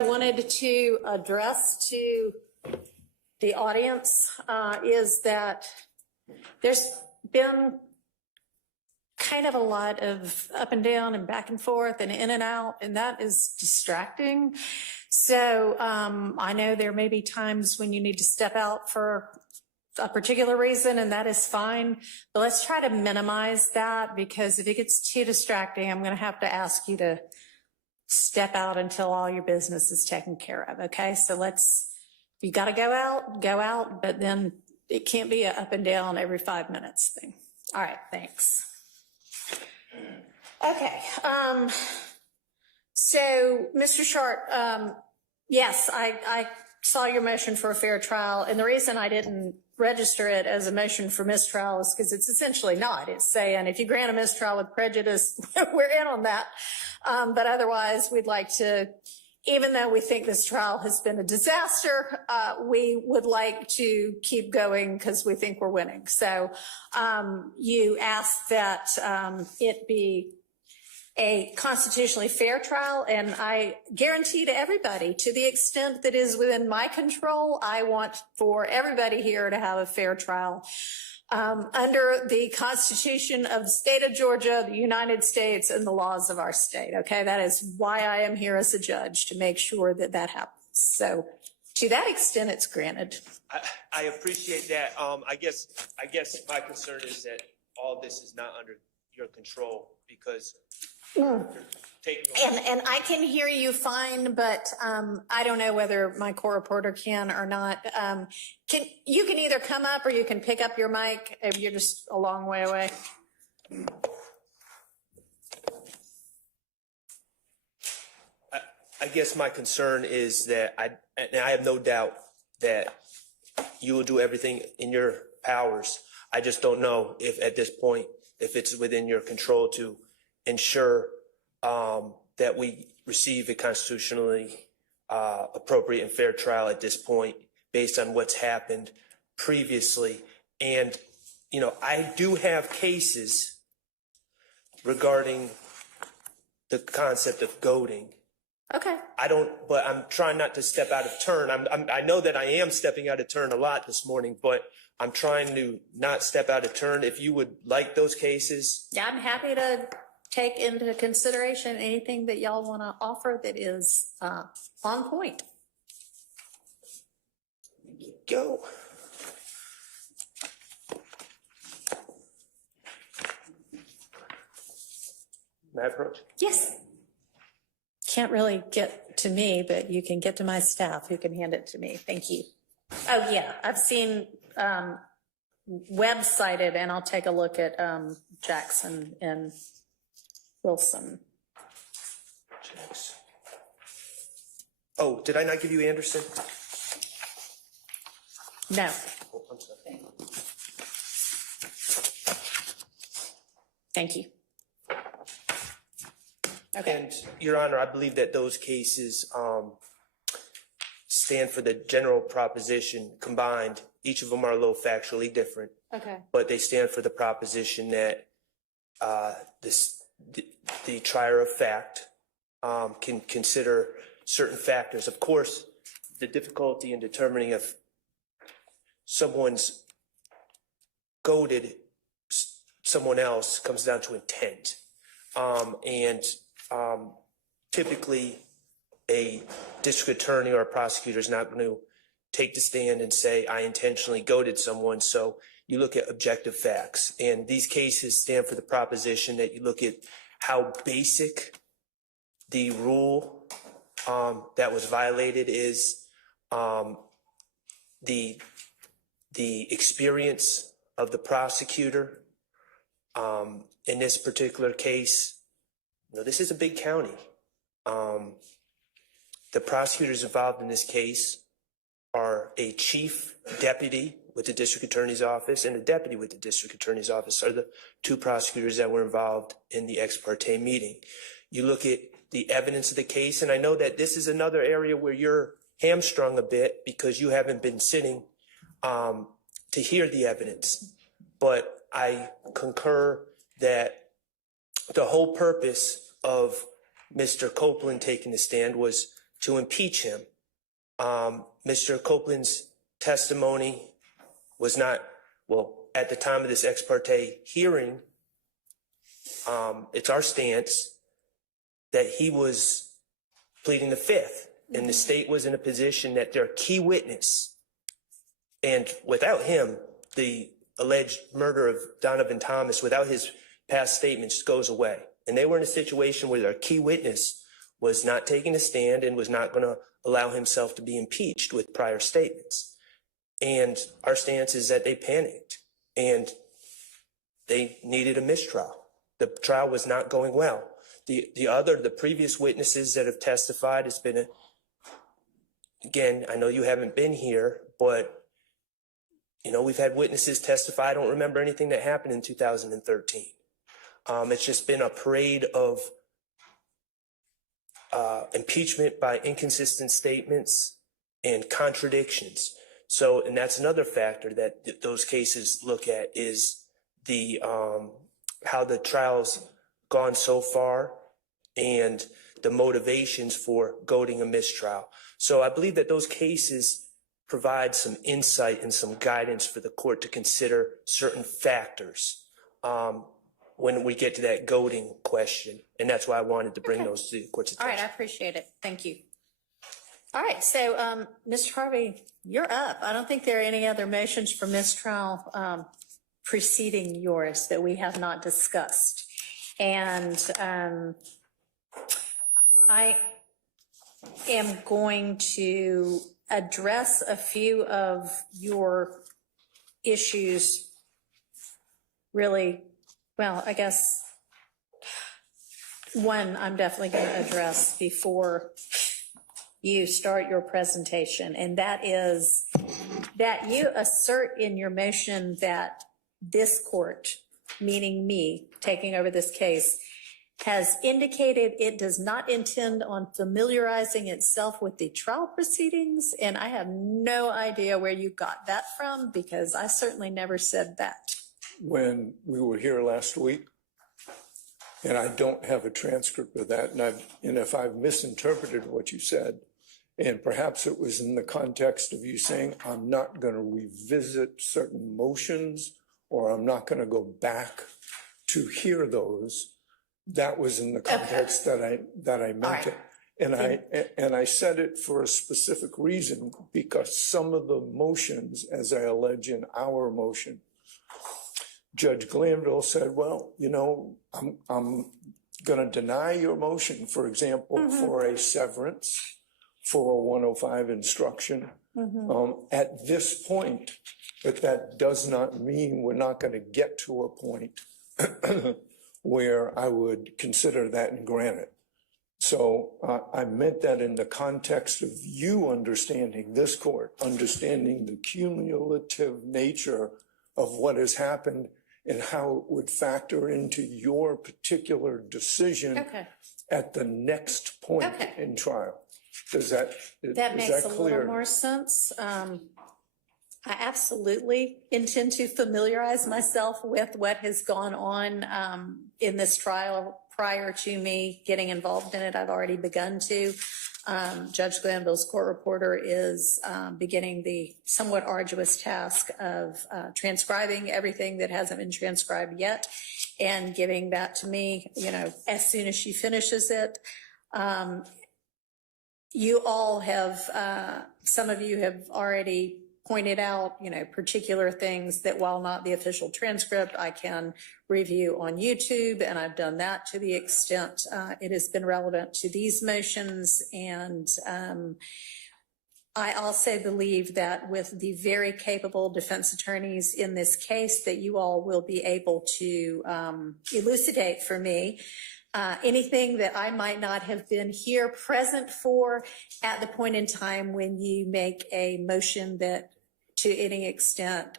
I wanted to address to the audience is that there's been kind of a lot of up and down and back and forth and in and out, and that is distracting. So I know there may be times when you need to step out for a particular reason, and that is fine. But let's try to minimize that, because if it gets too distracting, I'm going to have to ask you to step out until all your business is taken care of. Okay, so let's, if you got to go out, but then it can't be an up and down every 5 minutes thing. All right, thanks. Okay, so Mr. Short, yes, I saw your motion for a fair trial, and the reason I didn't register it as a motion for mistrial is because it's essentially not. It's saying if you grant a mistrial with prejudice, we're in on that. But otherwise, we'd like to, even though we think this trial has been a disaster, we would like to keep going because we think we're winning. So you asked that it be a constitutionally fair trial, and I guarantee to everybody, to the extent that is within my control, I want for everybody here to have a fair trial under the Constitution of the state of Georgia, the United States, and the laws of our state. Okay, that is why I am here as a judge, to make sure that that happens. So to that extent, it's granted. I appreciate that. I guess my concern is that all this is not under your control, because and I can hear you fine, but I don't know whether my co-reporter can or not. You can either come up or you can pick up your mic if you're just a long way away. I guess my concern is that and I have no doubt that you will do everything in your powers. I just don't know if at this point, if it's within your control to ensure that we receive a constitutionally appropriate and fair trial at this point, based on what's happened previously. And, you know, I do have cases regarding the concept of goading. Okay. But I'm trying not to step out of turn. I know that I am stepping out of turn a lot this morning, but I'm trying to not step out of turn. If you would like those cases. Yeah, I'm happy to take into consideration anything that y'all want to offer that is on point. Go. May I approach? Yes. Can't really get to me, but you can get to my staff who can hand it to me. Thank you. Oh, yeah. I've seen web-cited, and I'll take a look at Jackson and Wilson. Jackson. Oh, did I not give you Anderson? No. Oh, I'm sorry. Thank you. Okay. And, Your Honor, I believe that those cases stand for the general proposition combined. Each of them are a little factually different. Okay. But they stand for the proposition that the trier of fact can consider certain factors. Of course, the difficulty in determining if someone's goaded someone else comes down to intent. Typically, a district attorney or a prosecutor is not going to take the stand and say, I intentionally goaded someone. So you look at objective facts. And these cases stand for the proposition that you look at how basic the rule that was violated is, the experience of the prosecutor. In this particular case, you know, this is a big county. The prosecutors involved in this case are a chief deputy with the district attorney's office and a deputy with the district attorney's office are the two prosecutors that were involved in the ex parte meeting. You look at the evidence of the case, and I know that this is another area where you're hamstrung a bit because you haven't been sitting to hear the evidence. But I concur that the whole purpose of Mr. Copeland taking the stand was to impeach him. Mr. Copeland's testimony was not, well, at the time of this ex parte hearing, it's our stance that he was pleading the fifth, and the state was in a position that their key witness, and without him, the alleged murder of Donovan Thomas, without his past statements, goes away. And they were in a situation where their key witness was not taking a stand and was not going to allow himself to be impeached with prior statements. And our stance is that they panicked and they needed a mistrial. The trial was not going well. The previous witnesses that have testified, it's been again, I know you haven't been here, but you know, we've had witnesses testify. I don't remember anything that happened in 2013. It's just been a parade of impeachment by inconsistent statements and contradictions. So, and that's another factor that those cases look at is the how the trial's gone so far and the motivations for goading a mistrial. So I believe that those cases provide some insight and some guidance for the court to consider certain factors when we get to that goading question. And that's why I wanted to bring those to the court's attention. All right, I appreciate it. Thank you. All right, so Mr. Harvey, you're up. I don't think there are any other motions for mistrial preceding yours that we have not discussed. And I am going to address a few of your issues really, well, I guess one I'm definitely going to address before you start your presentation, and that is that you assert in your motion that this court, meaning me taking over this case, has indicated it does not intend on familiarizing itself with the trial proceedings, and I have no idea where you got that from, because I certainly never said that. When we were here last week, and I don't have a transcript of that, and if I've misinterpreted what you said, and perhaps it was in the context of you saying, I'm not going to revisit certain motions, or I'm not going to go back to hear those, that was in the context that I meant it. And I said it for a specific reason, because some of the motions, as I allege in our motion, Judge Glanville said, well, you know, I'm going to deny your motion, for example, for a severance, for a 105 instruction at this point, but that does not mean we're not going to get to a point where I would consider that and grant it. So I meant that in the context of you understanding, this court, understanding the cumulative nature of what has happened and how it would factor into your particular decision at the next point in trial. Does that Makes a clear? little more sense. I absolutely intend to familiarize myself with what has gone on in this trial prior to me getting involved in it. I've already begun to. Judge Glanville's court reporter is beginning the somewhat arduous task of transcribing everything that hasn't been transcribed yet and giving that to me, you know, as soon as she finishes it. You all have, some of you have already pointed out, you know, particular things that, while not the official transcript, I can review on YouTube, and I've done that to the extent it has been relevant to these motions. And I also believe that with the very capable defense attorneys in this case, that you all will be able to elucidate for me anything that I might not have been here present for at the point in time when you make a motion that to any extent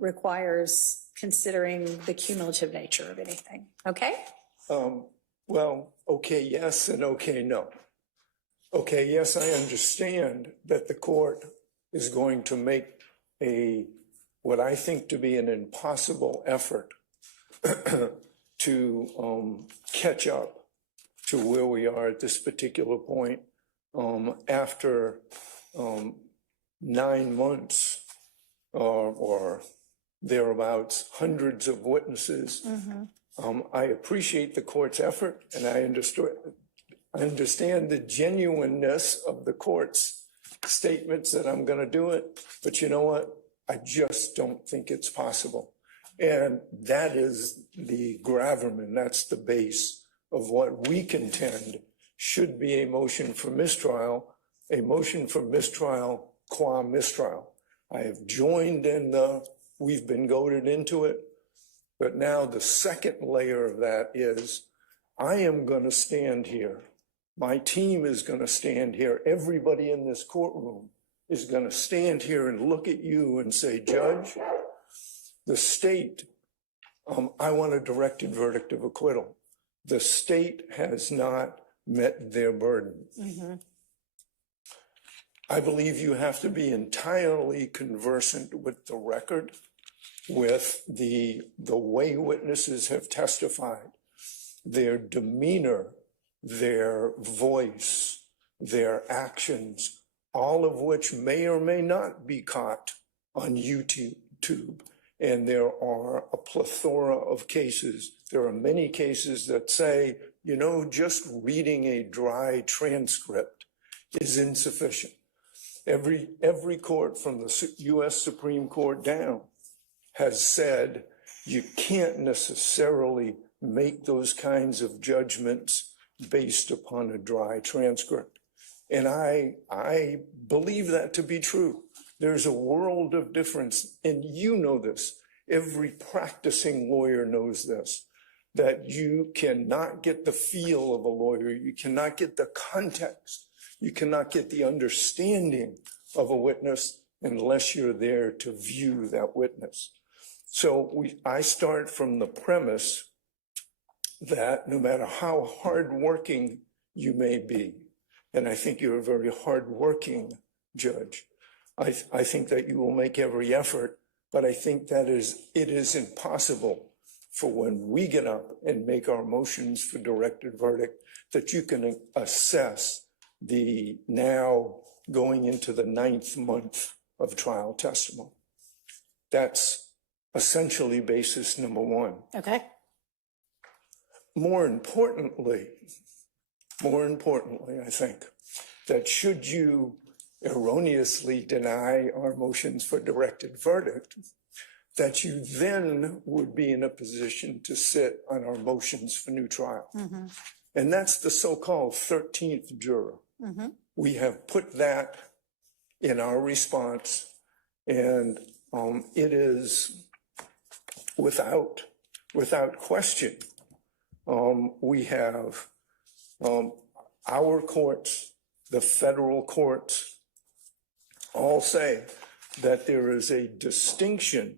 requires considering the cumulative nature of anything. Okay? Well, okay, yes, and okay, no. Okay, yes, I understand that the court is going to make what I think to be an impossible effort to catch up to where we are at this particular point after 9 months or thereabouts, hundreds of witnesses. I appreciate the court's effort, and I understand the genuineness of the court's statements that I'm going to do it. But you know what? I just don't think it's possible. And that is the gravamen, that's the base of what we contend should be a motion for mistrial qua mistrial. I have joined in we've been goaded into it, but now the second layer of that is I am going to stand here. My team is going to stand here. Everybody in this courtroom is going to stand here and look at you and say, Judge, the state, I want a directed verdict of acquittal. The state has not met their burden. I believe you have to be entirely conversant with the record, with the way witnesses have testified, their demeanor, their voice, their actions, all of which may or may not be caught on YouTube. And there are a plethora of cases. There are many cases that say, you know, just reading a dry transcript is insufficient. Every court from the U.S. Supreme Court down has said you can't necessarily make those kinds of judgments based upon a dry transcript. And I believe that to be true. There's a world of difference, and you know this. Every practicing lawyer knows this, that you cannot get the feel of a lawyer. You cannot get the context. You cannot get the understanding of a witness unless you're there to view that witness. So I start from the premise that no matter how hardworking you may be, and I think you're a very hardworking judge, I think that you will make every effort, but I think that it is impossible for when we get up and make our motions for directed verdict that you can assess the now going into the 9th month of trial testimony. That's essentially basis number one. Okay. More importantly, I think that should you erroneously deny our motions for directed verdict, that you then would be in a position to sit on our motions for new trial. And that's the so-called 13th juror. We have put that in our response, and it is without question. We have our courts, the federal courts, all say that there is a distinction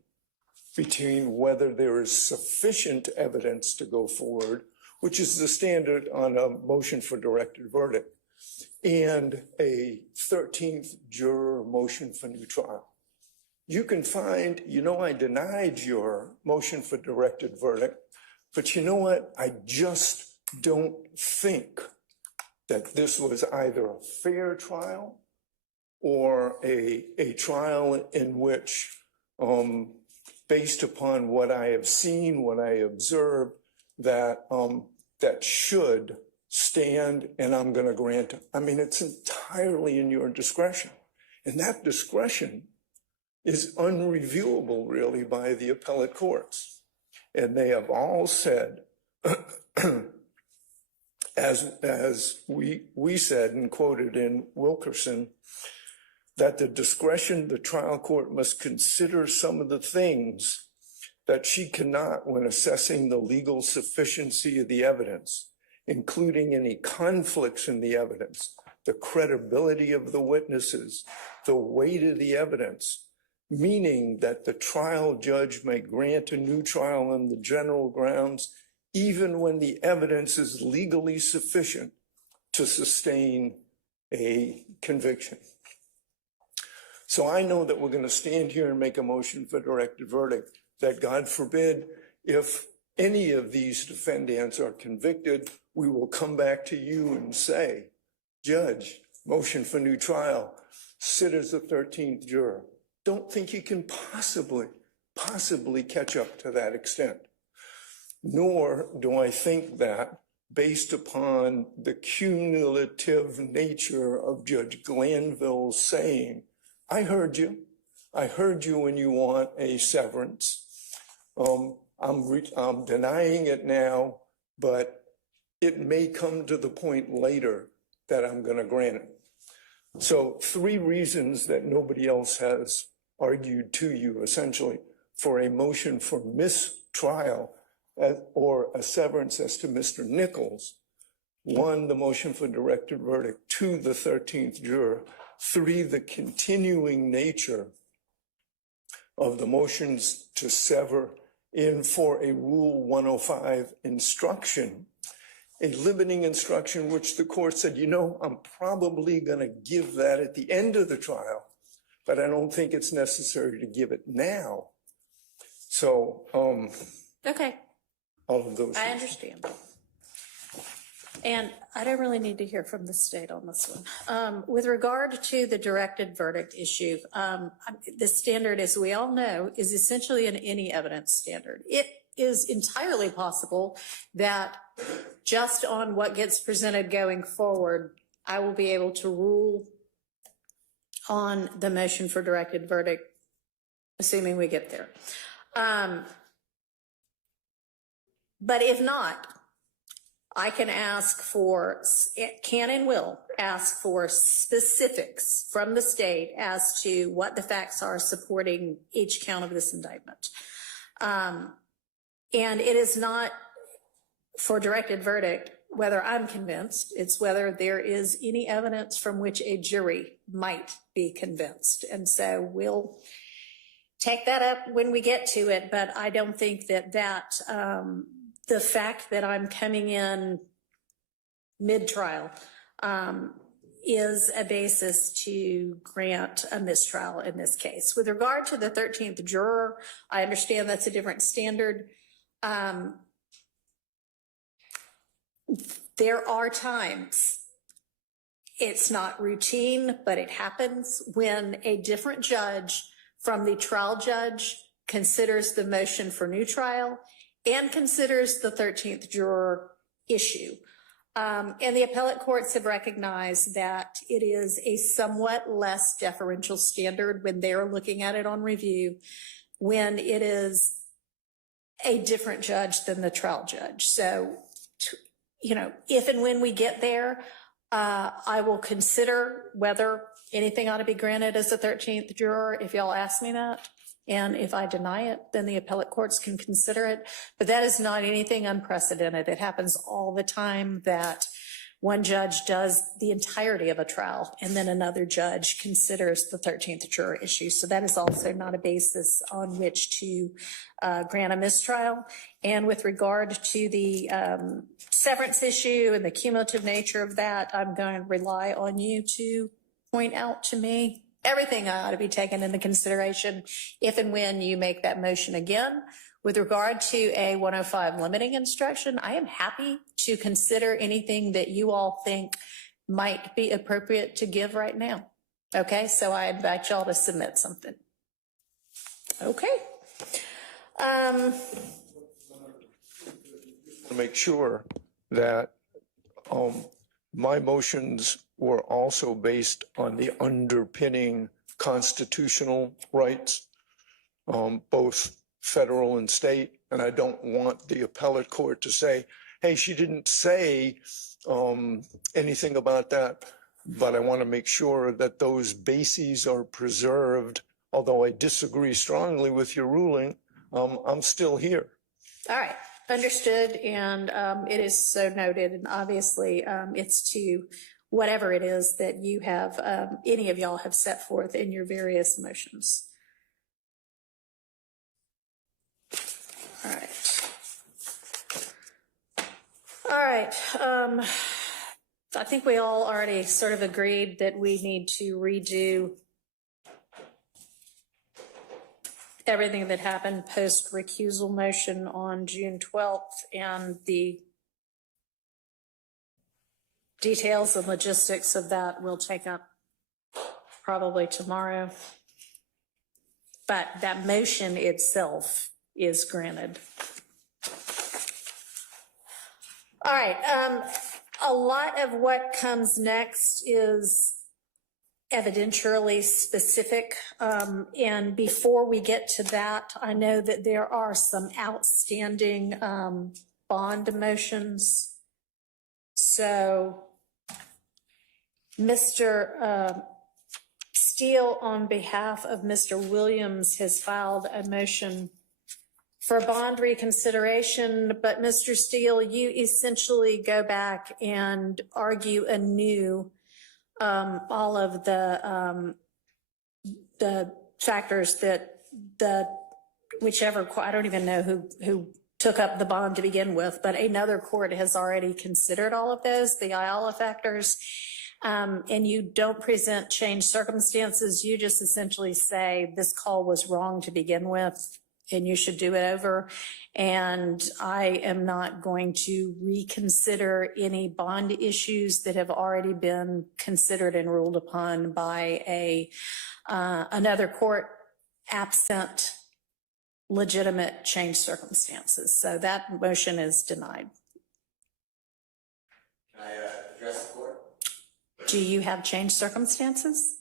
between whether there is sufficient evidence to go forward, which is the standard on a motion for directed verdict, and a 13th juror motion for new trial. You can find, you know, I denied your motion for directed verdict, but you know what? I just don't think that this was either a fair trial or a trial in which, based upon what I have seen, what I observed, that should stand, and I'm going to grant it. I mean, it's entirely in your discretion. And that discretion is unreviewable, really, by the appellate courts. And they have all said, as we said and quoted in Wilkerson, that the trial court must consider some of the things that she cannot when assessing the legal sufficiency of the evidence, including any conflicts in the evidence, the credibility of the witnesses, the weight of the evidence, meaning that the trial judge may grant a new trial on the general grounds, even when the evidence is legally sufficient to sustain a conviction. So I know that we're going to stand here and make a motion for directed verdict, that God forbid, if any of these defendants are convicted, we will come back to you and say, Judge, motion for new trial, sit as a 13th juror. Don't think you can possibly catch up to that extent. Nor do I think that, based upon the cumulative nature of Judge Glanville's saying, I heard you when you want a severance. I'm denying it now, but it may come to the point later that I'm going to grant it. So 3 reasons that nobody else has argued to you, essentially, for a motion for mistrial or a severance as to Mr. Nichols. 1, the motion for directed verdict. 2, the 13th juror. 3, the continuing nature of the motions to sever in for a Rule 105 instruction, a limiting instruction which the court said, you know, I'm probably going to give that at the end of the trial, but I don't think it's necessary to give it now. So, Okay, all of those. I understand. And I don't really need to hear from the state on this one. With regard to the directed verdict issue, the standard, as we all know, is essentially an any evidence standard. It is entirely possible that just on what gets presented going forward, I will be able to rule on the motion for directed verdict, assuming we get there. But if not, I can ask for, can and will ask for specifics from the state as to what the facts are supporting each count of this indictment. And it is not for directed verdict whether I'm convinced, it's whether there is any evidence from which a jury might be convinced. And so we'll take that up when we get to it, but I don't think that the fact that I'm coming in mid-trial is a basis to grant a mistrial in this case. With regard to the 13th juror, I understand that's a different standard. There are times, it's not routine, but it happens when a different judge from the trial judge considers the motion for new trial and considers the 13th juror issue. And the appellate courts have recognized that it is a somewhat less deferential standard when they're looking at it on review, when it is a different judge than the trial judge. So, you know, if and when we get there, I will consider whether anything ought to be granted as a 13th juror, if y'all ask me that. And if I deny it, then the appellate courts can consider it. But that is not anything unprecedented. It happens all the time that one judge does the entirety of a trial and then another judge considers the 13th juror issue. So that is also not a basis on which to grant a mistrial. And with regard to the severance issue and the cumulative nature of that, I'm going to rely on you to point out to me everything ought to be taken into consideration if and when you make that motion again. With regard to a 105 limiting instruction, I am happy to consider anything that you all think might be appropriate to give right now. Okay, so I invite y'all to submit something. Okay. To make sure that my motions were also based on the underpinning constitutional rights, both federal and state. And I don't want the appellate court to say, hey, she didn't say anything about that, but I want to make sure that those bases are preserved. Although I disagree strongly with your ruling, I'm still here. All right, understood, and it is so noted, and obviously it's to whatever it is that you have, any of y'all have set forth in your various motions. All right. All right. I think we all already sort of agreed that we need to redo everything that happened post recusal motion on June 12th and the Details and logistics of that we'll take up probably tomorrow. But that motion itself is granted. All right, a lot of what comes next is evidentially specific. And before we get to that, I know that there are some outstanding bond motions. So Mr. Steele, on behalf of Mr. Williams, has filed a motion for bond reconsideration, but Mr. Steele, you essentially go back and argue anew all of the factors that whichever, I don't even know who took up the bond to begin with, but another court has already considered all of those, the IALA factors, and you don't present changed circumstances. You just essentially say this call was wrong to begin with and you should do it over. And I am not going to reconsider any bond issues that have already been considered and ruled upon by another court absent legitimate changed circumstances. So that motion is denied. Can I address the court? Do you have changed circumstances?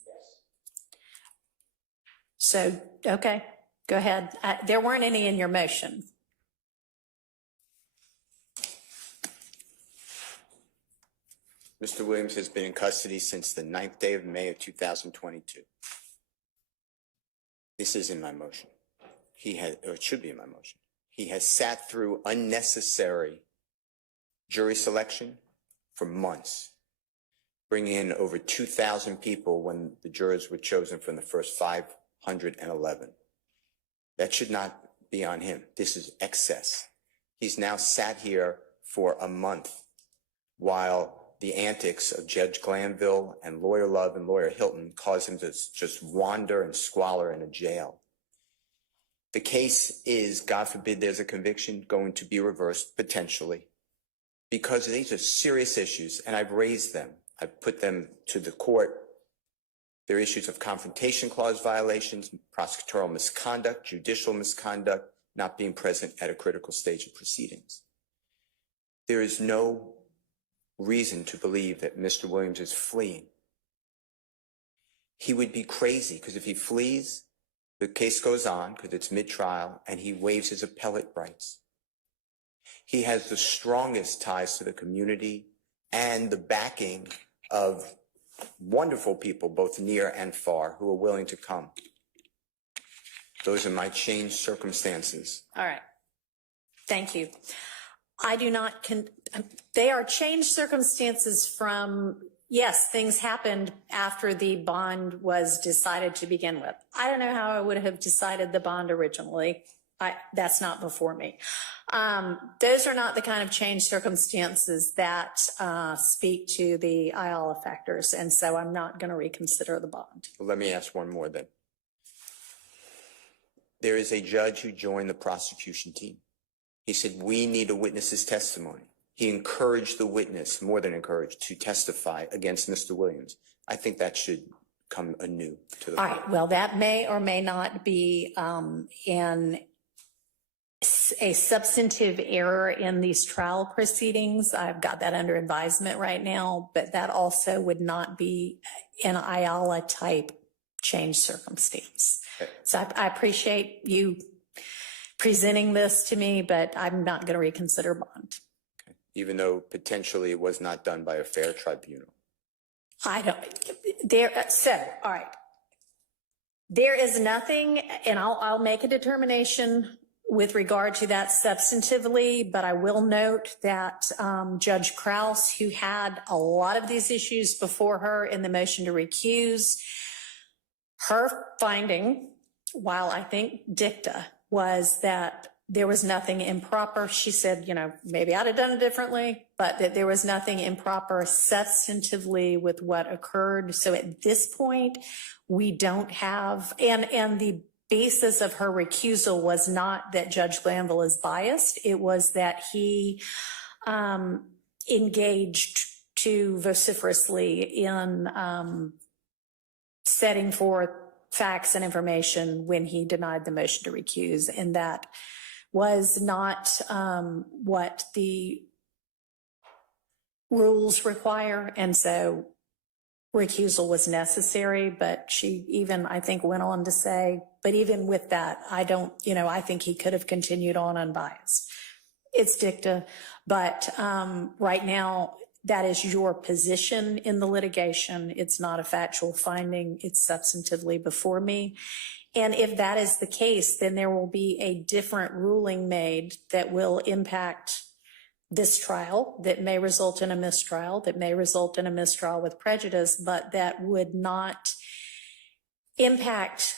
So, okay, go ahead. There weren't any in your motion. Mr. Williams has been in custody since the 9th day of May of 2022. This is in my motion. Or it should be in my motion. He has sat through unnecessary jury selection for months, bringing in over 2,000 people when the jurors were chosen from the first 511. That should not be on him. This is excess. He's now sat here for a month while the antics of Judge Glanville and Lawyer Love and Lawyer Hilton cause him to just wander and squalor in a jail. The case is, God forbid there's a conviction, going to be reversed potentially because these are serious issues and I've raised them. I've put them to the court. There are issues of confrontation clause violations, prosecutorial misconduct, judicial misconduct, not being present at a critical stage of proceedings. There is no reason to believe that Mr. Williams is fleeing. He would be crazy because if he flees, the case goes on because it's mid-trial and he waives his appellate rights. He has the strongest ties to the community and the backing of wonderful people, both near and far, who are willing to come. Those are my changed circumstances. All right. Thank you. I do not, they are changed circumstances from, yes, things happened after the bond was decided to begin with. I don't know how I would have decided the bond originally. That's not before me. Those are not the kind of changed circumstances that speak to the IALA factors, and so I'm not going to reconsider the bond. Well, let me ask one more then. There is a judge who joined the prosecution team. He said, we need a witness's testimony. He encouraged the witness, more than encouraged, to testify against Mr. Williams. I think that should come anew to the court. All right, well, that may or may not be a substantive error in these trial proceedings. I've got that under advisement right now, but that also would not be an IALA type change circumstance. Okay. So I appreciate you presenting this to me, but I'm not going to reconsider bond. Okay. Even though potentially it was not done by a fair tribunal. All right. There is nothing, and I'll make a determination with regard to that substantively, but I will note that Judge Krause, who had a lot of these issues before her in the motion to recuse, her finding, while I think dicta, was that there was nothing improper. She said, maybe I'd have done it differently, but that there was nothing improper substantively with what occurred. So at this point, we don't have, and the basis of her recusal was not that Judge Glanville is biased. It was that he engaged too vociferously in setting forth facts and information when he denied the motion to recuse, and that was not what the rules require, and so recusal was necessary. But she even, I think, went on to say, but even with that, I don't, I think he could have continued on unbiased. It's dicta, but right now, that is your position in the litigation. It's not a factual finding. It's substantively before me. And if that is the case, then there will be a different ruling made that will impact this trial, that may result in a mistrial, that may result in a mistrial with prejudice, but that would not impact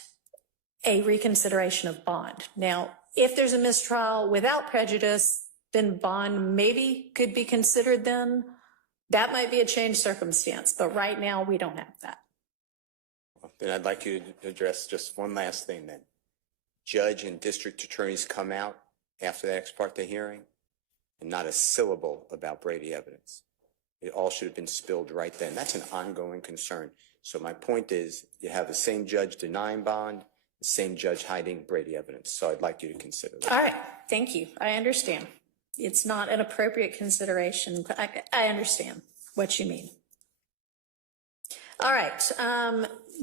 a reconsideration of bond. Now, if there's a mistrial without prejudice, then bond maybe could be considered then. That might be a changed circumstance, but right now we don't have that. Then I'd like you to address just one last thing then. Judge and district attorneys come out after the ex parte hearing and not a syllable about Brady evidence. It all should have been spilled right then. That's an ongoing concern. So my point is, you have the same judge denying bond, the same judge hiding Brady evidence. So I'd like you to consider that. All right, thank you. I understand. It's not an appropriate consideration, but I understand what you mean. All right,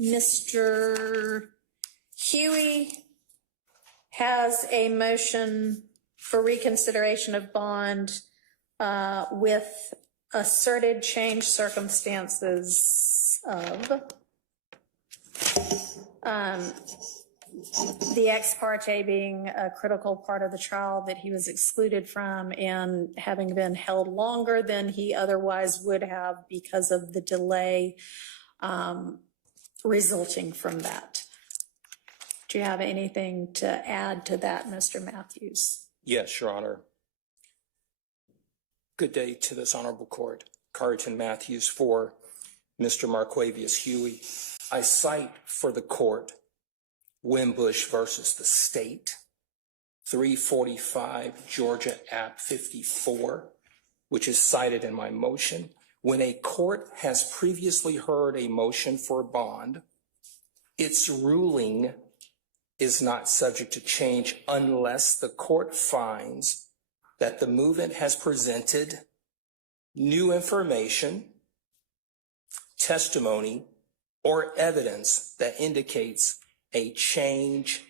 Mr. Huey has a motion for reconsideration of bond with asserted changed circumstances of the ex parte being a critical part of the trial that he was excluded from, and having been held longer than he otherwise would have because of the delay resulting from that. Do you have anything to add to that, Mr. Matthews? Yes, Your Honor. Good day to this honorable court. Carrington Matthews for Mr. Marquavius Huey. I cite for the court Wimbush versus the state, 345 Georgia App 54, which is cited in my motion. When a court has previously heard a motion for bond, its ruling is not subject to change unless the court finds that the movement has presented new information, testimony, or evidence that indicates a change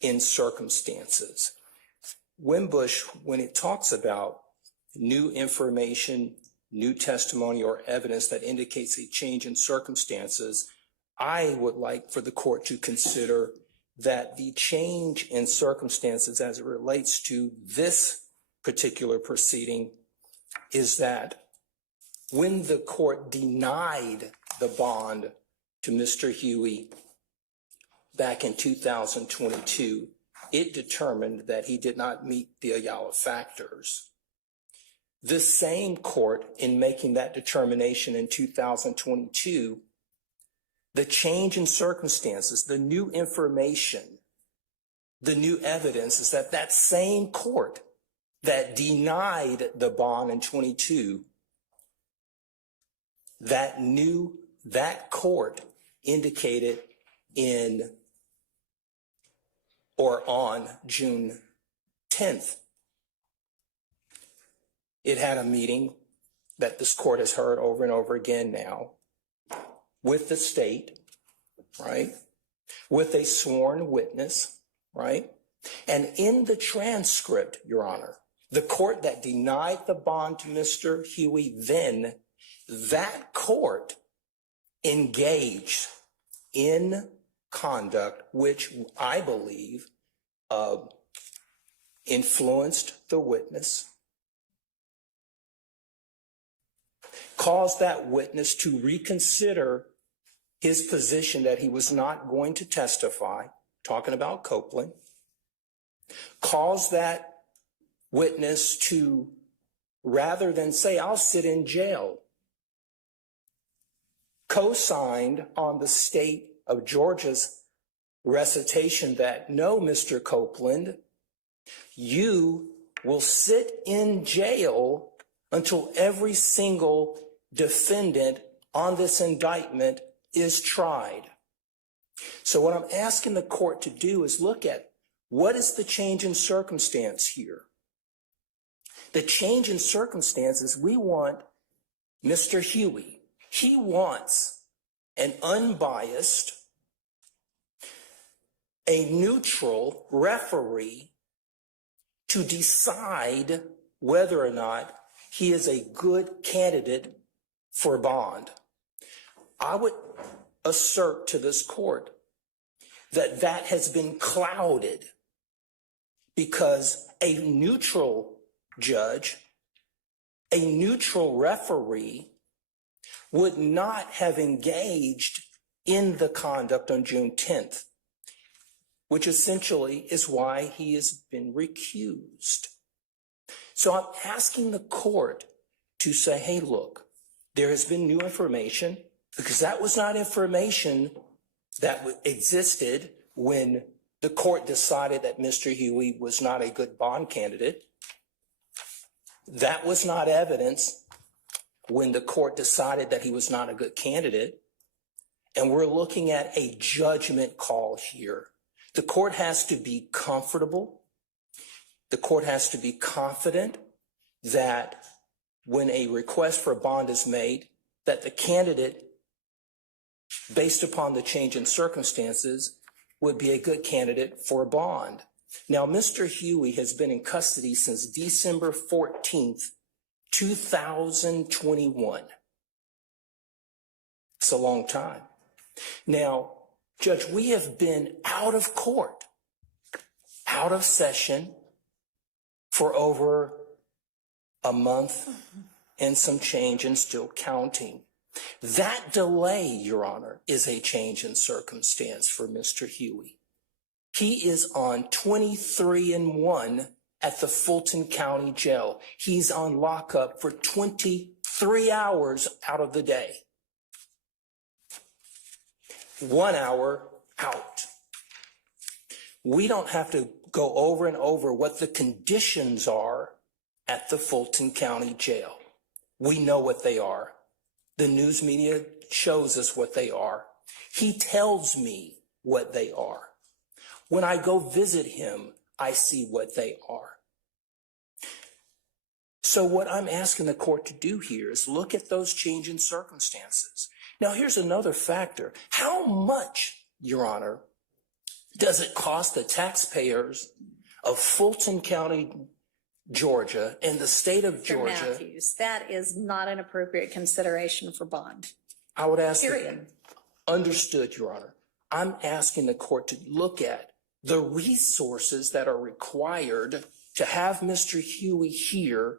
in circumstances. Wimbush, when it talks about new information, new testimony, or evidence that indicates a change in circumstances, I would like for the court to consider that the change in circumstances as it relates to this particular proceeding is that when the court denied the bond to Mr. Huey back in 2022, it determined that he did not meet the Ayala factors. This same court, in making that determination in 2022, the change in circumstances, the new information, the new evidence is that that same court that denied the bond in 22, that court indicated in or on June 10th, it had a meeting that this court has heard over and over again now with the state, right? With a sworn witness, right? And in the transcript, Your Honor, the court that denied the bond to Mr. Huey then, that court engaged in conduct which I believe influenced the witness, caused that witness to reconsider his position that he was not going to testify, talking about Copeland, caused that witness to, rather than say, I'll sit in jail, co-signed on the state of Georgia's recitation that, no, Mr. Copeland, you will sit in jail until every single defendant on this indictment is tried. So what I'm asking the court to do is look at what is the change in circumstance here. The change in circumstances, we want Mr. Huey. He wants an unbiased, a neutral referee to decide whether or not he is a good candidate for bond. I would assert to this court that that has been clouded because a neutral judge, a neutral referee would not have engaged in the conduct on June 10th, which essentially is why he has been recused. So I'm asking the court to say, hey, look, there has been new information, because that was not information that existed when the court decided that Mr. Huey was not a good bond candidate. That was not evidence when the court decided that he was not a good candidate. And we're looking at a judgment call here. The court has to be comfortable. The court has to be confident that when a request for bond is made, that the candidate, based upon the change in circumstances, would be a good candidate for bond. Now, Mr. Huey has been in custody since December 14th, 2021. It's a long time. Now, Judge, we have been out of court, out of session for over a month and some change and still counting. That delay, Your Honor, is a change in circumstance for Mr. Huey. He is on 23-1 at the Fulton County Jail. He's on lockup for 23 hours out of the day. 1 hour out. We don't have to go over and over what the conditions are at the Fulton County Jail. We know what they are. The news media shows us what they are. He tells me what they are. When I go visit him, I see what they are. So what I'm asking the court to do here is look at those change in circumstances. Now, here's another factor. How much, Your Honor, does it cost the taxpayers of Fulton County, Georgia, and the state of Mr. Georgia? Matthews, that is not an appropriate consideration for bond. I would ask. Period. Understood, Your Honor. I'm asking the court to look at the resources that are required to have Mr. Huey here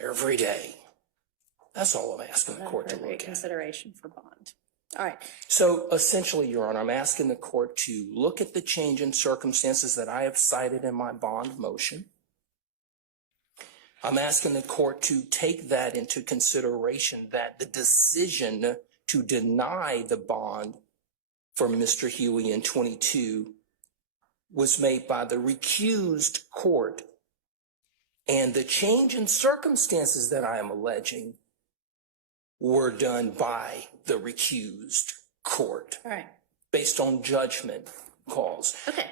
every day. That's all I'm asking the court to look at. Consideration for bond. All right. So essentially, Your Honor, I'm asking the court to look at the change in circumstances that I have cited in my bond motion. I'm asking the court to take that into consideration, that the decision to deny the bond for Mr. Huey in 22 was made by the recused court, and the change in circumstances that I am alleging were done by the recused court. All right. Based on judgment calls. Okay.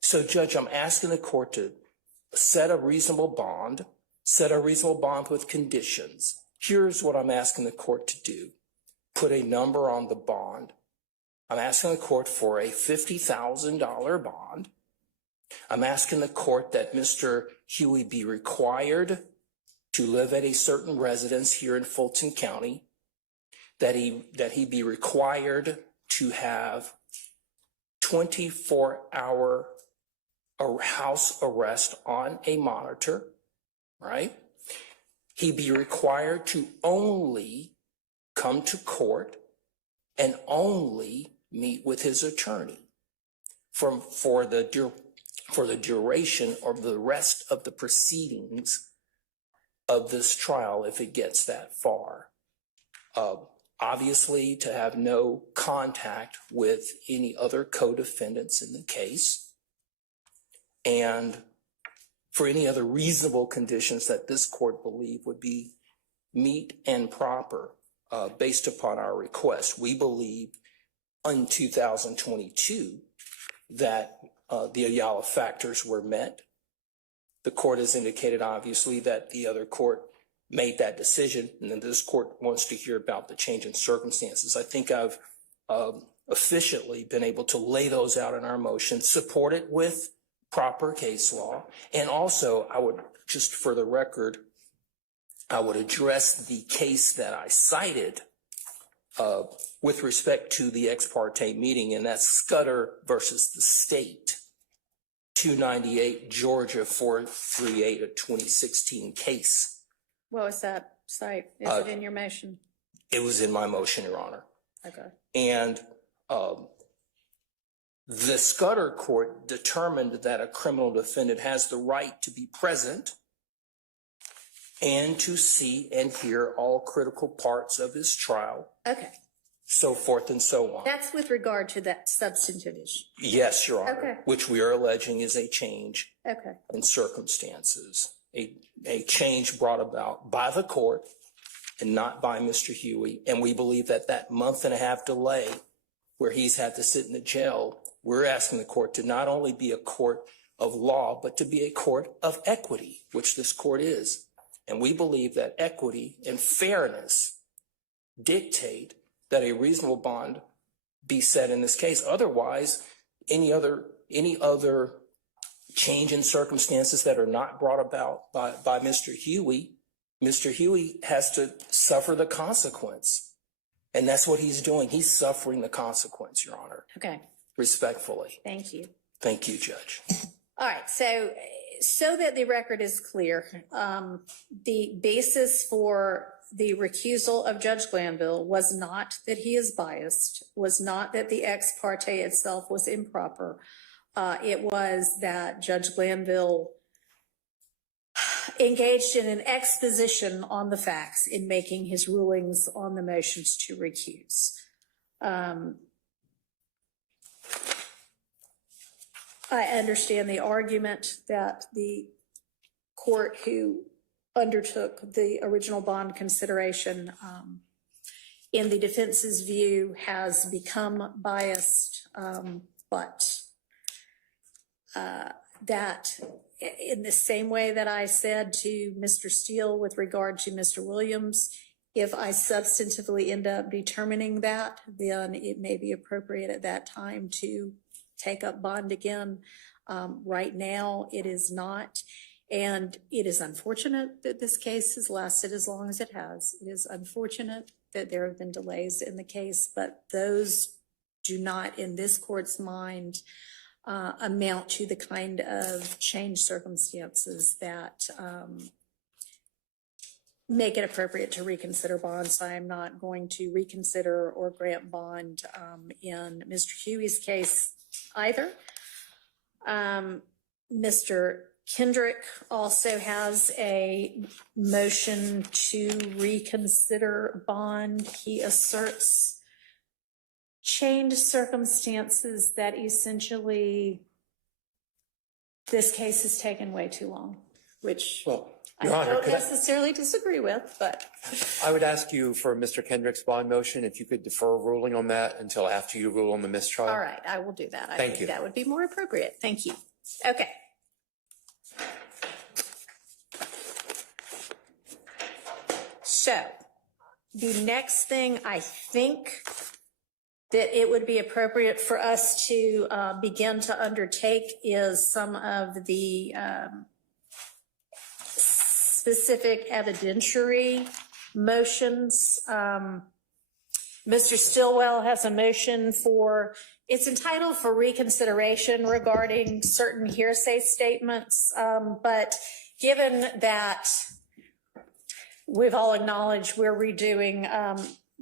So, Judge, I'm asking the court to set a reasonable bond with conditions. Here's what I'm asking the court to do. Put a number on the bond. I'm asking the court for a $50,000 bond. I'm asking the court that Mr. Huey be required to live at a certain residence here in Fulton County, that he be required to have 24-hour house arrest on a monitor, right? He be required to only come to court and only meet with his attorney for the duration or the rest of the proceedings of this trial, if it gets that far. Obviously, to have no contact with any other co-defendants in the case, and for any other reasonable conditions that this court believe would be meet and proper. based upon our request. We believe in 2022 that the Ayala factors were met. The court has indicated, obviously, that the other court made that decision, and then this court wants to hear about the change in circumstances. I think I've efficiently been able to lay those out in our motion, support it with proper case law, and also I would, just for the record, I would address the case that I cited with respect to the ex parte meeting, and that's Scudder versus the state, 298 Georgia 438, a 2016 case. What was that site? Is it in your motion? It was in my motion, Your Honor. Okay. And the Scudder court determined that a criminal defendant has the right to be present and to see and hear all critical parts of his trial, Okay. so forth and so on. That's with regard to that substantive issue. Yes, Your Honor, Okay. which we are alleging is a change Okay. in circumstances, a change brought about by the court and not by Mr. Huey. And we believe that that month-and-a-half delay where he's had to sit in the jail, we're asking the court to not only be a court of law, but to be a court of equity, which this court is. And we believe that equity and fairness dictate that a reasonable bond be set in this case. Otherwise, any other change in circumstances that are not brought about by Mr. Huey has to suffer the consequence. And that's what he's doing. He's suffering the consequence, Your Honor, Okay. respectfully. Thank you. Thank you, Judge. All right. So that the record is clear, the basis for the recusal of Judge Glanville was not that he is biased, was not that the ex parte itself was improper. It was that Judge Glanville engaged in an exposition on the facts in making his rulings on the motions to recuse. I understand the argument that the court who undertook the original bond consideration in the defense's view has become biased, but that in the same way that I said to Mr. Steele with regard to Mr. Williams, if I substantively end up determining that, then it may be appropriate at that time to take up bond again. Right now, it is not. And it is unfortunate that this case has lasted as long as it has. It is unfortunate that there have been delays in the case, but those do not, in this court's mind, amount to the kind of changed circumstances that make it appropriate to reconsider bonds. I am not going to reconsider or grant bond in Mr. Huey's case either. Mr. Kendrick also has a motion to reconsider bond. He asserts changed circumstances that essentially this case has taken way too long, which I Your Honor, don't necessarily disagree with, but. I would ask you for Mr. Kendrick's bond motion, if you could defer ruling on that until after you rule on the mistrial. All right, I will do that. I Thank think you. that would be more appropriate. Thank you. Okay. So the next thing I think that it would be appropriate for us to begin to undertake is some of the specific evidentiary motions. Mr. Stillwell has a motion for, it's entitled for reconsideration regarding certain hearsay statements, but given that we've all acknowledged we're redoing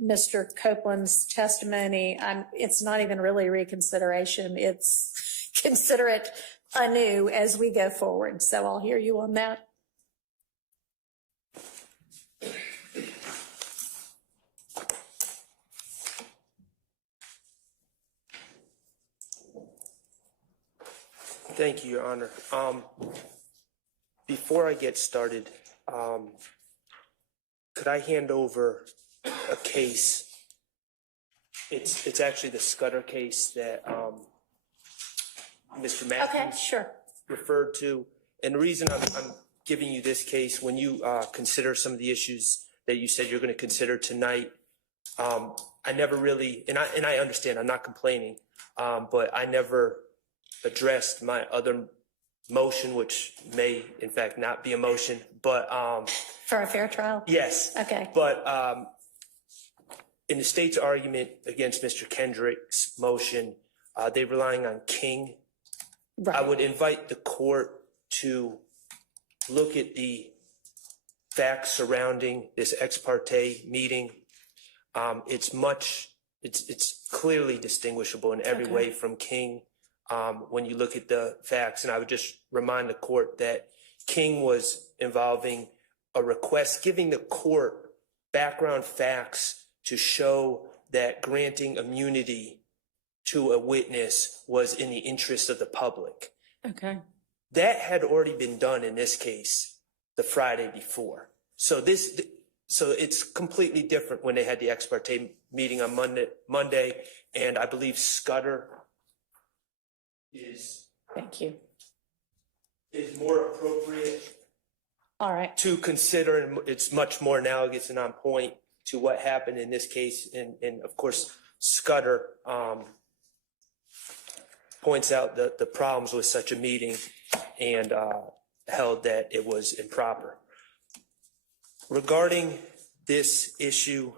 Mr. Copeland's testimony, it's not even really reconsideration, it's consider it anew as we go forward. So I'll hear you on that. Thank you, Your Honor. Before I get started, could I hand over a case. It's actually the Scudder case that Mr. Okay, Matthews sure. referred to. And the reason I'm giving you this case, when you consider some of the issues that you said you're going to consider tonight, I never really, and I understand, I'm not complaining, but I never addressed my other motion, which may in fact not be a motion, but For a fair trial? yes. Okay. But in the state's argument against Mr. Kendrick's motion, they're relying on King. I Right. would invite the court to look at the facts surrounding this ex parte meeting. It's clearly distinguishable in every Okay. way from King when you look at the facts. And I would just remind the court that King was involving a request, giving the court background facts to show that granting immunity to a witness was in the interest of the public. Okay. That had already been done in this case the Friday before. So it's completely different when they had the ex parte meeting on Monday, and I believe Scudder is Thank you. more appropriate All right. to consider, and it's much more analogous and on point to what happened in this case. And of course, Scudder points out the problems with such a meeting and held that it was improper. Regarding this issue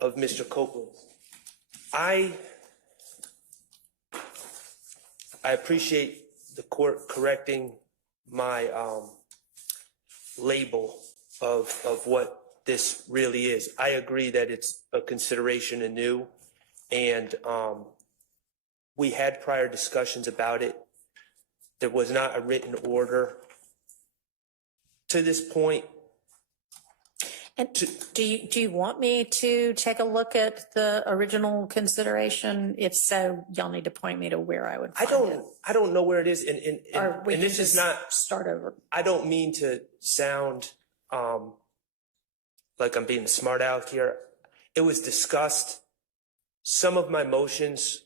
of Mr. Copeland, I appreciate the court correcting my label of what this really is. I agree that it's a consideration anew, and we had prior discussions about it. There was not a written order to this point. And do you want me to take a look at the original consideration? If so, y'all need to point me to where I would find it. I don't know where it is, Or we and can this is just not, start over. I don't mean to sound like I'm being a smart aleck here. It was discussed. Some of my motions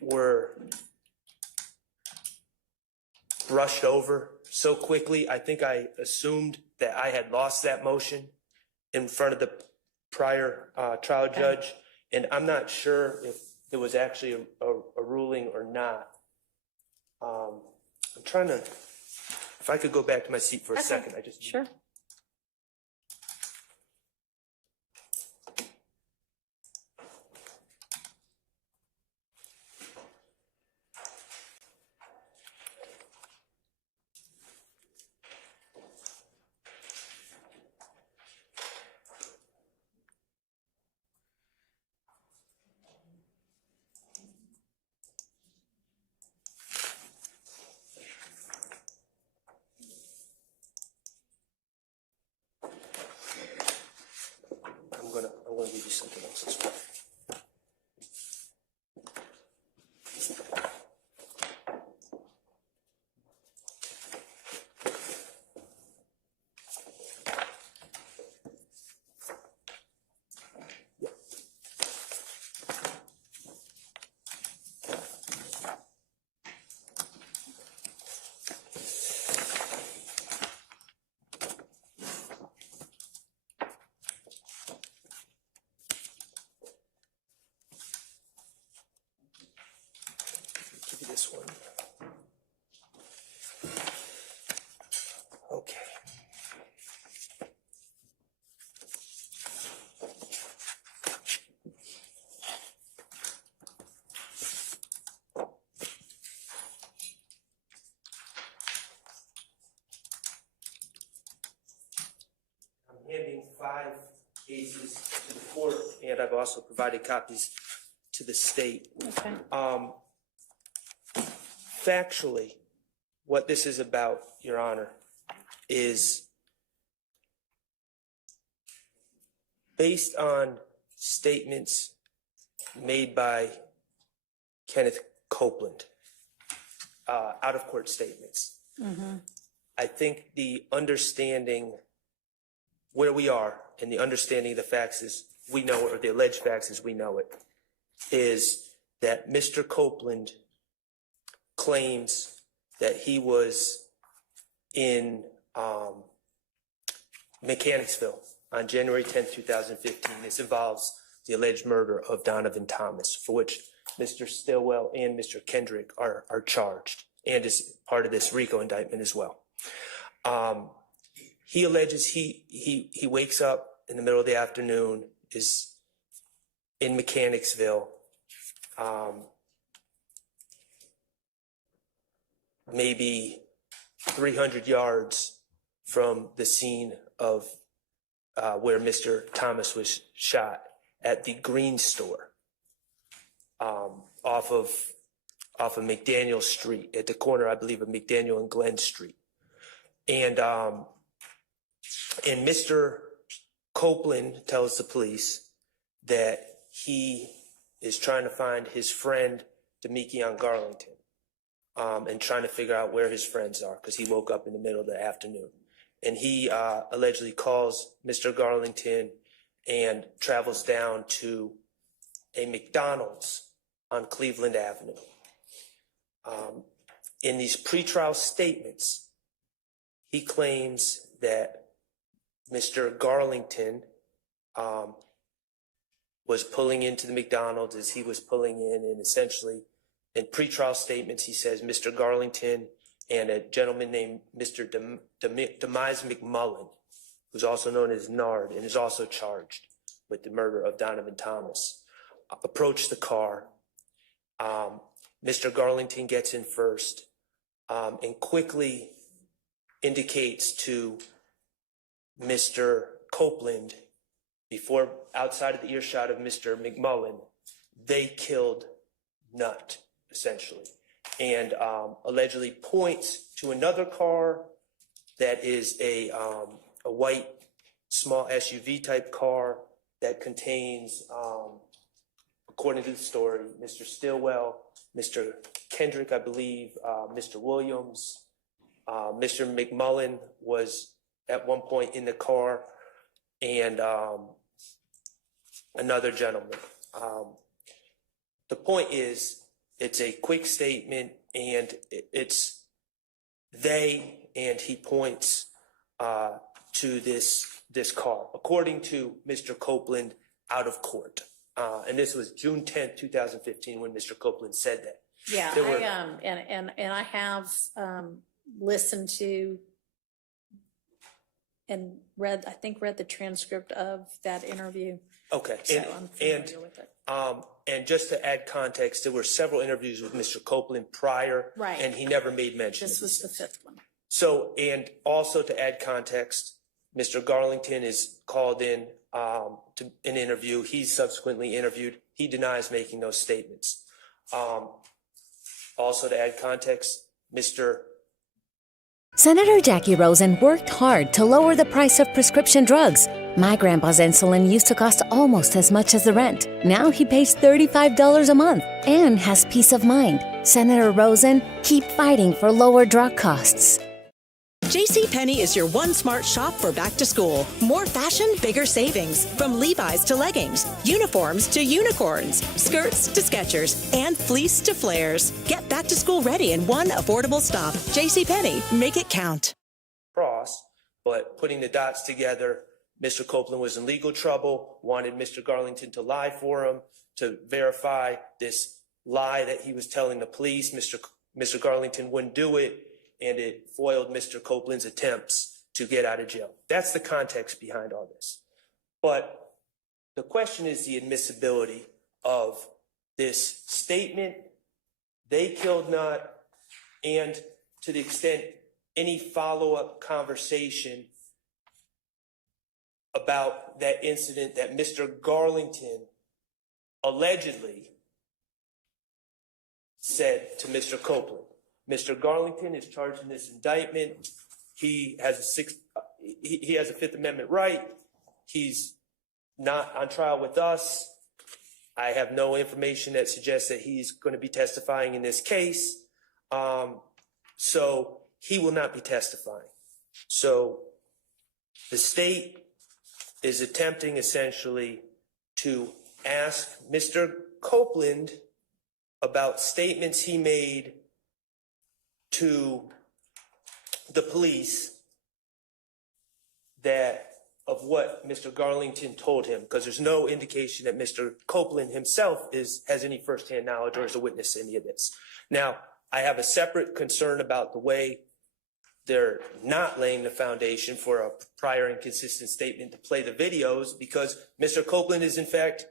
were brushed over so quickly. I think I assumed that I had lost that motion in front of the prior trial judge, and I'm not sure if there was actually a ruling or not. I'm trying to, if I could go back to my seat for a second. I just Sure. I'm gonna give you something else as well. Give you this one. Okay. I'm handing 5 cases to the court, and I've also provided copies to the state. Okay. Factually, what this is about, Your Honor, is based on statements made by Kenneth Copeland, out-of-court statements. I think the understanding where we are and the understanding of the facts as we know it, or the alleged facts as we know it, is that Mr. Copeland claims that he was in Mechanicsville on January 10th, 2015. This involves the alleged murder of Donovan Thomas, for which Mr. Stillwell and Mr. Kendrick are charged, and is part of this RICO indictment as well. He alleges he wakes up in the middle of the afternoon, is in Mechanicsville, maybe 300 yards from the scene of where Mr. Thomas was shot, at the Green Store, off of McDaniel Street, at the corner, I believe, of McDaniel and Glen Street. And Mr. Copeland tells the police that he is trying to find his friend Demekion Garlington, and trying to figure out where his friends are, because he woke up in the middle of the afternoon. And he allegedly calls Mr. Garlington and travels down to a McDonald's on Cleveland Avenue. In these pretrial statements, he claims that Mr. Garlington was pulling into the McDonald's as he was pulling in, and essentially in pretrial statements, he says Mr. Garlington and a gentleman named Mr. Demise McMullen, who's also known as Nard and is also charged with the murder of Donovan Thomas, approached the car. Mr. Garlington gets in first, and quickly indicates to Mr. Copeland, before outside of the earshot of Mr. McMullen, they killed Nutt, essentially, and allegedly points to another car that is a white small SUV type car that contains, according to the story, Mr. Stillwell, Mr. Kendrick, I believe, Mr. Williams, Mr. McMullen was at one point in the car, and another gentleman. The point is, it's a quick statement, and it's they, and he points to this car, according to Mr. Copeland, out of court. And this was June 10th, 2015, when Mr. Copeland said that. Yeah, There were- and I have listened to and read the transcript of that interview. Okay, So I'm familiar with it. and just to add context, there were several interviews with Mr. Copeland prior, Right. and he never made mention of This was the fifth one. So, and also to add context, Mr. Garlington is called in to an interview. He's subsequently interviewed. He denies making those statements. Also to add context, Senator Jackie Rosen worked hard to lower the price of prescription drugs. My grandpa's insulin used to cost almost as much as the rent. Now he pays $35 a month and has peace of mind. Senator Rosen, keep fighting for lower drug costs. JCPenney is your one smart shop for back to school. More fashion, bigger savings. From Levi's to leggings, uniforms to unicorns, skirts to Skechers, and fleece to flares. Get back to school ready in one affordable stop. JCPenney, make it count. cross, but putting the dots together, Mr. Copeland was in legal trouble, wanted Mr. Garlington to lie for him, to verify this lie that he was telling the police. Mr. Garlington wouldn't do it, and it foiled Mr. Copeland's attempts to get out of jail. That's the context behind all this. But the question is the admissibility of this statement, they killed Nutt, and to the extent any follow-up conversation about that incident that Mr. Garlington allegedly said to Mr. Copeland. Mr. Garlington is charged in this indictment. He has a Fifth Amendment right. He's not on trial with us. I have no information that suggests that he's going to be testifying in this case. So he will not be testifying. So the state is attempting essentially to ask Mr. Copeland about statements he made to the police of what Mr. Garlington told him, because there's no indication that Mr. Copeland himself has any firsthand knowledge or is a witness to any of this. Now, I have a separate concern about the way they're not laying the foundation for a prior inconsistent statement to play the videos, because Mr. Copeland is in fact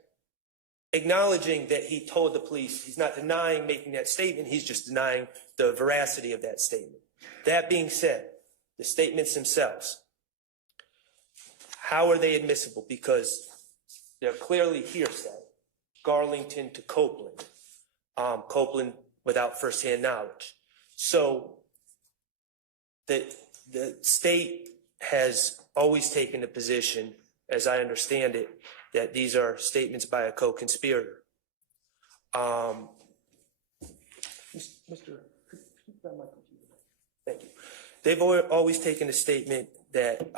acknowledging that he told the police. He's not denying making that statement. He's just denying the veracity of that statement. That being said, the statements themselves, how are they admissible? Because they're clearly hearsay. Garlington to Copeland, Copeland without firsthand knowledge. So the state has always taken a position, as I understand it, that these are statements by a co-conspirator. Thank you. They've always taken a statement that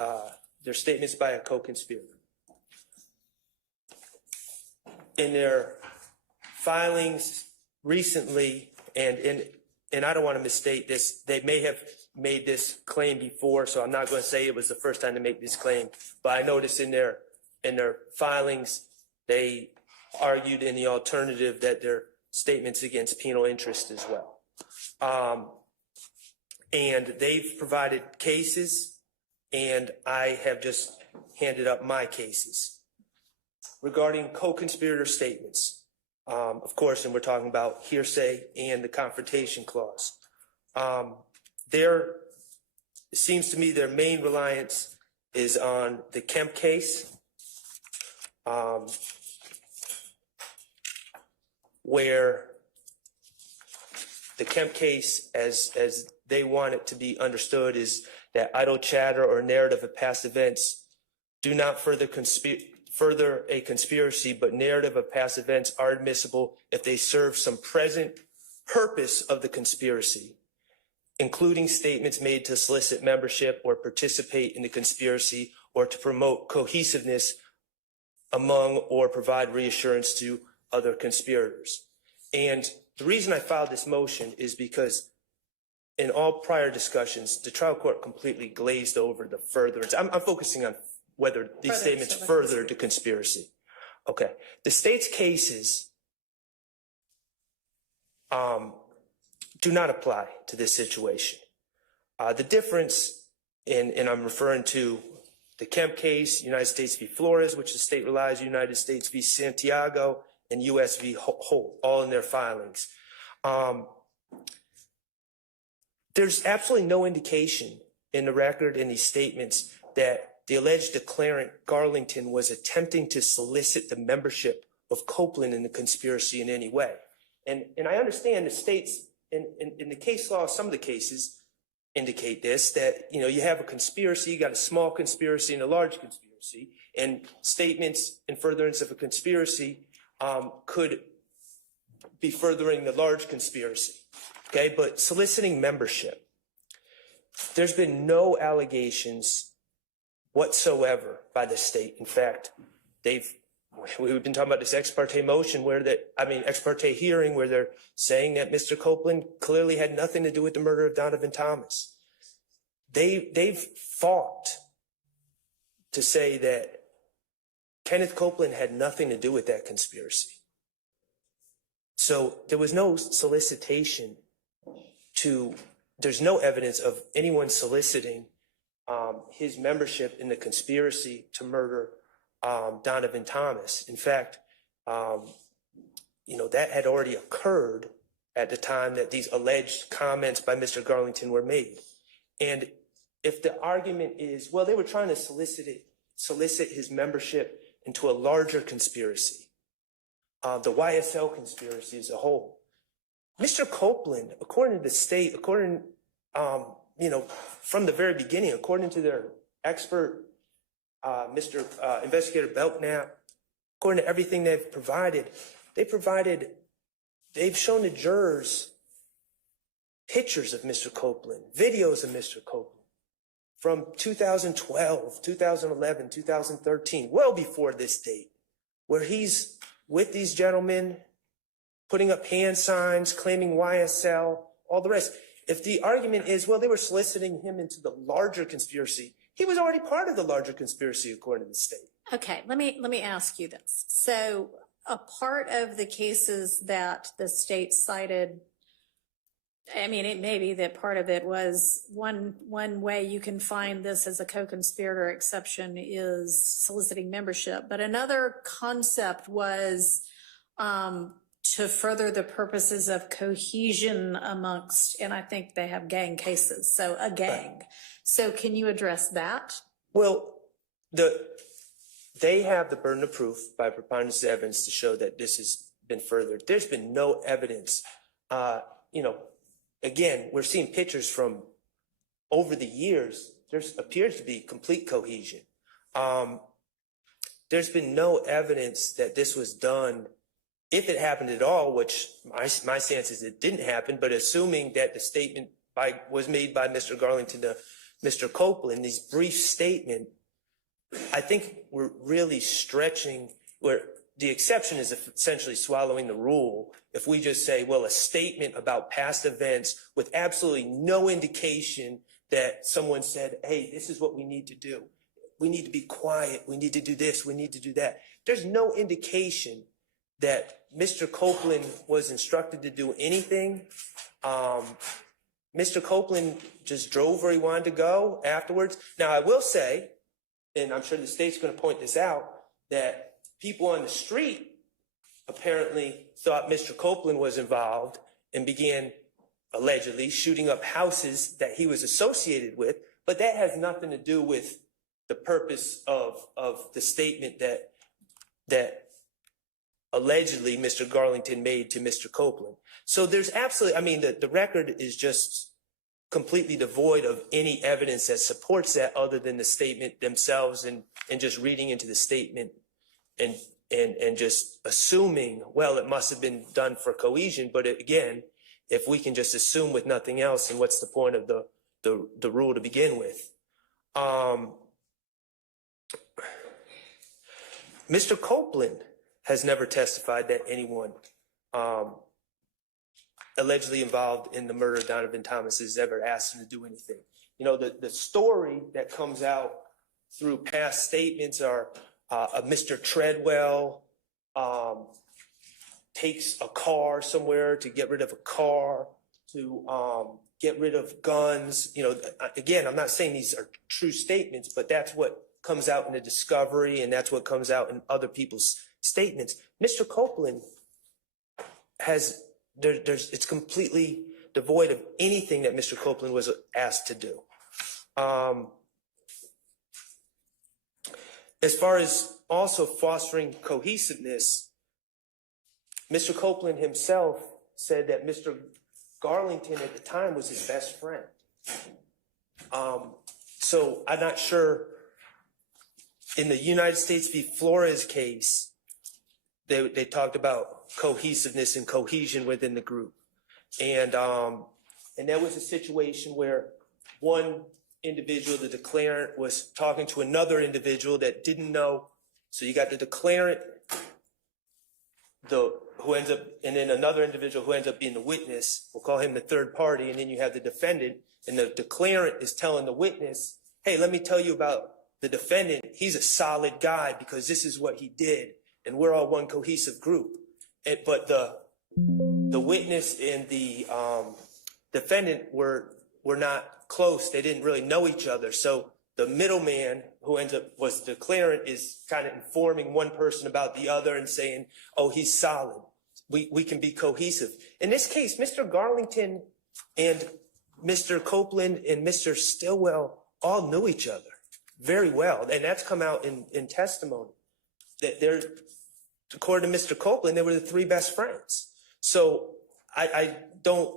they're statements by a co-conspirator. In their filings recently, and I don't want to misstate this, they may have made this claim before, so I'm not going to say it was the first time to make this claim, but I noticed in their filings, they argued in the alternative that they're statements against penal interest as well. And they've provided cases, and I have just handed up my cases. Regarding co-conspirator statements, of course, and we're talking about hearsay and the confrontation clause. It seems to me their main reliance is on the Kemp case, where the Kemp case, as they want it to be understood, is that idle chatter or narrative of past events do not further a conspiracy, but narrative of past events are admissible if they serve some present purpose of the conspiracy, including statements made to solicit membership or participate in the conspiracy or to promote cohesiveness among or provide reassurance to other conspirators. And the reason I filed this motion is because in all prior discussions, the trial court completely glazed over the furtherance. I'm focusing on whether these statements furthered the conspiracy. Okay. The state's cases do not apply to this situation. The difference, and I'm referring to the Kemp case, United States v. Flores, which the state relies, United States v. Santiago, and U.S. v. Holt, all in their filings. There's absolutely no indication in the record in these statements that the alleged declarant Garlington was attempting to solicit the membership of Copeland in the conspiracy in any way. And I understand the states, in the case law, some of the cases indicate this, that, you know, you have a conspiracy, you got a small conspiracy and a large conspiracy, and statements in furtherance of a conspiracy could be furthering the large conspiracy. Okay, but soliciting membership, there's been no allegations whatsoever by the state. In fact, we've been talking about this ex parte motion ex parte hearing where they're saying that Mr. Copeland clearly had nothing to do with the murder of Donovan Thomas. They've fought to say that Kenneth Copeland had nothing to do with that conspiracy. So there was no solicitation there's no evidence of anyone soliciting his membership in the conspiracy to murder Donovan Thomas. In fact, that had already occurred at the time that these alleged comments by Mr. Garlington were made. And if the argument is, well, they were trying to solicit his membership into a larger conspiracy, the YSL conspiracy as a whole, Mr. Copeland, according to the state, from the very beginning, according to their expert, Investigator Belknap, according to everything they've shown the jurors pictures of Mr. Copeland, videos of Mr. Copeland, from 2012, 2011, 2013, well before this date, where he's with these gentlemen, putting up hand signs, claiming YSL, all the rest. If the argument is, well, they were soliciting him into the larger conspiracy, he was already part of the larger conspiracy according to the state. Okay, let me ask you this. So a part of the cases that the state cited, I mean, it may be that part of it was one way you can find this as a co-conspirator exception is soliciting membership, but another concept was to further the purposes of cohesion amongst, and I think they have gang cases, so a gang. Right. So can you address that? Well, they have the burden of proof by preponderance of evidence to show that this has been furthered. There's been no evidence. Again, we're seeing pictures from over the years. There appears to be complete cohesion. There's been no evidence that this was done, if it happened at all, which my sense is it didn't happen, but assuming that the statement was made by Mr. Garlington to Mr. Copeland, this brief statement, I think we're really stretching where the exception is essentially swallowing the rule. If we just say, well, a statement about past events with absolutely no indication that someone said, hey, this is what we need to do. We need to be quiet. We need to do this. We need to do that. There's no indication that Mr. Copeland was instructed to do anything. Mr. Copeland just drove where he wanted to go afterwards. Now, I will say, and I'm sure the state's going to point this out, that people on the street apparently thought Mr. Copeland was involved and began allegedly shooting up houses that he was associated with, but that has nothing to do with the purpose of the statement that allegedly Mr. Garlington made to Mr. Copeland. So there's absolutely, I mean, the record is just completely devoid of any evidence that supports that other than the statement themselves and just reading into the statement and just assuming, well, it must have been done for cohesion. But again, if we can just assume with nothing else, then what's the point of the rule to begin with? Mr. Copeland has never testified that anyone allegedly involved in the murder of Donovan Thomas has ever asked him to do anything. You know, the story that comes out through past statements are Mr. Treadwell takes a car somewhere to get rid of a car, to get rid of guns. You know, again, I'm not saying these are true statements, but that's what comes out in the discovery, and that's what comes out in other people's statements. Mr. Copeland has, it's completely devoid of anything that Mr. Copeland was asked to do. As far as also fostering cohesiveness, Mr. Copeland himself said that Mr. Garlington at the time was his best friend. So I'm not sure. In the United States v. Flores case, they talked about cohesiveness and cohesion within the group. And that was a situation where one individual, the declarant, was talking to another individual that didn't know. So you got the declarant, who ends up, and then another individual who ends up being the witness. We'll call him the third party. And then you have the defendant, and the declarant is telling the witness, hey, let me tell you about the defendant. He's a solid guy because this is what he did, and we're all one cohesive group. But the witness and the defendant were not close. They didn't really know each other. So the middleman, who ends up was the declarant, is kind of informing one person about the other and saying, oh, he's solid. We can be cohesive. In this case, Mr. Garlington and Mr. Copeland and Mr. Stillwell all knew each other very well. And that's come out in testimony. That they're, according to Mr. Copeland, they were the three best friends. So I don't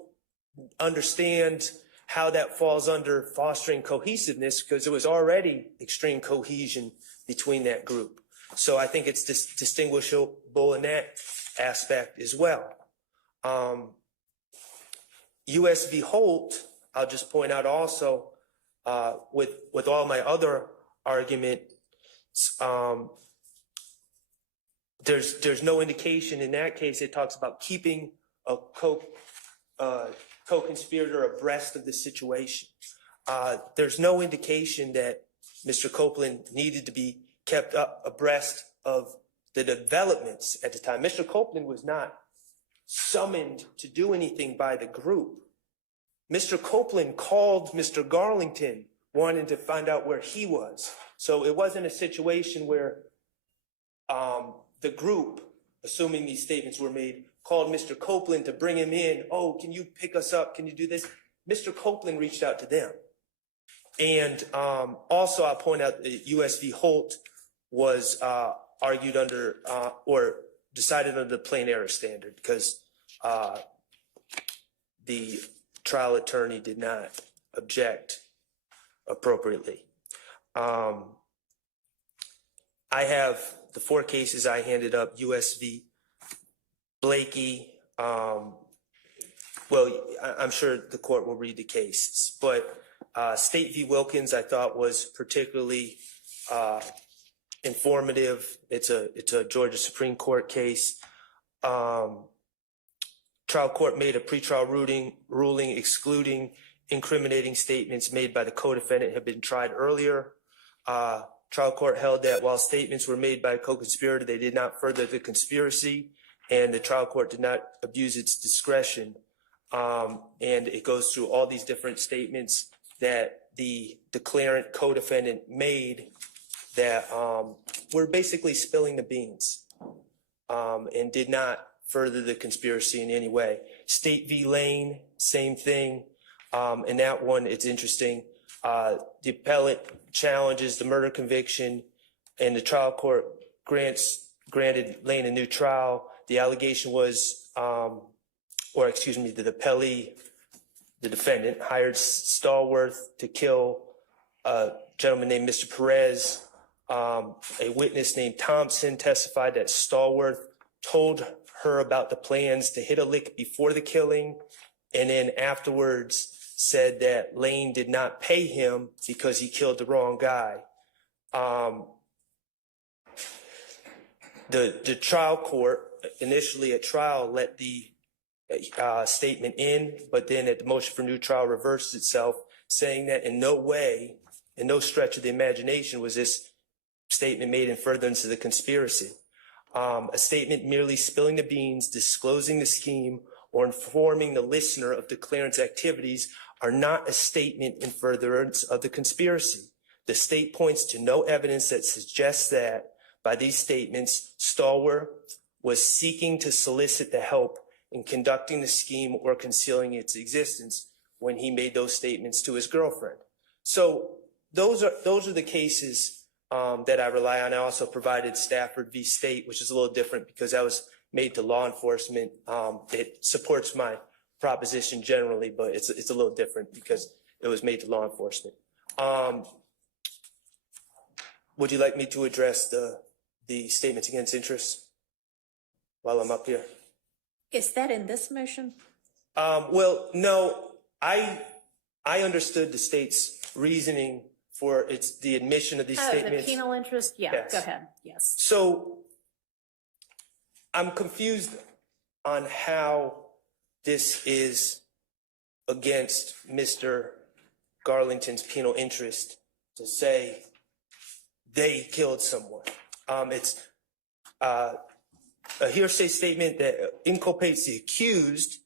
understand how that falls under fostering cohesiveness, because there was already extreme cohesion between that group. So I think it's distinguishable in that aspect as well. US v. Holt, I'll just point out also, With all my other arguments, there's no indication in that case. It talks about keeping a co-conspirator abreast of the situation. There's no indication that Mr. Copeland needed to be kept abreast of the developments at the time. Mr. Copeland was not summoned to do anything by the group. Mr. Copeland called Mr. Garlington wanting to find out where he was. So it wasn't a situation where the group, assuming these statements were made, called Mr. Copeland to bring him in. Oh, can you pick us up? Can you do this? Mr. Copeland reached out to them. And also I'll point out that US v. Holt was argued under or decided under the plain error standard because the trial attorney did not object appropriately. I have the 4 cases I handed up: US v. Blakey. Well, I'm sure the court will read the cases, but State v. Wilkins I thought was particularly informative. It's a Georgia Supreme Court case. Trial court made a pretrial ruling excluding incriminating statements made by the co-defendant had been tried earlier. Trial court held that while statements were made by a co-conspirator, they did not further the conspiracy, and the trial court did not abuse its discretion. And it goes through all these different statements that the declarant co-defendant made that were basically spilling the beans and did not further the conspiracy in any way. State v. Lane, same thing. In that one, it's interesting. The appellate challenges the murder conviction, and the trial court granted Lane a new trial. The allegation was, the appellee, the defendant, hired Stallworth to kill a gentleman named Mr. Perez. A witness named Thompson testified that Stallworth told her about the plans to hit a lick before the killing, and then afterwards said that Lane did not pay him because he killed the wrong guy. The trial court initially at trial let the statement in, but then at the motion for new trial reversed itself, saying that in no way, in no stretch of the imagination was this statement made in furtherance of the conspiracy. A statement merely spilling the beans, disclosing the scheme, or informing the listener of the declarant's activities are not a statement in furtherance of the conspiracy. The state points to no evidence that suggests that by these statements, Stallworth was seeking to solicit the help in conducting the scheme or concealing its existence when he made those statements to his girlfriend. So those are the cases that I rely on. I also provided Stafford v. State, which is a little different because that was made to law enforcement. It supports my proposition generally, but it's a little different because it was made to law enforcement. Would you like me to address the statements against interest while I'm up here? Is that in this motion? Well, no, I understood the state's reasoning for the admission of these statements. The penal interest? Yeah, Yes. Go ahead. Yes. So I'm confused on how this is against Mr. Garlington's penal interest to say they killed someone. It's a hearsay statement that inculpates the accused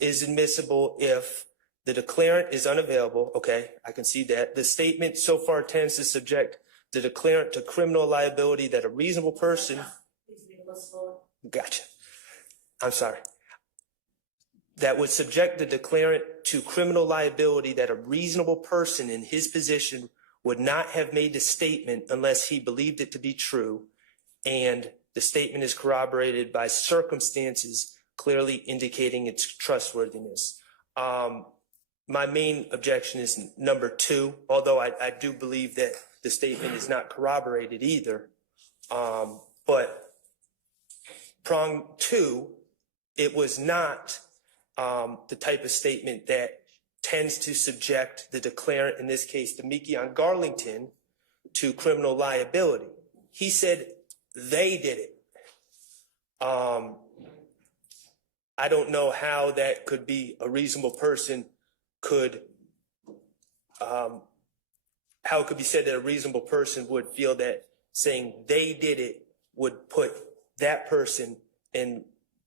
is admissible if the declarant is unavailable. Okay, I can see that. The statement so far tends to subject the declarant to criminal liability that a reasonable person. Gotcha. I'm sorry. That would subject the declarant to criminal liability that a reasonable person in his position would not have made the statement unless he believed it to be true, and the statement is corroborated by circumstances clearly indicating its trustworthiness. My main objection is number 2, although I do believe that the statement is not corroborated either. But prong 2, it was not the type of statement that tends to subject the declarant, in this case, Demekion Garlington, to criminal liability. He said they did it. I don't know how that could be a reasonable person could, how it could be said that a reasonable person would feel that saying they did it would put that person in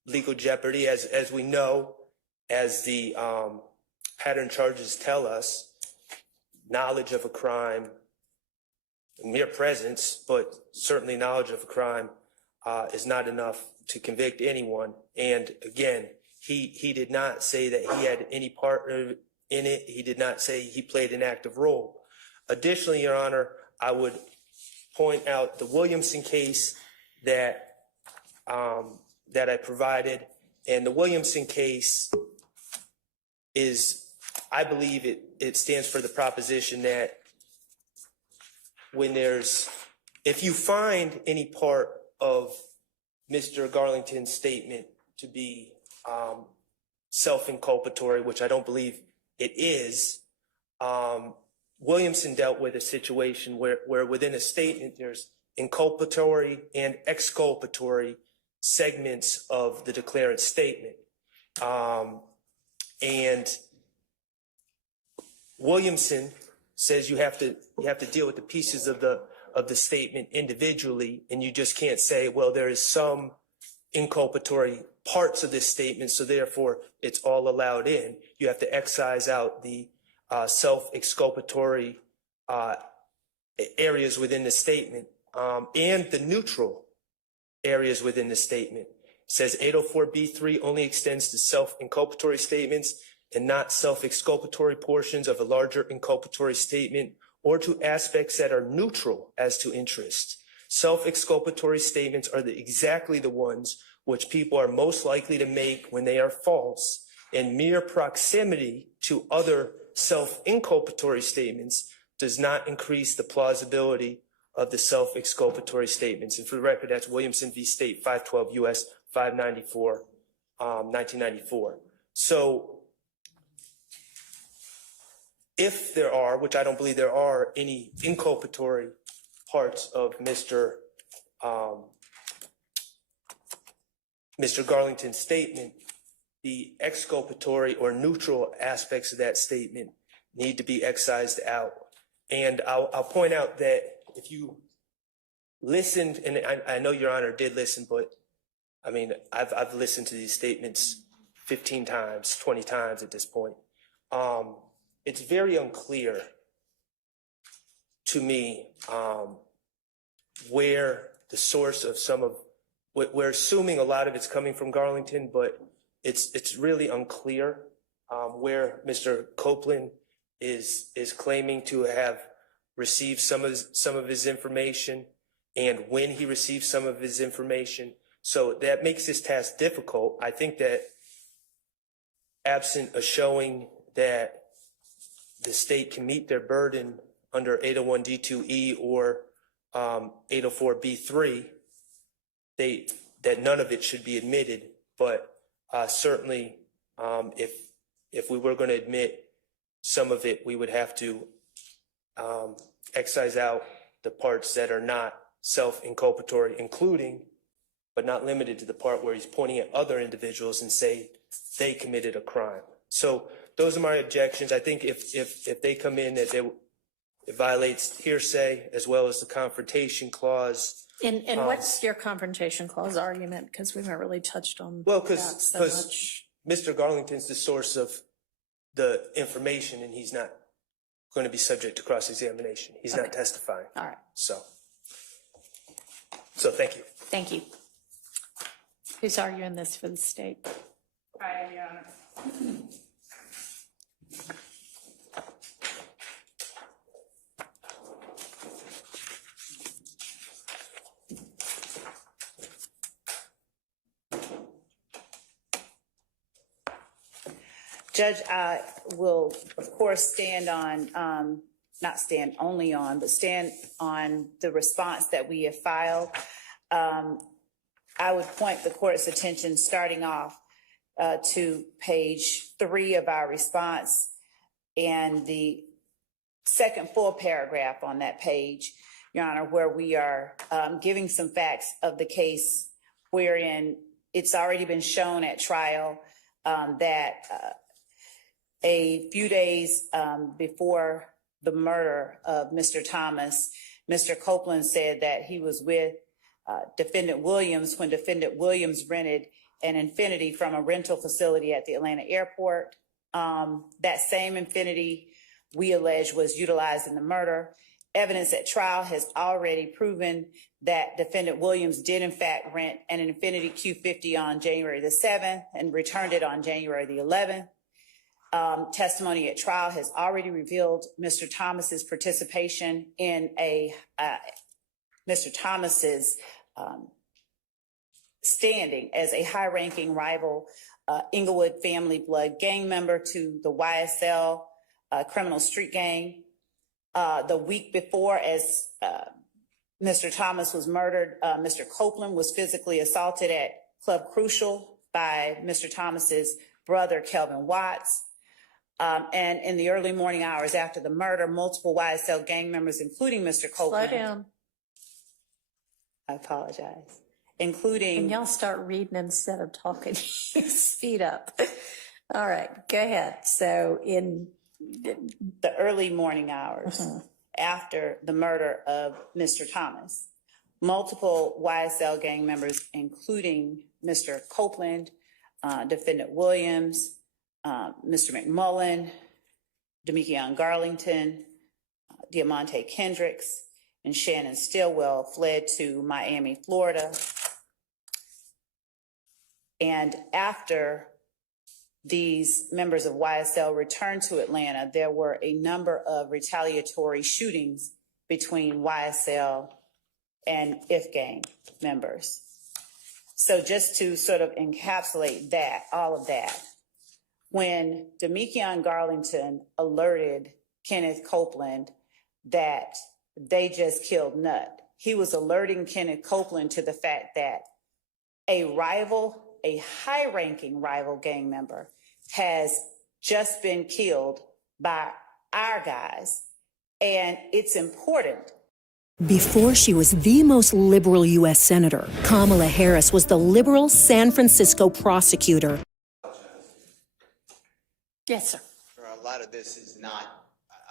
legal jeopardy. As we know, as the pattern charges tell us, knowledge of a crime, mere presence, but certainly knowledge of a crime is not enough to convict anyone. And again, he did not say that he had any part in it. He did not say he played an active role. Additionally, Your Honor, I would point out the Williamson case that that I provided, and the Williamson case is, I believe it stands for the proposition that if you find any part of Mr. Garlington's statement to be self-inculpatory, which I don't believe it is, Williamson dealt with a situation where within a statement there's inculpatory and exculpatory segments of the declarant statement. And Williamson says you have to deal with the pieces of the statement individually, and you just can't say, well, there is some inculpatory parts of this statement, so therefore it's all allowed in. You have to excise out the self-exculpatory areas within the statement and the neutral areas within the statement. It says 804B3 only extends to self-inculpatory statements and not self-exculpatory portions of a larger inculpatory statement, or to aspects that are neutral as to interest. Self-exculpatory statements are exactly the ones which people are most likely to make when they are false, and mere proximity to other self-inculpatory statements does not increase the plausibility of the self-exculpatory statements. And for the record, that's Williamson v. State, 512 U.S. 594, 1994. So if there are, which I don't believe there are, any inculpatory parts of Mr. Garlington's statement, the exculpatory or neutral aspects of that statement need to be excised out. And I'll point out that if you listened, and I know Your Honor did listen, but I mean, I've listened to these statements 15 times, 20 times at this point. It's very unclear to me where the source of we're assuming a lot of it's coming from Garlington, but it's really unclear where Mr. Copeland is claiming to have received some of his information and when he received some of his information. So that makes this task difficult. I think that absent a showing that the state can meet their burden under 801D2E or 804B3, that none of it should be admitted. But certainly, if we were going to admit some of it, we would have to excise out the parts that are not self-inculpatory, including, but not limited to, the part where he's pointing at other individuals and say they committed a crime. So those are my objections. I think if they come in, that it violates hearsay as well as the confrontation clause. And what's your confrontation clause argument? Because we haven't really touched on Well, that because so much. Mr. Garlington's the source of the information, and he's not going to be subject to cross-examination. He's not testifying. All right. So thank you. Thank you. Who's arguing this for the state? I am, Your Honor. Judge, I will, of course, stand on, not stand only on, but stand on the response that we have filed. I would point the court's attention, starting off to page 3 of our response. and the second full paragraph on that page, Your Honor, where we are giving some facts of the case wherein it's already been shown at trial that a few days before the murder of Mr. Thomas, Mr. Copeland said that he was with Defendant Williams when Defendant Williams rented an Infiniti from a rental facility at the Atlanta airport. That same Infiniti, we allege, was utilized in the murder. Evidence at trial has already proven that Defendant Williams did in fact rent an Infiniti Q50 on January the 7th and returned it on January the 11th. Testimony at trial has already revealed Mr. Thomas's participation in Mr. Thomas's standing as a high-ranking rival Inglewood family blood gang member to the YSL criminal street gang. The week before, as Mr. Thomas was murdered, Mr. Copeland was physically assaulted at Club Crucial by Mr. Thomas's brother, Kelvin Watts. And in the early morning hours after the murder, multiple YSL gang members, including Mr. Copeland. Slow down. I apologize. Including. And y'all start reading instead of talking. Speed up. All right, go ahead. So in the early morning hours after the murder of Mr. Thomas, multiple YSL gang members, including Mr. Copeland, Defendant Williams, Mr. McMullen, Demekion Garlington, Diamante Kendricks, and Shannon Stillwell fled to Miami, Florida. And after these members of YSL returned to Atlanta, there were a number of retaliatory shootings between YSL and IF gang members. So just to sort of encapsulate that, all of that, when Demekion Garlington alerted Kenneth Copeland that they just killed Nutt, he was alerting Kenneth Copeland to the fact that a rival, a high-ranking rival gang member, has just been killed by our guys, and it's important. Before she was the most liberal U.S. Senator, Kamala Harris was the liberal San Francisco prosecutor. yes, sir. A lot of this is not,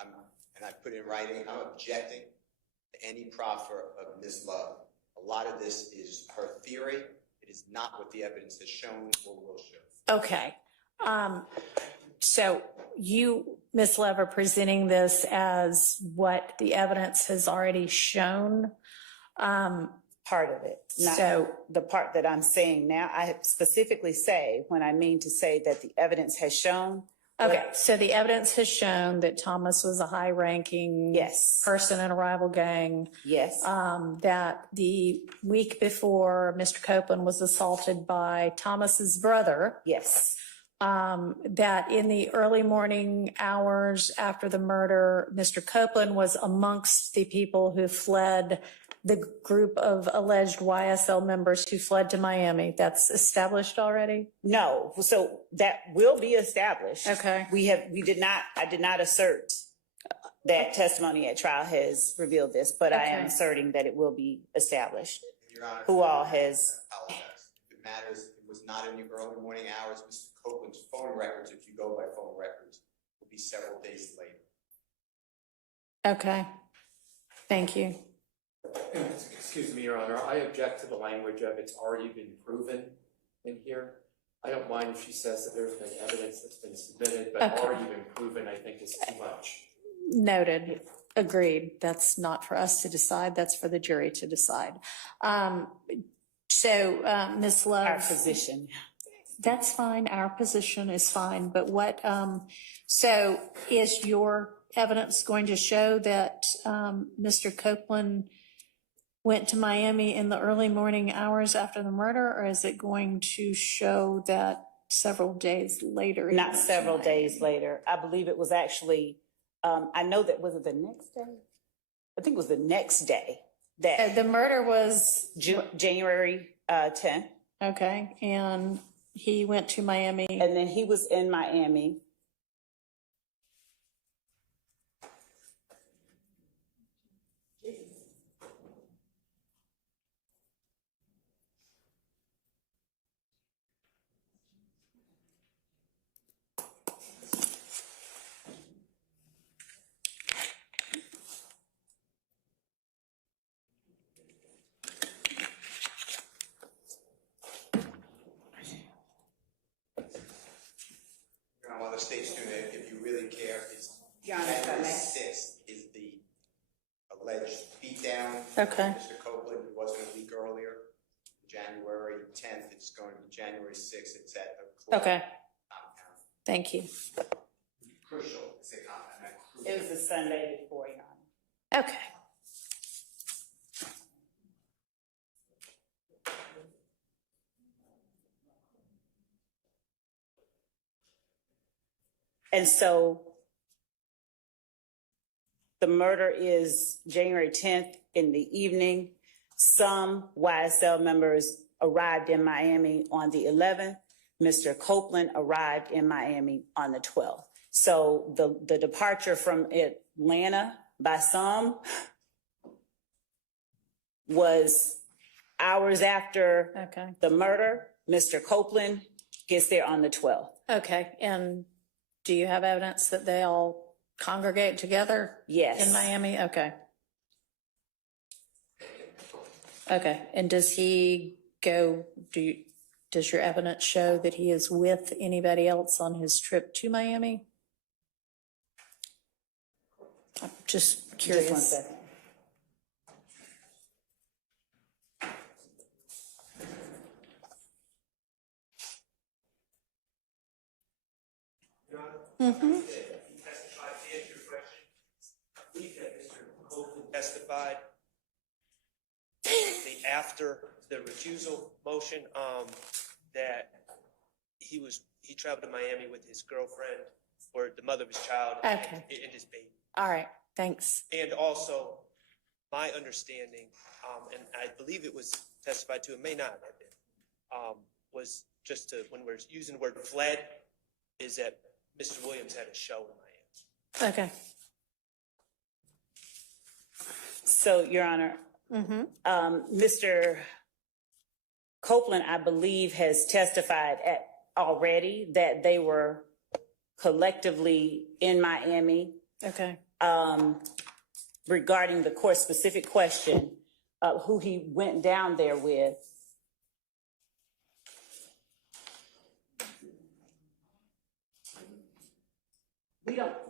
and I put in writing, I'm objecting to any proffer of Ms. Love. A lot of this is her theory. It is not what the evidence has shown or will show. Okay. So you, Ms. Love, are presenting this as what the evidence has already shown. Part of it. Not So the part that I'm saying now, I specifically say when I mean to say that the evidence has shown. okay, so the evidence has shown that Thomas was a high-ranking Yes. person in a rival gang. Yes. That the week before Mr. Copeland was assaulted by Thomas's brother. Yes. That in the early morning hours after the murder, Mr. Copeland was amongst the people who fled, the group of alleged YSL members who fled to Miami. That's established already? No. So that will be established. Okay. I did not assert that testimony at trial has revealed this, but I am Okay. asserting that it will be established. Your Honor, Who all has, I apologize. If it matters, it was not in the early morning hours. Mr. Copeland's phone records, if you go by phone records, will be several days later. Okay. Thank you. Excuse me, Your Honor, I object to the language of it's already been proven in here. I don't mind if she says that there's been evidence that's been submitted, but Okay. already been proven, I think, is too much. Noted. Agreed. That's not for us to decide. That's for the jury to decide. So, Ms. Love. our position. That's fine. Our position is fine. But what, so is your evidence going to show that Mr. Copeland went to Miami in the early morning hours after the murder, or is it going to show that several days later? he Not went to several Miami? days later. I believe it was actually, I know that, was it the next day? I think it was the next day that The murder was, January 10th. okay, and he went to Miami. And then he was in Miami the state student, if you really care, is Your Honor, if I January may. 6th is the alleged beatdown. Okay. Mr. Copeland, it wasn't a week earlier. January 10th, it's going to be January 6th. It's at a club Okay. compound. Thank you. Crucial, it's a compound, not crucial. It was the Sunday before, Your Honor. Okay. And so the murder is January 10th in the evening. Some YSL members arrived in Miami on the 11th. Mr. Copeland arrived in Miami on the 12th. So the departure from Atlanta by some was hours after Okay. the murder. Mr. Copeland gets there on the 12th. Okay. And do you have evidence that they all congregate together? Yes. In Miami? Okay. Okay. And does he go, does your evidence show that he is with anybody else on his trip to Miami? I'm just curious. Just 1 second. He testified to answer your question. I believe that Mr. Copeland testified after the recusal motion, that he traveled to Miami with his girlfriend or the mother of his child Okay. and his baby. All right. Thanks. And also, my understanding, and I believe it was testified to, it may not have been, was just to, when we're using the word fled, is that Mr. Williams had a show in Miami. Okay. So, Your Honor, Mr. Copeland, I believe, has testified already that they were collectively in Miami. Okay. Regarding the court-specific question of who he went down there with.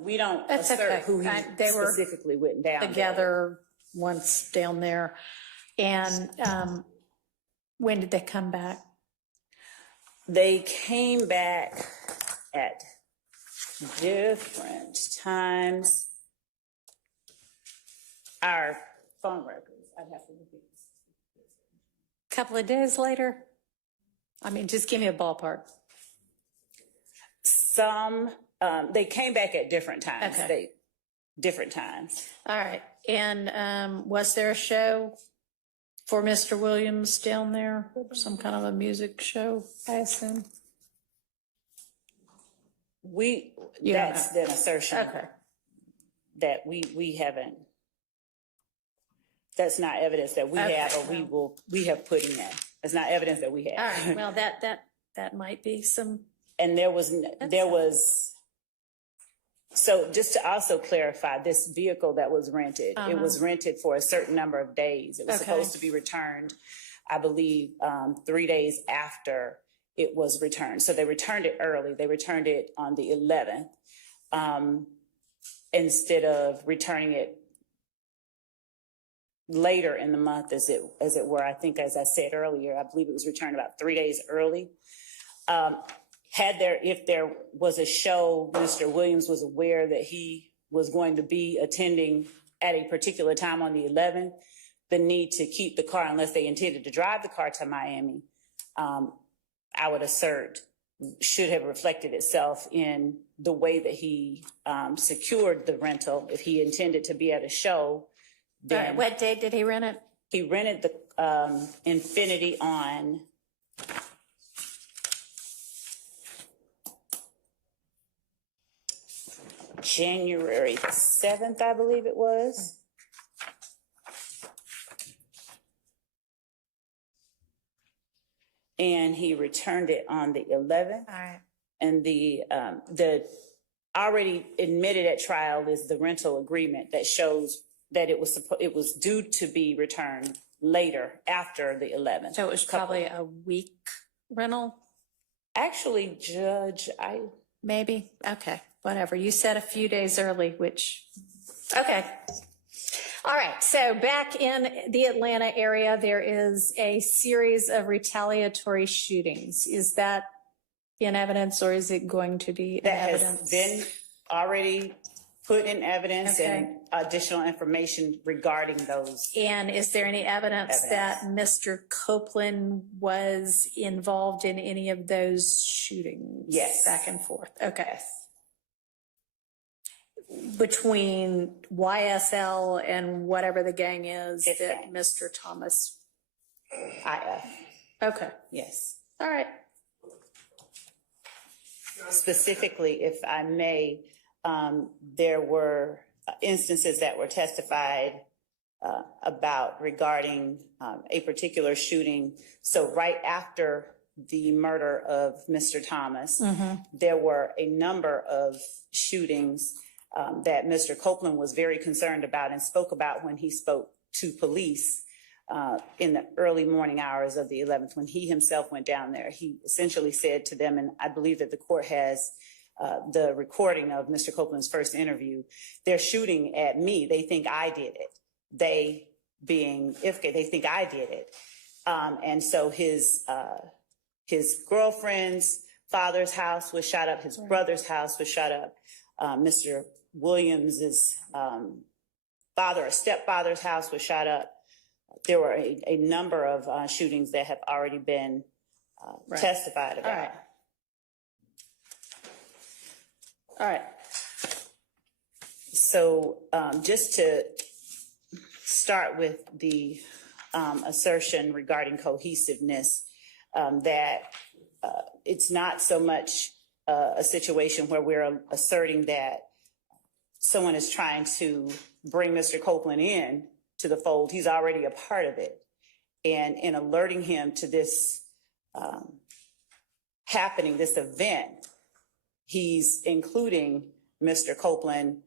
We don't That's assert okay. who he They were specifically went down there. Together once down there. And when did they come back? They came back at different times. Our phone records, I'd have to look at. Couple of days later? I mean, just give me a ballpark. Some, they came back at different times. Okay. Different times. All right. And was there a show for Mr. Williams down there? Some kind of a music show, I assume? You don't That's know. an assertion Okay. that we haven't, that's not evidence that we Okay. have or we have put in there. It's not evidence that we All have. right. Well, that might be some. And there was, so just to also clarify, this vehicle that was rented, it was rented for a certain number of days. It was Okay. supposed to be returned, I believe, 3 days after it was returned. So they returned it early. They returned it on the 11th instead of returning it later in the month, as it were. I think, as I said earlier, I believe it was returned about 3 days early. If there was a show, Mr. Williams was aware that he was going to be attending at a particular time on the 11th. The need to keep the car, unless they intended to drive the car to Miami, I would assert should have reflected itself in the way that he secured the rental. If he intended to be at a show, All right. then What date did he rent it? he rented the Infinity on January 7th, I believe it was. And he returned it on the 11th. All right. And the already admitted at trial is the rental agreement that shows that it was due to be returned later after the 11th. So it was probably a week rental? Actually, Judge, maybe? Okay, whatever. You said a few days early, which, okay. All right, so back in the Atlanta area, there is a series of retaliatory shootings. Is that in evidence, or is it going to be in That evidence? has been already put in evidence and additional information regarding those. And is there any evidence that Mr. Copeland was involved in any of those shootings? Yes. Back and forth, okay. Between YSL and whatever the gang is It's that gang. Mr. Thomas, IF, okay, yes. all right. Specifically, if I may, there were instances that were testified about regarding a particular shooting. So right after the murder of Mr. Thomas, there were a number of shootings that Mr. Copeland was very concerned about and spoke about when he spoke to police in the early morning hours of the 11th, when he himself went down there. He essentially said to them, and I believe that the court has the recording of Mr. Copeland's first interview, they're shooting at me. They think I did it. They being Ifke, they think I did it. And so his girlfriend's father's house was shot up. His brother's house was shot up. Mr. Williams's father or stepfather's house was shot up. There were a number of shootings that have already been testified about. All right. All right. So just to start with the assertion regarding cohesiveness, that it's not so much a situation where we're asserting that someone is trying to bring Mr. Copeland in to the fold. He's already a part of it. And in alerting him to this happening, this event, he's including Mr. Copeland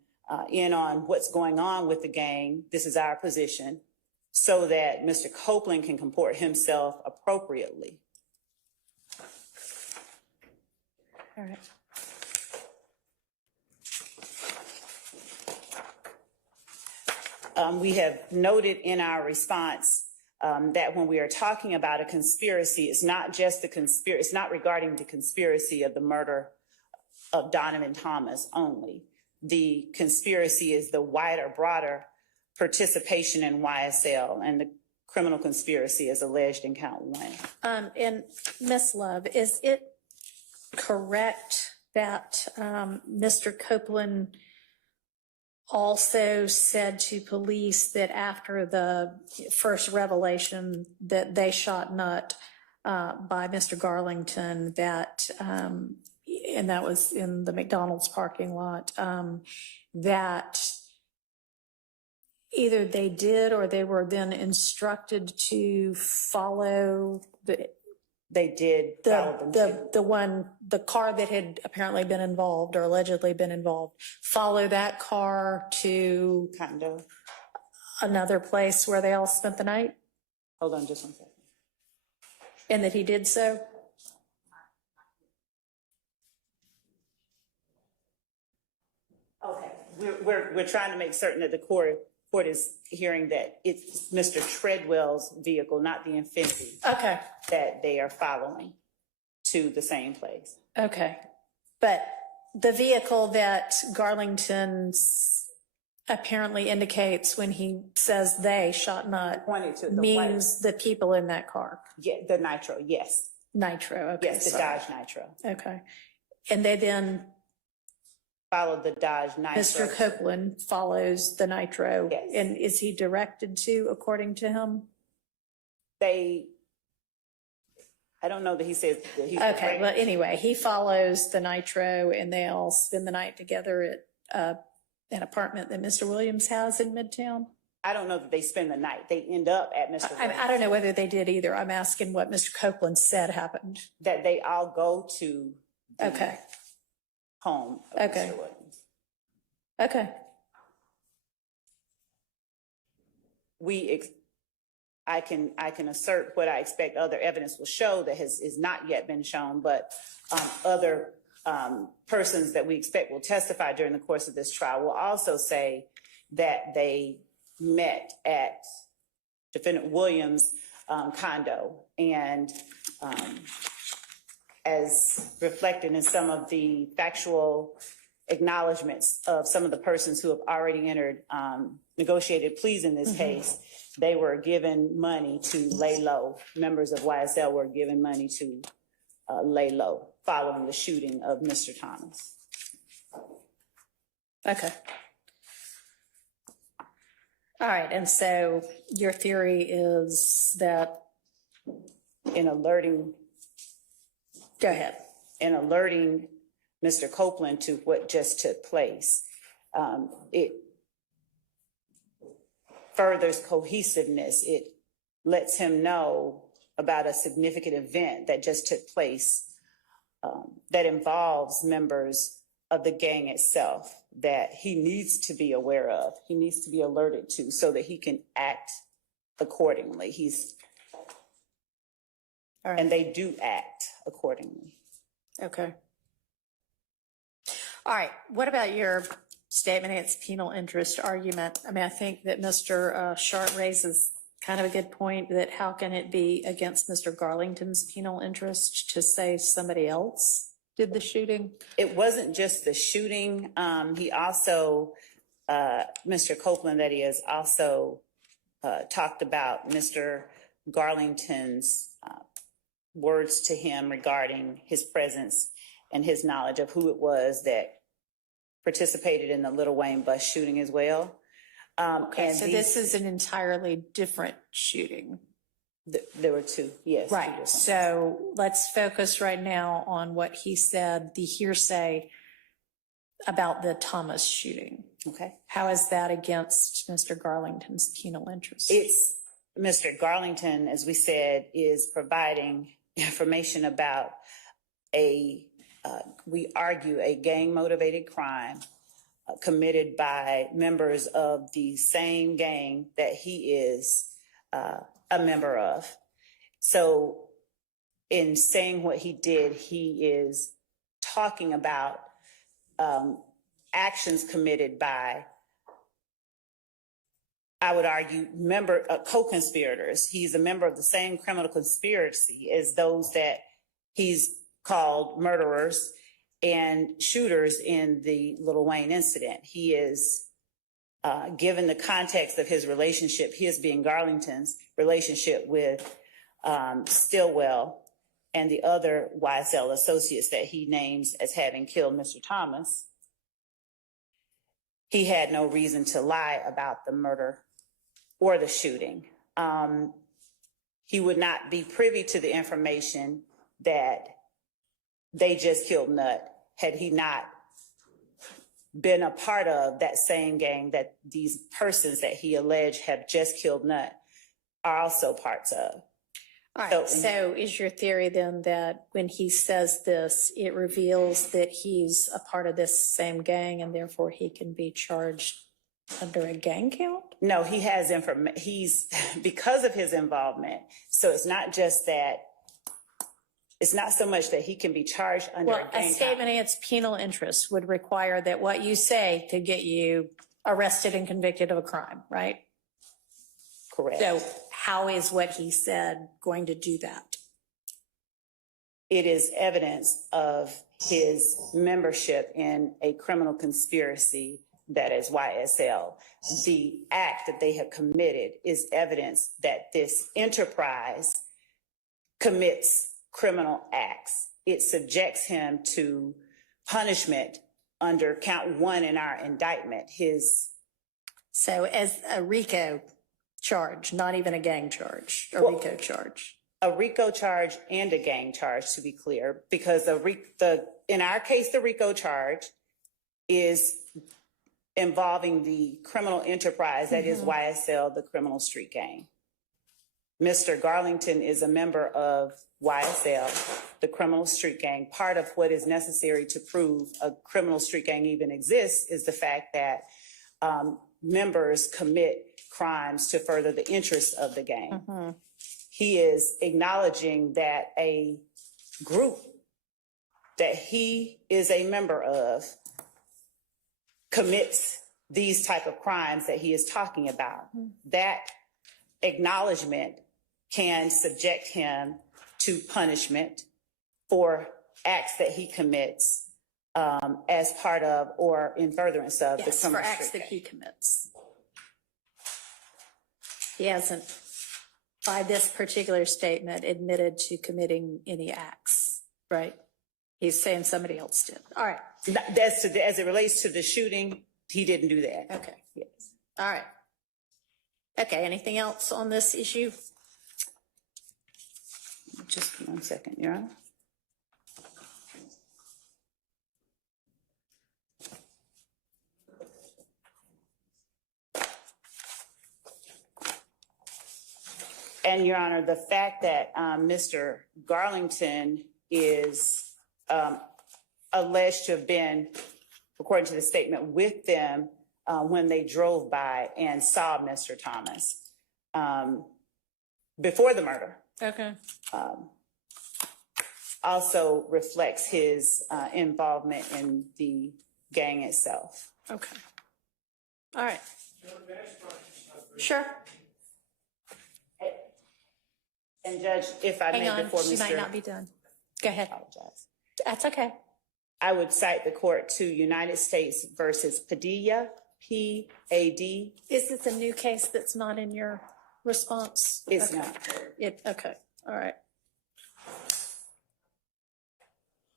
in on what's going on with the gang. This is our position, so that Mr. Copeland can comport himself appropriately. All right. We have noted in our response that when we are talking about a conspiracy, it's not just the conspiracy, it's not regarding the conspiracy of the murder of Donovan Thomas only. The conspiracy is the wider, broader participation in YSL, and the criminal conspiracy is alleged in count 1. And Ms. Love, is it correct that Mr. Copeland also said to police that after the first revelation that they shot Nutt by Mr. Garlington, that, and that was in the McDonald's parking lot, that either they did or they were then instructed to follow They did follow them too. the car that had apparently been involved or allegedly been involved, follow that car to Kind of. another place where they all spent the night, Hold on just one second. and that he did so? Okay, we're trying to make certain that the court is hearing that it's Mr. Treadwell's vehicle, not the Infiniti, Okay, that they are following to the same place. okay. But the vehicle that Garlington apparently indicates when he says they shot Nutt Pointed to the means the people in that car. Yeah, the Nitro, yes. Nitro, okay. Yes, the sorry. Dodge Nitro. Okay. And they then, Followed the Dodge Nitro. Mr. Copeland follows the Nitro. Yes. And is he directed to, according to him? I don't know that he says that he's. Okay, well, anyway, he follows the Nitro and they all spend the night together at an apartment that Mr. Williams has in Midtown? I don't know that they spend the night. They end up at Mr. I don't know whether they did either. I'm asking what Mr. Copeland said happened. That they all go to the Okay, home of Okay. Mr. Williams. okay. I can assert what I expect other evidence will show that is not yet been shown, but other persons that we expect will testify during the course of this trial will also say that they met at Defendant Williams' condo. And as reflected in some of the factual acknowledgments of some of the persons who have already entered negotiated pleas in this case, they were given money to lay low. Members of YSL were given money to lay low following the shooting of Mr. Thomas. Okay. All right, and so your theory is that, In alerting go ahead. Mr. Copeland to what just took place, it furthers cohesiveness. It lets him know about a significant event that just took place that involves members of the gang itself that he needs to be aware of, he needs to be alerted to so that he can act accordingly. All right. And they do act accordingly. Okay. All right. What about your statement against penal interest argument? I mean, I think that Mr. Sharp raises kind of a good point that how can it be against Mr. Garlington's penal interest to say somebody else did the shooting? It wasn't just the shooting. He also, Mr. Copeland, that he has also talked about Mr. Garlington's words to him regarding his presence and his knowledge of who it was that participated in the Little Wayne bus shooting as well. Okay, so this is an entirely different shooting. There were two, yes. Right. So let's focus right now on what he said, the hearsay about the Thomas shooting. Okay. How is that against Mr. Garlington's penal interest? It's Mr. Garlington, as we said, is providing information about we argue, a gang-motivated crime committed by members of the same gang that he is a member of. So in saying what he did, he is talking about actions committed by, I would argue, co-conspirators. He's a member of the same criminal conspiracy as those that he's called murderers and shooters in the Little Wayne incident. He is, given the context of his relationship, his being Garlington's relationship with Stillwell and the other YSL associates that he names as having killed Mr. Thomas, he had no reason to lie about the murder or the shooting. He would not be privy to the information that they just killed Nutt had he not been a part of that same gang that these persons that he alleged have just killed Nutt are also parts of. All right, so is your theory then that when he says this, it reveals that he's a part of this same gang and therefore he can be charged under a gang count? No, he has he's, because of his involvement, so it's not just that, it's not so much that he can be charged under a gang count. A statement against penal interest would require that what you say could get you arrested and convicted of a crime, right? Correct. So how is what he said going to do that? It is evidence of his membership in a criminal conspiracy that is YSL. The act that they have committed is evidence that this enterprise commits criminal acts. It subjects him to punishment under count 1 in our indictment. So as a RICO charge, not even a gang charge, a RICO charge. A RICO charge and a gang charge, to be clear, because in our case, the RICO charge is involving the criminal enterprise that is YSL, the criminal street gang. Mr. Garlington is a member of YSL, the criminal street gang. Part of what is necessary to prove a criminal street gang even exists is the fact that members commit crimes to further the interests of the gang. He is acknowledging that a group that he is a member of commits these type of crimes that he is talking about, that acknowledgement can subject him to punishment for acts that he commits as part of or in furtherance of the Yes, criminal for acts street that gang. he commits. He hasn't, by this particular statement, admitted to committing any acts, right? He's saying somebody else did. All right. As it relates to the shooting, he didn't do that. Okay. Yes. All right. Okay, anything else on this issue? Just 1 second, Your Honor. And Your Honor, the fact that Mr. Garlington is alleged to have been, according to the statement, with them when they drove by and saw Mr. Thomas before the murder, Okay. also reflects his involvement in the gang itself. Okay. All right. Sure. And Judge, if I Hang may, on, before she might Mr. not be done. Go ahead. Apologize. That's okay. I would cite the court to United States versus Padilla, P-A-D. Is this a new case that's not in your response? It's Okay. not. Okay, all right.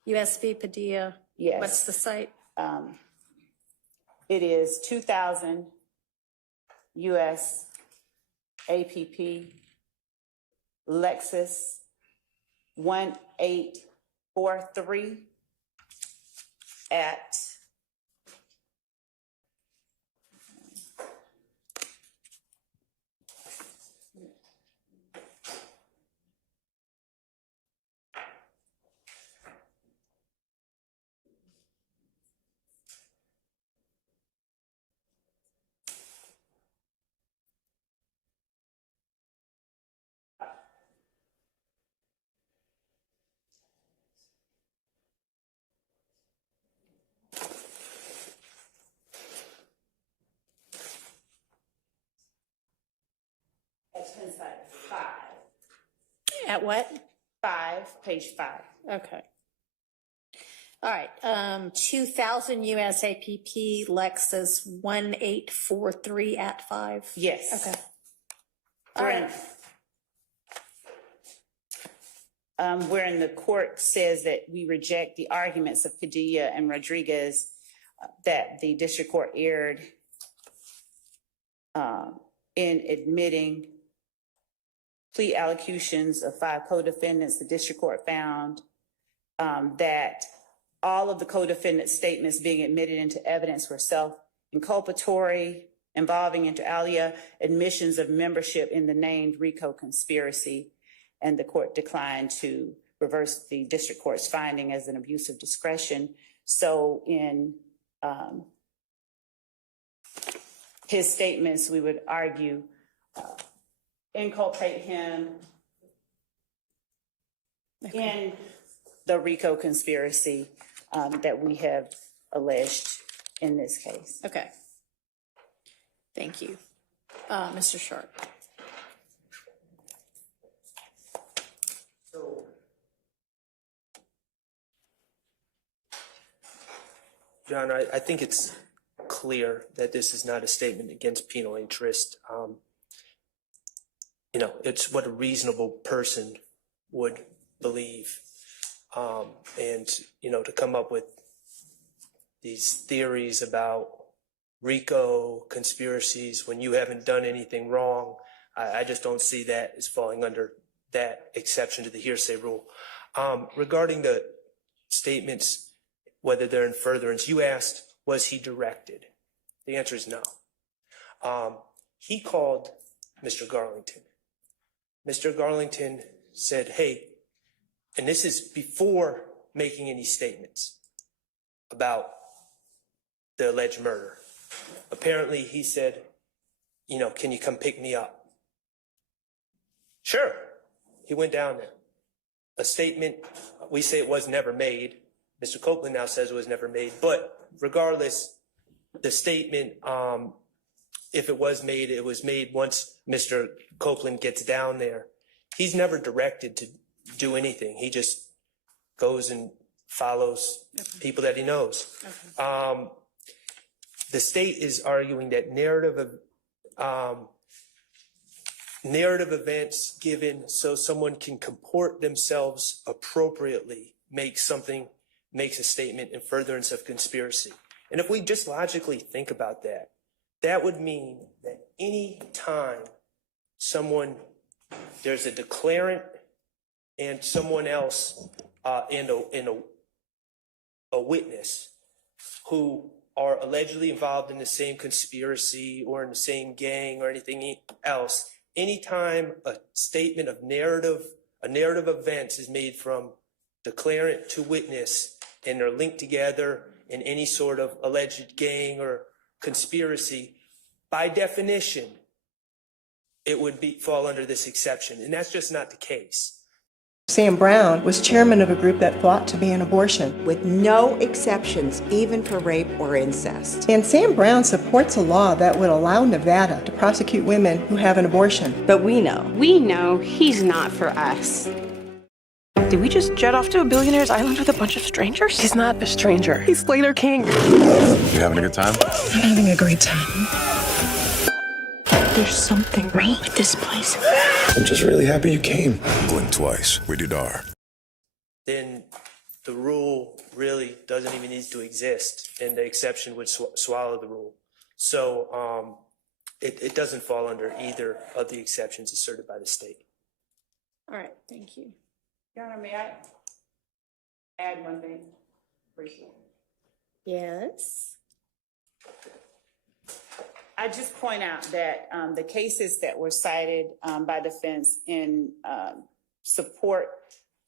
USV Padilla. Yes. What's the site? It is 2000 US APP Lexus 1843 at At what? 5, page 5. Okay. All right, 2000 US APP Lexus 1843 at 5. Yes. Okay. All right. Wherein the court says that we reject the arguments of Padilla and Rodriguez that the district court erred in admitting plea allocutions of 5 co-defendants. The district court found that all of the co-defendant statements being admitted into evidence were self-inculpatory, involving inter alia admissions of membership in the named RICO conspiracy, and the court declined to reverse the district court's finding as an abuse of discretion. So in his statements, we would argue, inculpate him in the RICO conspiracy that we have alleged in this case. Okay. Thank you. Mr. Sharp. John, I think it's clear that this is not a statement against penal interest. It's what a reasonable person would believe. And to come up with these theories about RICO conspiracies when you haven't done anything wrong, I just don't see that as falling under that exception to the hearsay rule. Regarding the statements, whether they're in furtherance, you asked, was he directed? The answer is no. He called Mr. Garlington. Mr. Garlington said, hey, and this is before making any statements about the alleged murder. Apparently he said, can you come pick me up? Sure. He went down there. A statement, we say it was never made, Mr. Copeland now says it was never made. But regardless, the statement, if it was made once Mr. Copeland gets down there. He's never directed to do anything. He just goes and follows people that he knows. The state is arguing that narrative events given so someone can comport themselves appropriately makes a statement in furtherance of conspiracy. And if we just logically think about that, that would mean that any time there's a declarant and someone else and a witness who are allegedly involved in the same conspiracy or in the same gang or anything else, anytime a statement of narrative events is made from declarant to witness and they're linked together in any sort of alleged gang or conspiracy, by definition, it would fall under this exception. And that's just not the case. Sam Brown was chairman of a group that fought to ban abortion. With no exceptions, even for rape or incest. And Sam Brown supports a law that would allow Nevada to prosecute women who have an abortion. But we know he's not for us. Did we just jet off to a billionaire's island with a bunch of strangers? He's not a stranger. He's Slater King. You having a good time? I'm having a great time. There's something wrong with this place. I'm just really happy you came. Blink twice. Rated R. Then the rule really doesn't even need to exist, and the exception would swallow the rule. So it doesn't fall under either of the exceptions asserted by the state. All right, thank you. Your Honor, may I add one thing briefly? Yes. I just point out that the cases that were cited by defense in support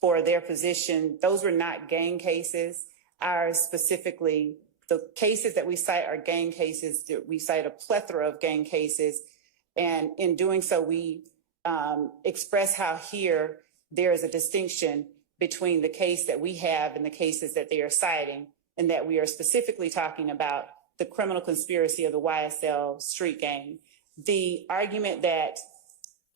for their position, those were not gang cases. Ours specifically, the cases that we cite are gang cases. We cite a plethora of gang cases. And in doing so, we express how here there is a distinction between the case that we have and the cases that they are citing, and that we are specifically talking about the criminal conspiracy of the YSL street gang. The argument that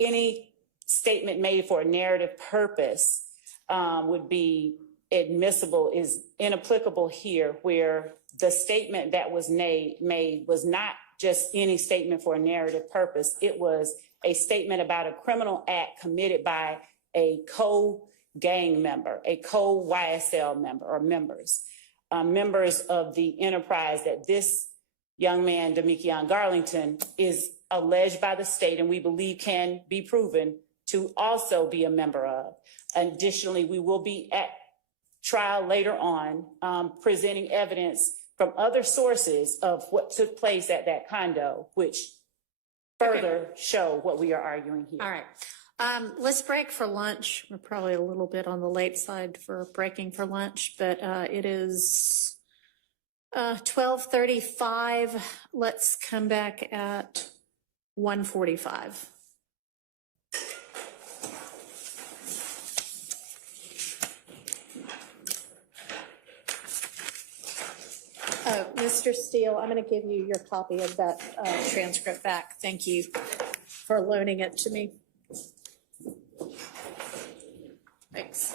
any statement made for a narrative purpose would be admissible is inapplicable here, where the statement that was made was not just any statement for a narrative purpose. It was a statement about a criminal act committed by a co-gang member, a co-YSL member or members. Members of the enterprise that this young man, Damikion Garlington, is alleged by the state and we believe can be proven to also be a member of. Additionally, we will be at trial later on presenting evidence from other sources of what took place at that condo, which further show what we are arguing here. All right. Let's break for lunch. We're probably a little bit on the late side for breaking for lunch, but it is 12:35. Let's come back at 1:45. Mr. Steele, I'm going to give you your copy of that transcript back. Thank you for loaning it to me. Thanks.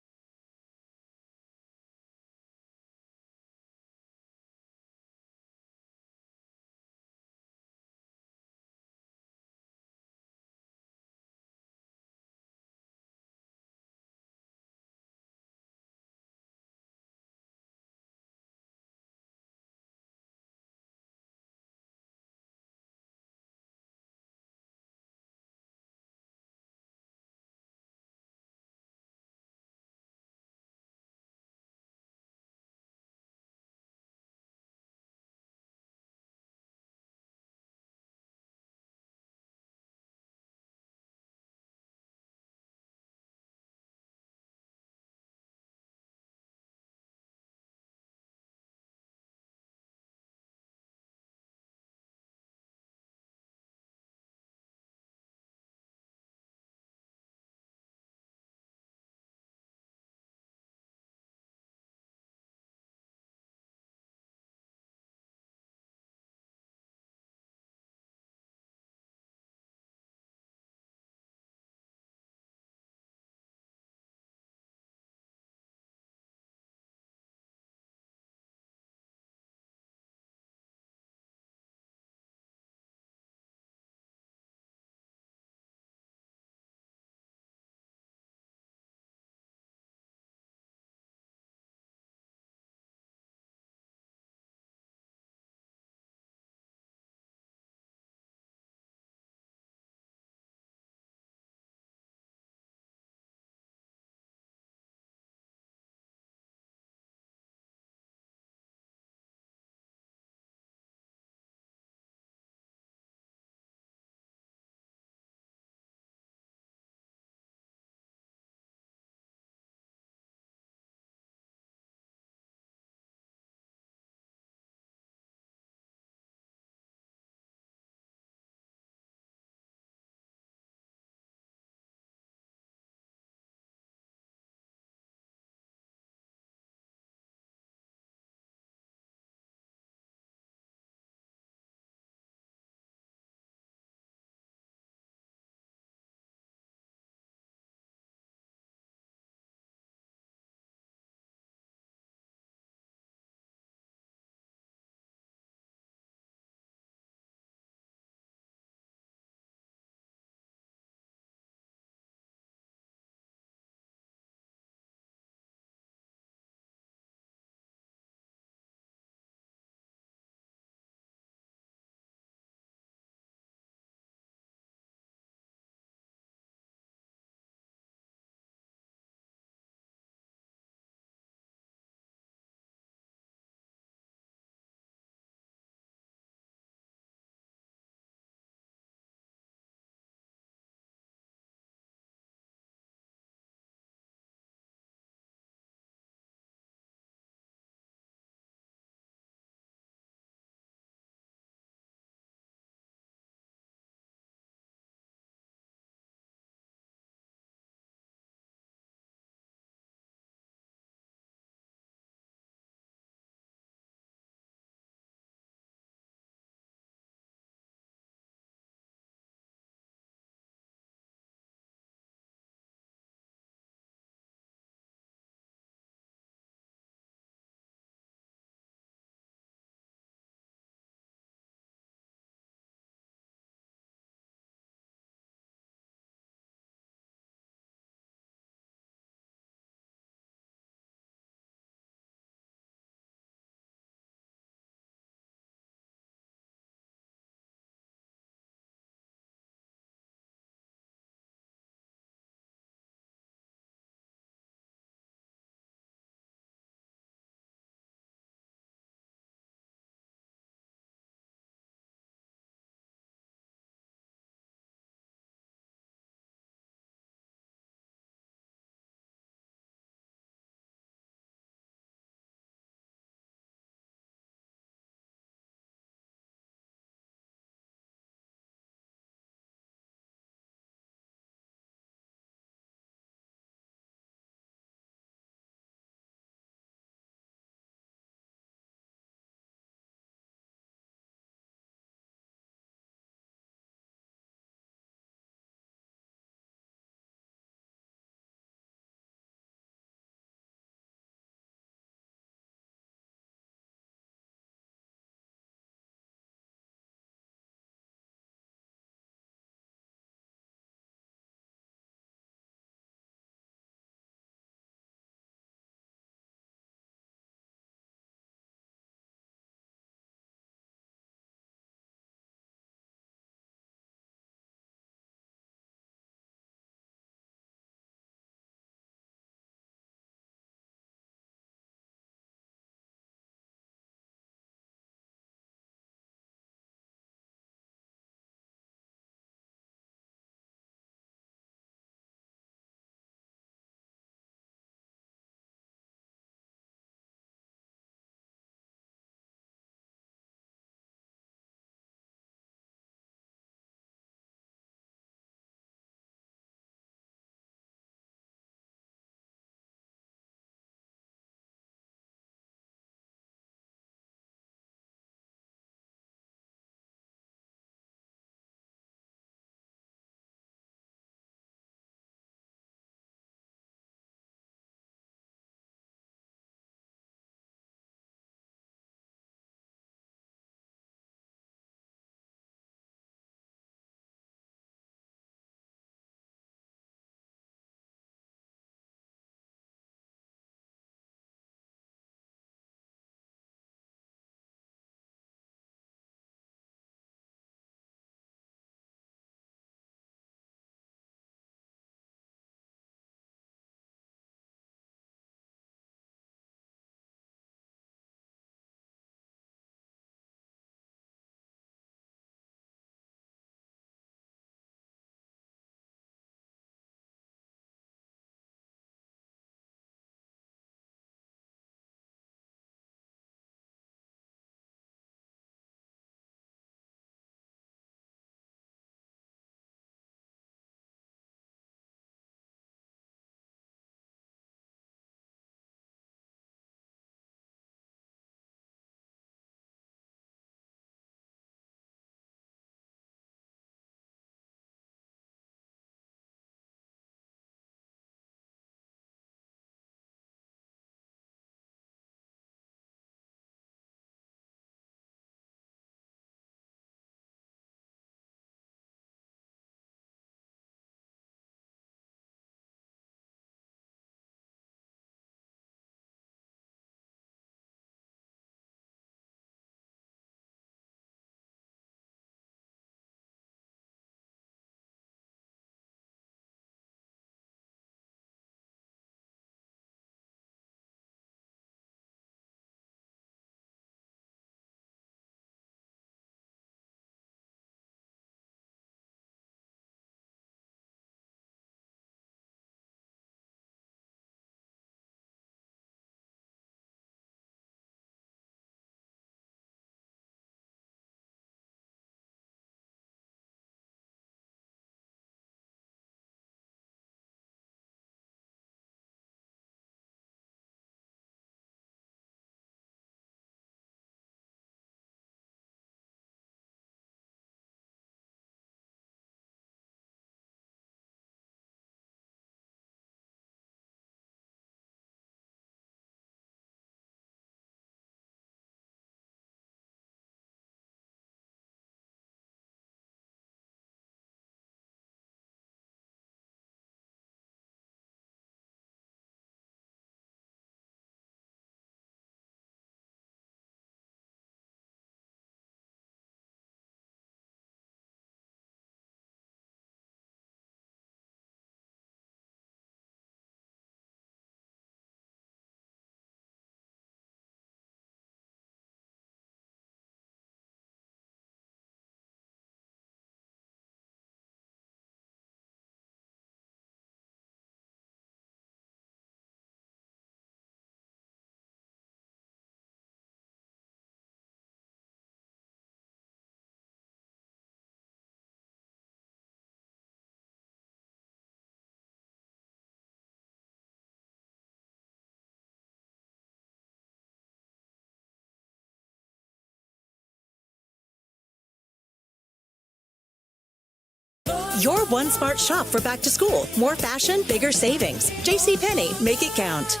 Your one smart shop for back to school. More fashion, bigger savings. JCPenney, make it count.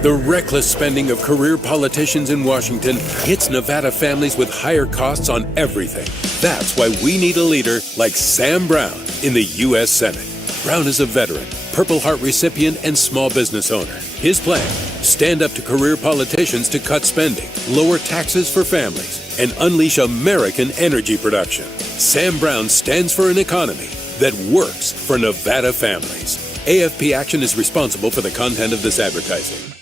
The reckless spending of career politicians in Washington hits Nevada families with higher costs on everything. That's why we need a leader like Sam Brown in the U.S. Senate. Brown is a veteran, Purple Heart recipient, and small business owner. His plan: stand up to career politicians to cut spending, lower taxes for families, and unleash American energy production. Sam Brown stands for an economy that works for Nevada families. AFP Action is responsible for the content of this advertising.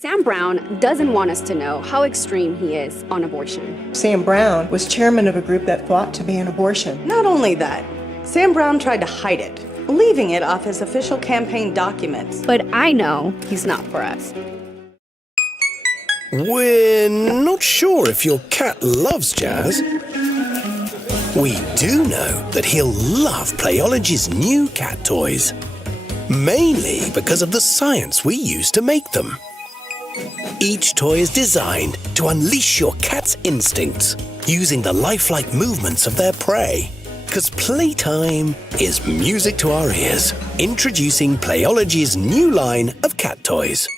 Sam Brown doesn't want us to know how extreme he is on abortion. Sam Brown was chairman of a group that fought to ban abortion. Not only that, Sam Brown tried to hide it, leaving it off his official campaign documents. But I know he's not for us. We're not sure if your cat loves jazz. We do know that he'll love Playology's new cat toys, mainly because of the science we use to make them. Each toy is designed to unleash your cat's instincts using the lifelike movements of their prey. Because playtime is music to our ears. Introducing Playology's new line of cat toys.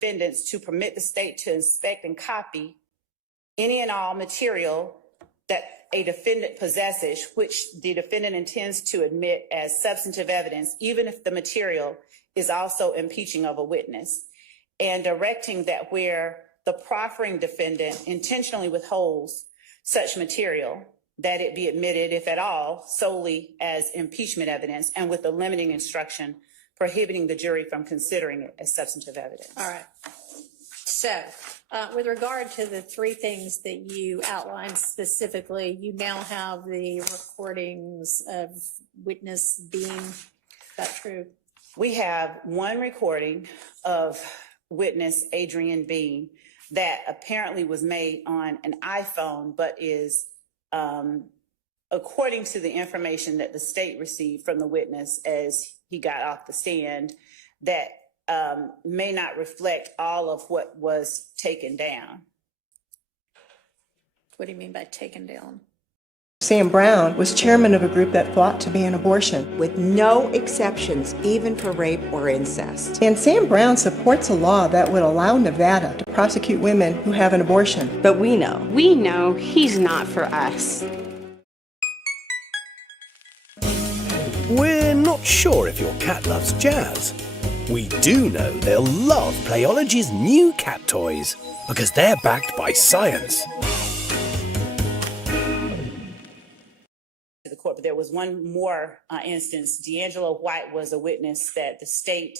defendants to permit the state to inspect and copy any and all material that a defendant possesses, which the defendant intends to admit as substantive evidence, even if the material is also impeaching of a witness, and directing that where the proffering defendant intentionally withholds such material, that it be admitted, if at all, solely as impeachment evidence, and with a limiting instruction prohibiting the jury from considering it as substantive evidence. All right. So, with regard to the three things that you outlined specifically, you now have the recordings of witness being, is that true? We have one recording of witness Adrian Bean that apparently was made on an iPhone, but is, according to the information that the state received from the witness as he got off the stand, that may not reflect all of what was taken down. What do you mean by taken down? Sam Brown was chairman of a group that fought to ban abortion. With no exceptions, even for rape or incest. And Sam Brown supports a law that would allow Nevada to prosecute women who have an abortion. But we know. We know he's not for us. We're not sure if your cat loves jazz. We do know they'll love Playology's new cat toys because they're backed by science. The court, but there was one more instance. D'Angelo White was a witness that the state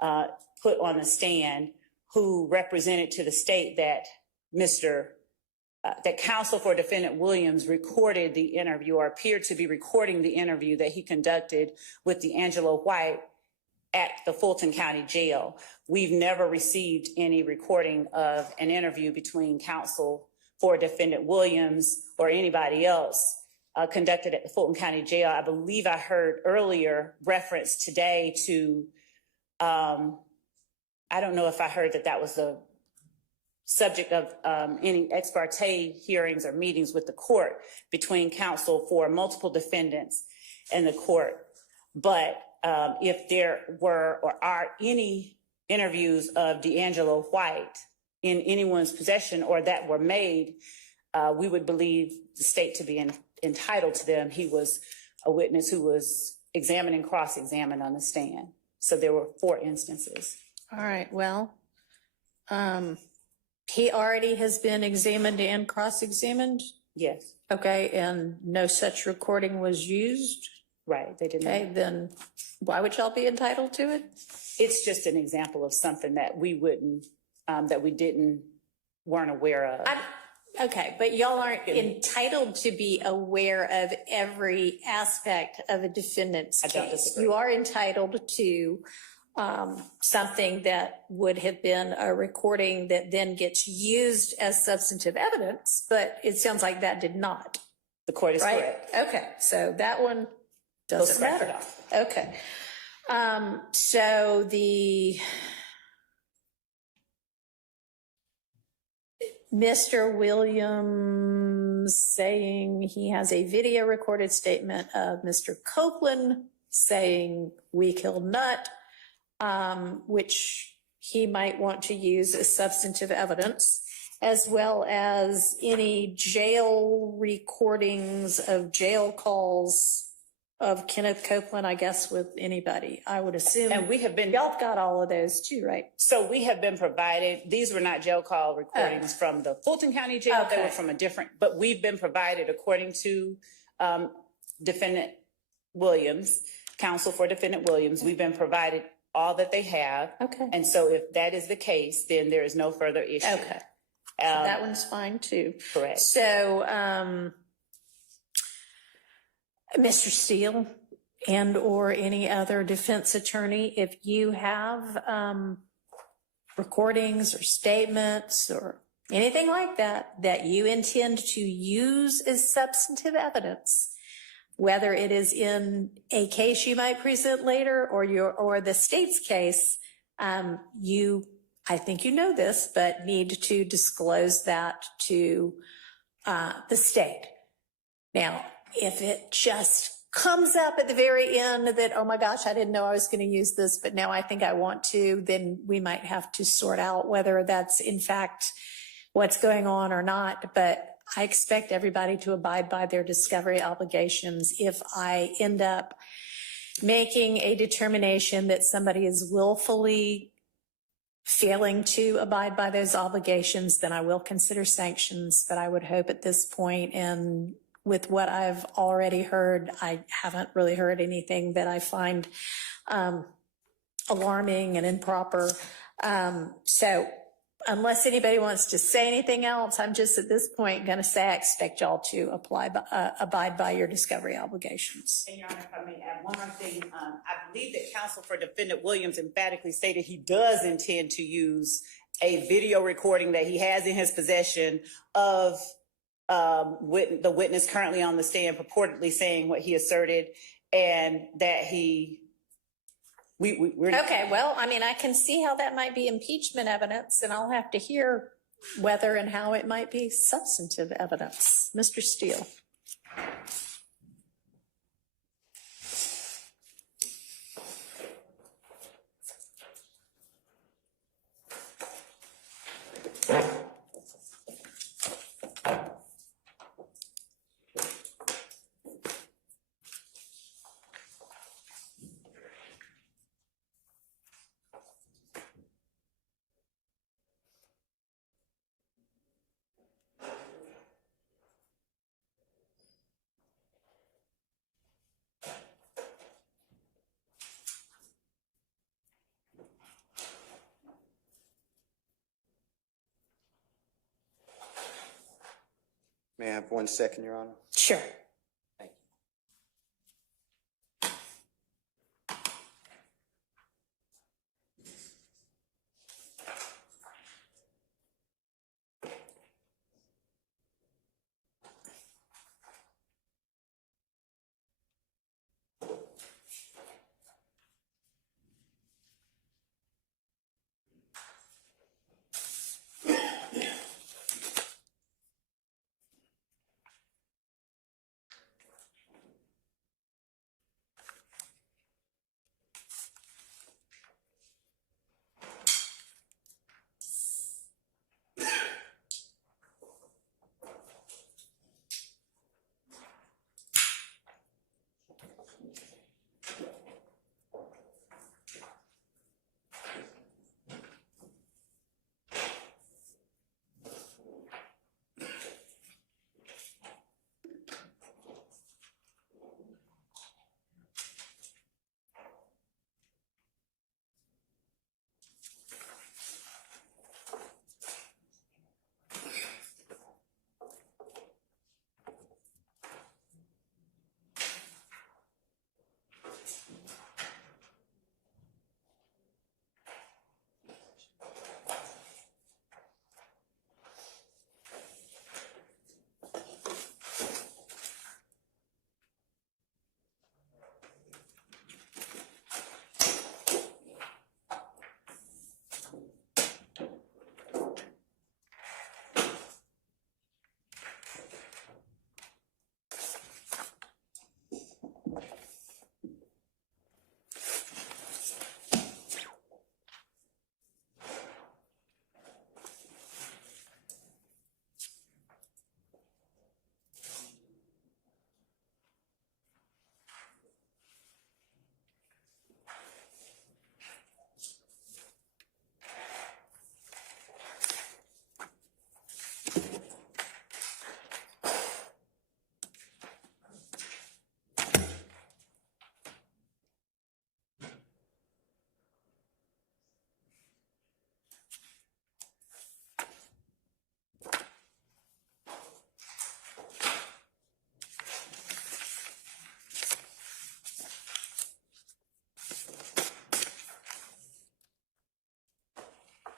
put on the stand, who represented to the state that that counsel for defendant Williams recorded the interview, or appeared to be recording the interview that he conducted with D'Angelo White at the Fulton County Jail. We've never received any recording of an interview between counsel for defendant Williams or anybody else conducted at the Fulton County Jail. I believe I heard earlier reference today to, I don't know if I heard that was the subject of any ex parte hearings or meetings with the court between counsel for multiple defendants and the court. But if there were or are any interviews of D'Angelo White in anyone's possession or that were made, we would believe the state to be entitled to them. He was a witness who was examined and cross-examined on the stand. So there were 4 instances. All right, well, he already has been examined and cross-examined? Yes. Okay, and no such recording was used? Right, they didn't. Okay, then why would y'all be entitled to it? It's just an example of something that we wouldn't, that we weren't aware of. Okay, but y'all aren't entitled to be aware of every aspect of a defendant's I don't case. disagree. You are entitled to something that would have been a recording that then gets used as substantive evidence, but it sounds like that did not. The court is right? correct. Okay, so that one doesn't scratch it matter. off. Okay. So the Mr. Williams saying he has a video recorded statement of Mr. Copeland saying we killed Nutt, which he might want to use as substantive evidence, as well as any jail recordings of jail calls of Kenneth Copeland, I guess, with anybody, I would assume. And we have been, y'all got all of those too, right? so we have been provided, these were not jail call recordings from the Fulton County Jail. They were from a different, but we've been provided, according to defendant Williams, counsel for defendant Williams, we've been provided all that they have. Okay. And so if that is the case, then there is no further issue. Okay. So that one's fine too. Correct. So, Mr. Steele and or any other defense attorney, if you have recordings or statements or anything like that, that you intend to use as substantive evidence, whether it is in a case you might present later or the state's case, I think you know this, but need to disclose that to the state. Now, if it just comes up at the very end that, oh my gosh, I didn't know I was going to use this, but now I think I want to, then we might have to sort out whether that's in fact what's going on or not. But I expect everybody to abide by their discovery obligations. If I end up making a determination that somebody is willfully failing to abide by those obligations, then I will consider sanctions. But I would hope at this point, and with what I've already heard, I haven't really heard anything that I find alarming and improper. So unless anybody wants to say anything else, I'm just at this point going to say I expect y'all to abide by your discovery obligations. And Your Honor, if I may add one more thing, I believe that counsel for defendant Williams emphatically stated he does intend to use a video recording that he has in his possession of the witness currently on the stand purportedly saying what he asserted, and that we're okay. Well, I mean, I can see how that might be impeachment evidence, and I'll have to hear whether and how it might be substantive evidence. Mr. Steele. May I have 1 second, Your Honor? Sure. Thank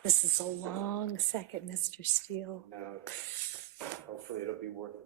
This is a long second, Mr. Steele. you. No, hopefully it'll be worth it.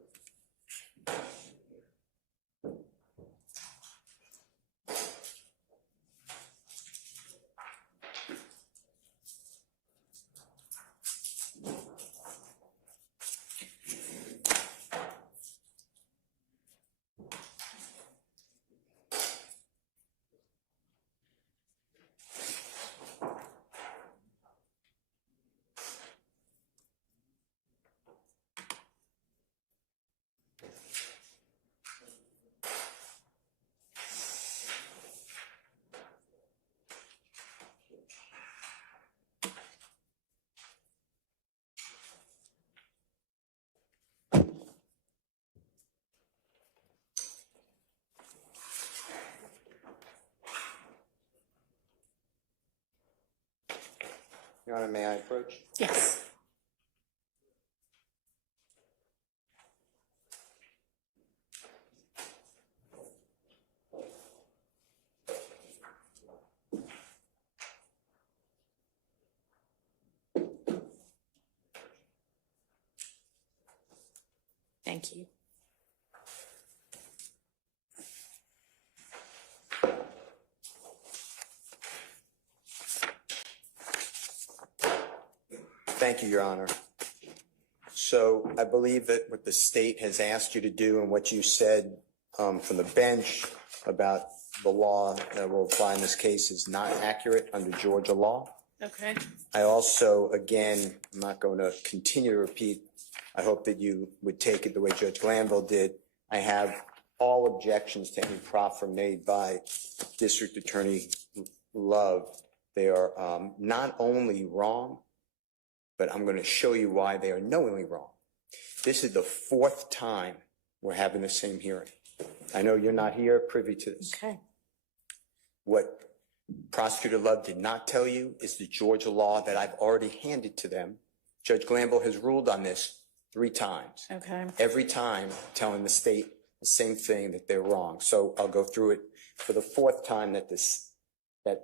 Your Honor, may I approach? Yes. Thank you. Thank you, Your Honor. So I believe that what the state has asked you to do and what you said from the bench about the law that will apply in this case is not accurate under Georgia law. Okay. I also, again, I'm not going to continue to repeat. I hope that you would take it the way Judge Glanville did. I have all objections to any proffer made by District Attorney Love. They are not only wrong, but I'm going to show you why they are knowingly wrong. This is the fourth time we're having the same hearing. I know you're not here privy to this. Okay. What Prosecutor Love did not tell you is the Georgia law that I've already handed to them. Judge Glanville has ruled on this 3 times. Okay. Every time telling the state the same thing, that they're wrong. So I'll go through it for the 4th time that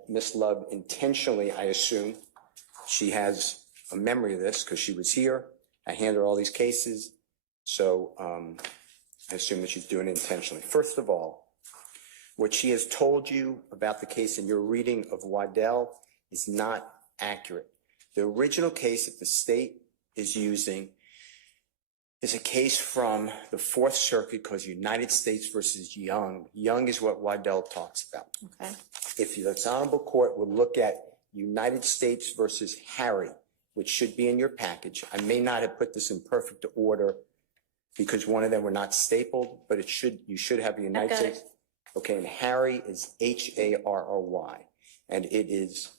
Ms. Love intentionally, I assume, she has a memory of this because she was here. I hand her all these cases. So I assume that she's doing it intentionally. First of all, what she has told you about the case in your reading of Waddell is not accurate. The original case that the state is using is a case from the 4th Circuit called United States versus Young. Young is what Waddell talks about. Okay. If this honorable court will look at United States versus Harry, which should be in your package. I may not have put this in perfect order because one of them were not stapled, but you should have the United States. Okay, and Harry is Harry, and it is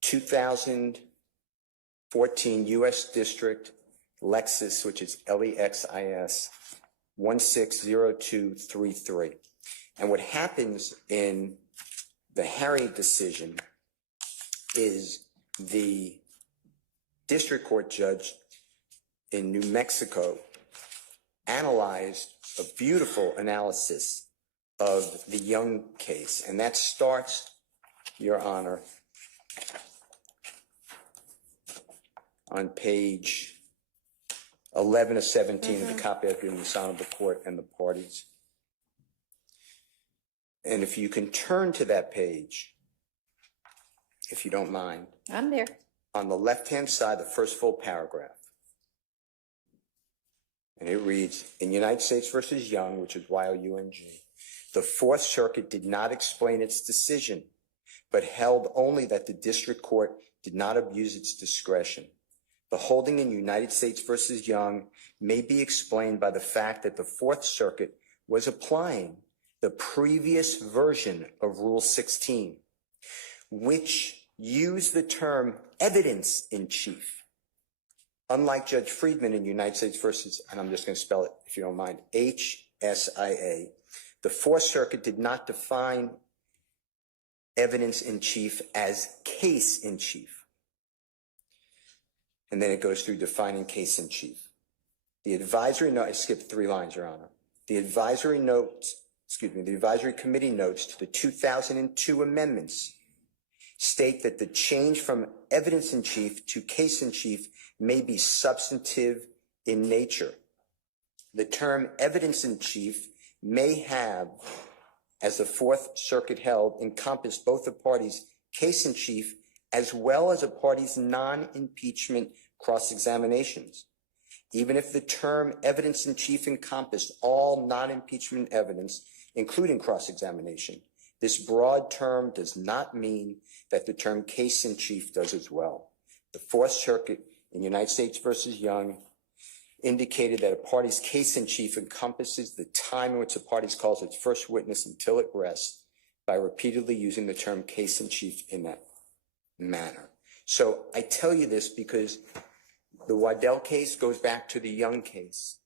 2014 U.S. District Lexus, which is LEXIS 160233. And what happens in the Harry decision is the district court judge in New Mexico analyzed a beautiful analysis of the Young case. And that starts, Your Honor, on page 11 of 17 of the copy I've given this honorable court and the parties. And if you can turn to that page, if you don't mind. I'm there. On the left-hand side, the first full paragraph. And it reads, in United States versus Young, which is Y-O-U-N-G, the 4th Circuit did not explain its decision, but held only that the district court did not abuse its discretion. The holding in United States versus Young may be explained by the fact that the 4th Circuit was applying the previous version of Rule 16, which used the term evidence in chief. Unlike Judge Friedman in United States versus, and I'm just going to spell it if you don't mind, HSIA, the 4th Circuit did not define evidence in chief as case in chief. And then it goes through defining case in chief. The advisory note, I skipped 3 lines, Your Honor. The advisory committee notes to the 2002 amendments state that the change from evidence in chief to case in chief may be substantive in nature. The term evidence in chief may have, as the 4th Circuit held, encompass both the parties' case in chief as well as a party's non-impeachment cross-examinations. Even if the term evidence in chief encompassed all non-impeachment evidence, including cross-examination, this broad term does not mean that the term case in chief does as well. The 4th Circuit in United States versus Young indicated that a party's case in chief encompasses the time in which a party calls its first witness until it rests by repeatedly using the term case in chief in that manner. So I tell you this because the Waddell case goes back to the Young case.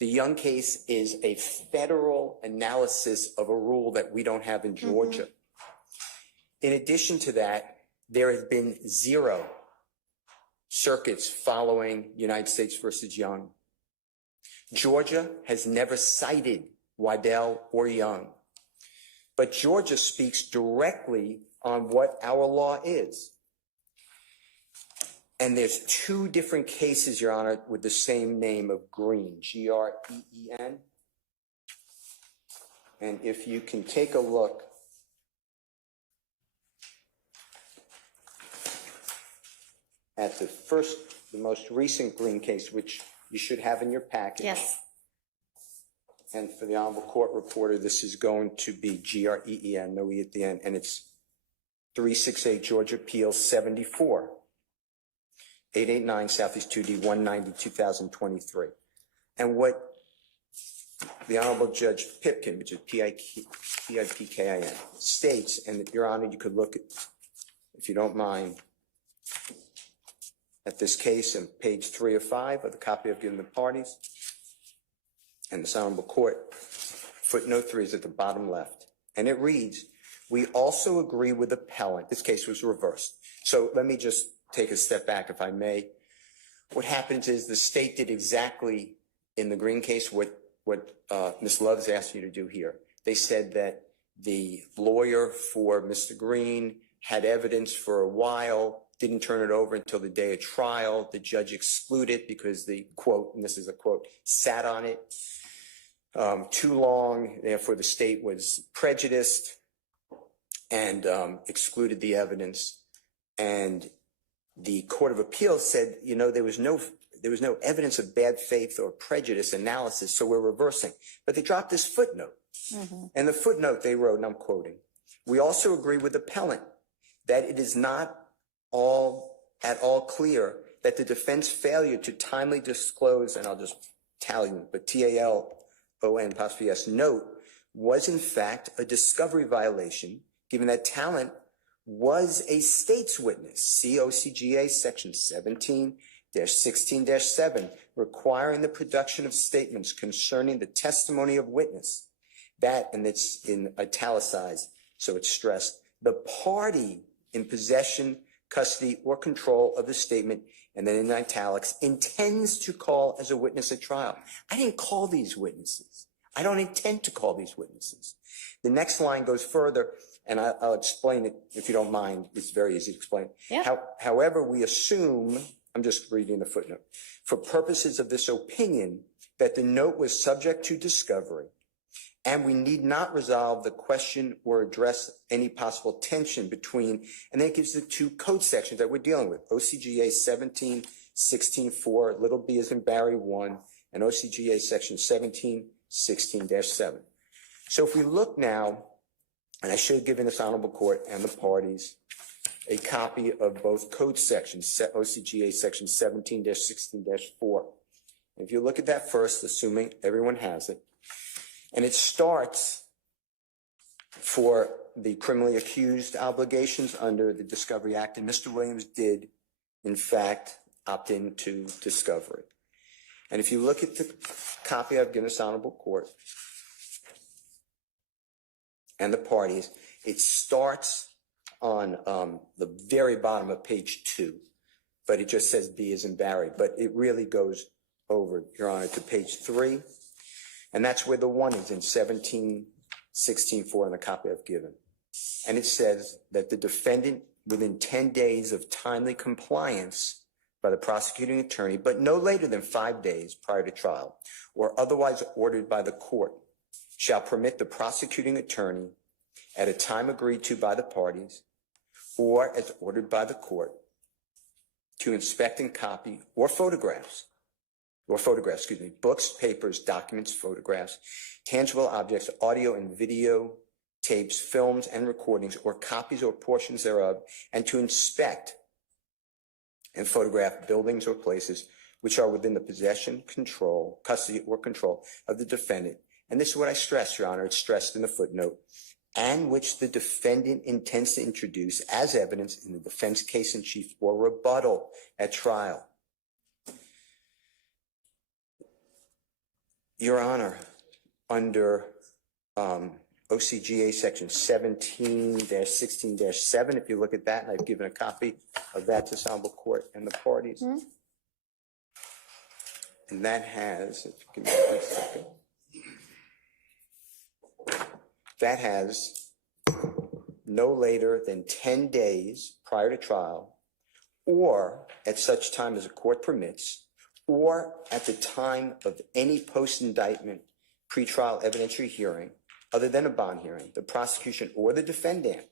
The Young case is a federal analysis of a rule that we don't have in Georgia. In addition to that, there have been 0 circuits following United States versus Young. Georgia has never cited Waddell or Young, but Georgia speaks directly on what our law is. And there's 2 different cases, Your Honor, with the same name of Green, Green. And if you can take a look at the most recent Green case, which you should have in your package. Yes. And for the Honorable Court Reporter, this is going to be Green, no E at the end, and it's 368 Georgia Appeals 74, 889 Southeast 2D 190, 2023. And what the Honorable Judge Pipkin, which is Pipkin, states, and Your Honor, you could look at, if you don't mind, at this case on page 3 of 5 of the copy I've given the parties. And this Honorable Court, footnote 3 is at the bottom left. And it reads, we also agree with appellant. This case was reversed. So let me just take a step back, if I may. What happens is the state did exactly in the Green case what Ms. Love's asked you to do here. They said that the lawyer for Mr. Green had evidence for a while, didn't turn it over until the day of trial. The judge excluded it because the quote, and this is a quote, sat on it too long. Therefore, the state was prejudiced and excluded the evidence. And the Court of Appeals said, you know, there was no evidence of bad faith or prejudice analysis, so we're reversing. But they dropped this footnote. Mm-hmm. And the footnote they wrote, and I'm quoting, we also agree with appellant that it is not at all clear that the defense failure to timely disclose, and I'll just tally them, but TALON'' note was in fact a discovery violation, given that talent was a state's witness. See OCGA section 17-16-7, requiring the production of statements concerning the testimony of witness. That, and it's in italicized, so it's stressed, the party in possession, custody, or control of the statement, and then in italics, intends to call as a witness at trial. I didn't call these witnesses. I don't intend to call these witnesses. The next line goes further, and I'll explain it if you don't mind. It's very easy to explain. Yeah. However, we assume, I'm just reading the footnote, for purposes of this opinion, that the note was subject to discovery, and we need not resolve the question or address any possible tension between, and then it gives the 2 code sections that we're dealing with, OCGA 17-16-4, little b as in Barry 1, and OCGA section 17-16-7. So if we look now, and I should have given this Honorable Court and the parties a copy of both code sections, OCGA section 17-16-4. If you look at that first, assuming everyone has it, and it starts for the criminally accused obligations under the Discovery Act, and Mr. Williams did, in fact, opt into discovery. And if you look at the copy I've given this Honorable Court and the parties, it starts on the very bottom of page 2, but it just says B as in Barry, but it really goes over, Your Honor, to page 3. And that's where the 1 is in 17-16-4 in the copy I've given. And it says that the defendant, within 10 days of timely compliance by the prosecuting attorney, but no later than 5 days prior to trial, or otherwise ordered by the court, shall permit the prosecuting attorney at a time agreed to by the parties, or as ordered by the court, to inspect and copy books, papers, documents, photographs, tangible objects, audio and video, tapes, films, and recordings, or copies or portions thereof, and to inspect and photograph buildings or places which are within the possession, control, custody, or control of the defendant. And this is what I stress, Your Honor, it's stressed in the footnote, and which the defendant intends to introduce as evidence in the defense case in chief or rebuttal at trial. Your Honor, under OCGA section 17-16-7. If you look at that, and I've given a copy of that to this honorable court and the parties. And that has, give me 1 second. That has no later than 10 days prior to trial, or at such time as the court permits, or at the time of any post-indictment pretrial evidentiary hearing, other than a bond hearing, the prosecution or the defendant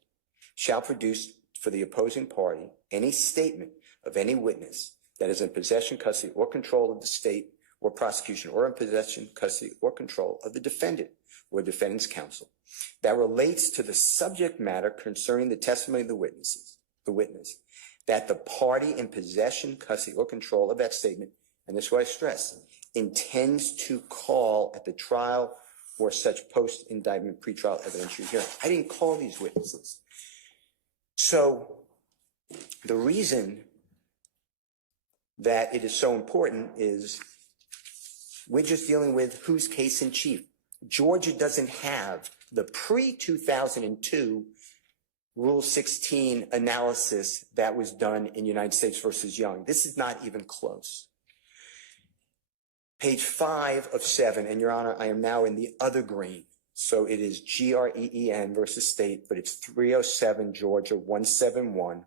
shall produce for the opposing party any statement of any witness that is in possession, custody, or control of the state or prosecution, or in possession, custody, or control of the defendant or defendant's counsel, that relates to the subject matter concerning the testimony of the witness, that the party in possession, custody, or control of that statement, and this is what I stress, intends to call at the trial or such post-indictment pretrial evidentiary hearing. I didn't call these witnesses. So the reason that it is so important is we're just dealing with who's case in chief. Georgia doesn't have the pre-2002 Rule 16 analysis that was done in United States versus Young. This is not even close. Page 5 of 7, and Your Honor, I am now in the other green. So it is GREEN versus state, but it's 307 Georgia 171,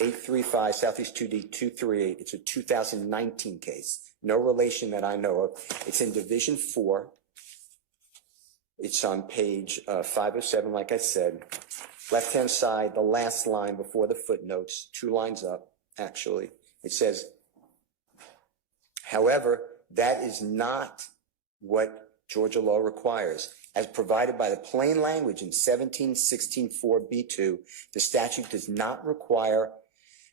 835 Southeast 2D 238. It's a 2019 case. No relation that I know of. It's in Division 4. It's on page 507, like I said. Left-hand side, the last line before the footnotes, 2 lines up, actually. It says, however, that is not what Georgia law requires. As provided by the plain language in 1716-4B2, the statute does not require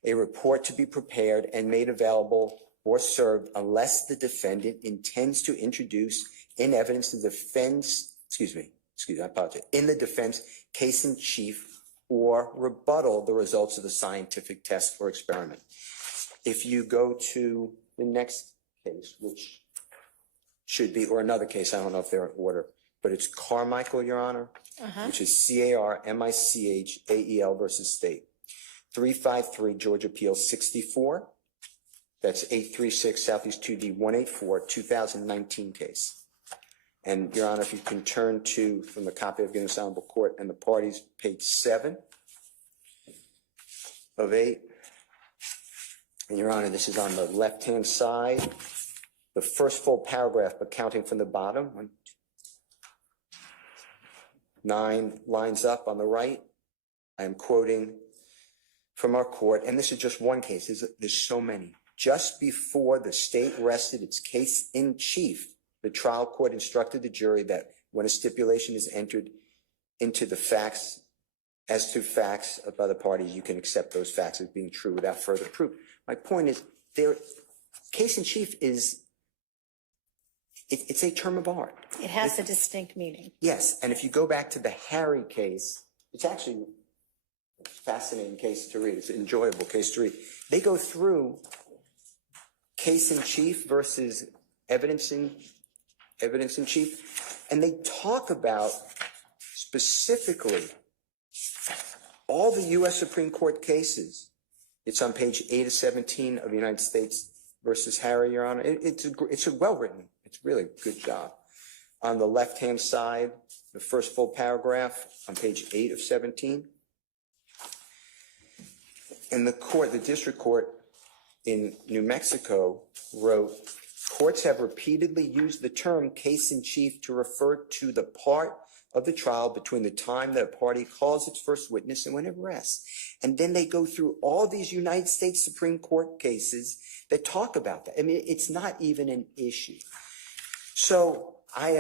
a report to be prepared and made available or served unless the defendant intends to introduce in evidence the defense, I apologize, in the defense case in chief or rebuttal the results of the scientific test or experiment. If you go to the next case, which should be, or another case, I don't know if they're in order, but it's Carmichael, Your Honor, which is CARMICHAEL versus state. 353 Georgia Appeal 64. That's 836 Southeast 2D 184, 2019 case. And Your Honor, if you can turn to, from the copy of Guinness Honorable Court and the parties, page 7 of 8. And Your Honor, this is on the left-hand side, the first full paragraph, but counting from the bottom. 1, 2, 9 lines up on the right. I am quoting from our court, and this is just one case. There's so many. Just before the state rested its case in chief, the trial court instructed the jury that when a stipulation is entered into the facts, as to facts by the parties, you can accept those facts as being true without further proof. My point is, their case in chief is, it's a term of art. It has a distinct meaning. Yes, and if you go back to the Harry case, it's actually a fascinating case to read. It's an enjoyable case to read. They go through case in chief versus evidence in chief, and they talk about specifically all the U.S. Supreme Court cases. It's on page 8 of 17 of United States versus Harry, Your Honor. It's a well-written, it's really a good job. On the left-hand side, the first full paragraph on page 8 of 17. And the court, the district court in New Mexico wrote, courts have repeatedly used the term case in chief to refer to the part of the trial between the time that a party calls its first witness and when it rests. And then they go through all these United States Supreme Court cases that talk about that. I mean, it's not even an issue. So I,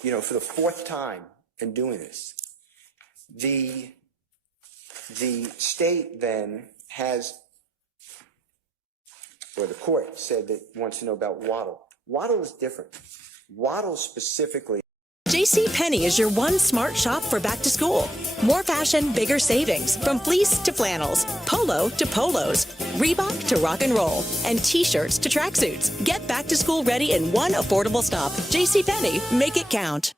for the fourth time in doing this, the state then has, or the court said that wants to know about Waddle. Waddle is different. Waddle specifically. JCPenney is your one smart shop for back to school. More fashion, bigger savings. From fleece to flannels, polo to polos, Reebok to rock and roll, and t-shirts to tracksuits. Get back to school ready in one affordable stop. JCPenney, make it count.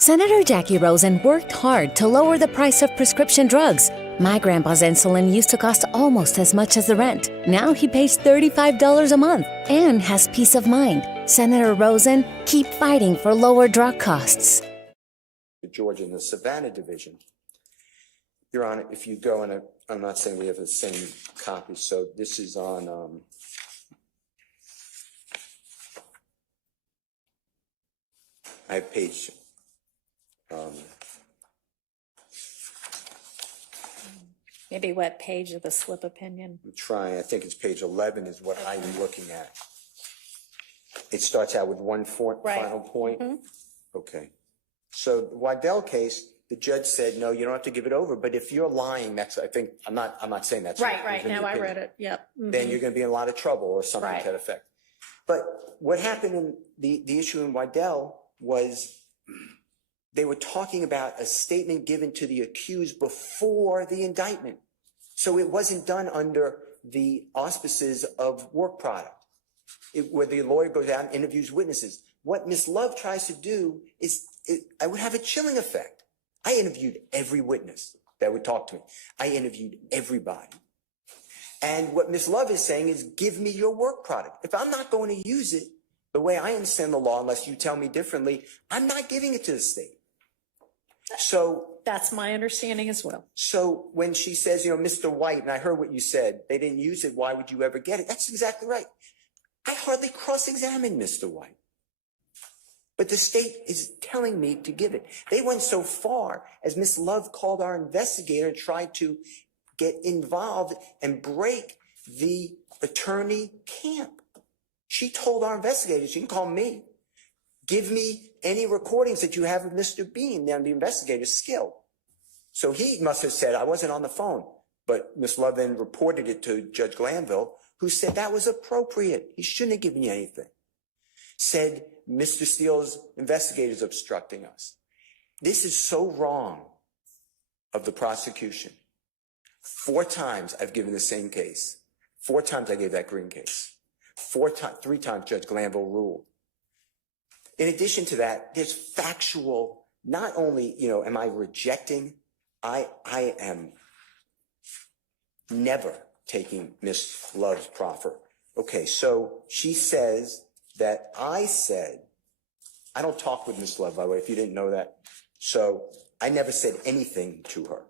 Senator Jackie Rosen worked hard to lower the price of prescription drugs. My grandpa's insulin used to cost almost as much as the rent. Now he pays $35 a month and has peace of mind. Senator Rosen, keep fighting for lower drug costs. Georgia in the Savannah division. Your Honor, if you go, and I'm not saying we have the same copy, so this is on I have page Maybe what page of the slip opinion? I'm trying, I think it's page 11 is what I'm looking at. It starts out with one final point. Okay. So the Waddell case, the judge said, no, you don't have to give it over. But if you're lying, that's, I think, I'm not saying that's Right. Now I read it. Yep. Then you're going to be in a lot of trouble or something to that effect. But what happened in the issue in Waddell was they were talking about a statement given to the accused before the indictment. So it wasn't done under the auspices of work product, where the lawyer goes out and interviews witnesses. What Ms. Love tries to do is, I would have a chilling effect. I interviewed every witness that would talk to me. I interviewed everybody. And what Ms. Love is saying is, give me your work product. If I'm not going to use it the way I understand the law, unless you tell me differently, I'm not giving it to the state. So that's my understanding as well. So when she says, you know, Mr. White, and I heard what you said, they didn't use it, why would you ever get it? That's exactly right. I hardly cross-examined Mr. White. But the state is telling me to give it. They went so far as Ms. Love called our investigator and tried to get involved and break the attorney camp. She told our investigators, you can call me, give me any recordings that you have of Mr. Bean. Now the investigator's skilled. So he must have said, I wasn't on the phone. But Ms. Love then reported it to Judge Glanville, who said that was appropriate. He shouldn't have given you anything. Said, Mr. Steele's investigator's obstructing us. This is so wrong of the prosecution. 4 times I've given the same case. 4 times I gave that Green case. 3 times Judge Glanville ruled. In addition to that, there's factual, not only, you know, am I rejecting, I am never taking Ms. Love's proffer. Okay, so she says that I said, I don't talk with Ms. Love, by the way, if you didn't know that. So I never said anything to her.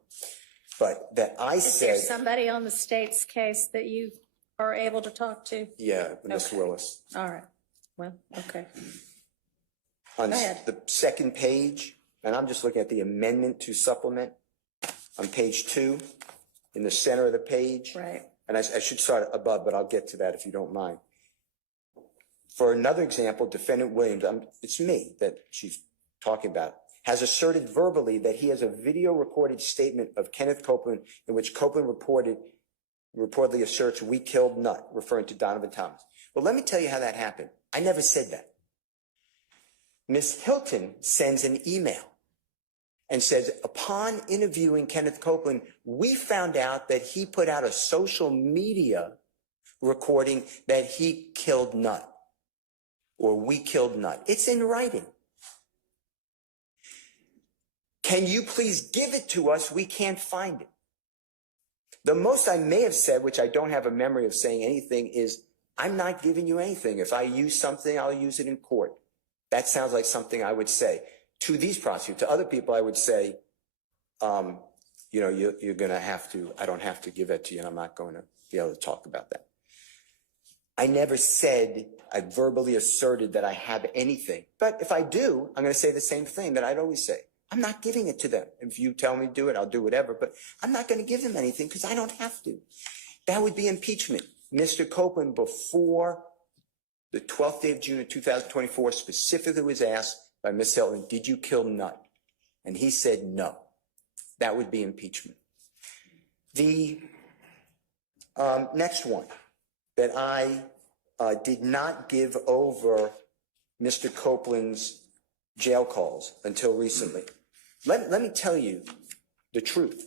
But that I said. Is there somebody on the state's case that you are able to talk to? Yeah, Ms. Willis. All right. Well, okay. On the second page, and I'm just looking at the amendment to supplement, on page 2, in the center of the page. Right. And I should start above, but I'll get to that if you don't mind. For another example, Defendant Williams, it's me that she's talking about, has asserted verbally that he has a video recorded statement of Kenneth Copeland in which Copeland reportedly asserts, we killed Nutt, referring to Donovan Thomas. Well, let me tell you how that happened. I never said that. Ms. Hilton sends an email and says, upon interviewing Kenneth Copeland, we found out that he put out a social media recording that he killed Nutt, or we killed Nutt. It's in writing. Can you please give it to us? We can't find it. The most I may have said, which I don't have a memory of saying anything, is I'm not giving you anything. If I use something, I'll use it in court. That sounds like something I would say to these prosecutors. To other people, I would say, you know, you're going to have to, I don't have to give that to you, and I'm not going to be able to talk about that. I never said, I verbally asserted that I have anything. But if I do, I'm going to say the same thing that I'd always say. I'm not giving it to them. If you tell me to do it, I'll do whatever. But I'm not going to give them anything because I don't have to. That would be impeachment. Mr. Copeland, before the 12th day of June of 2024, specifically was asked by Ms. Hilton, did you kill Nutt? And he said no. That would be impeachment. The next one, that I did not give over Mr. Copeland's jail calls until recently. Let me tell you the truth.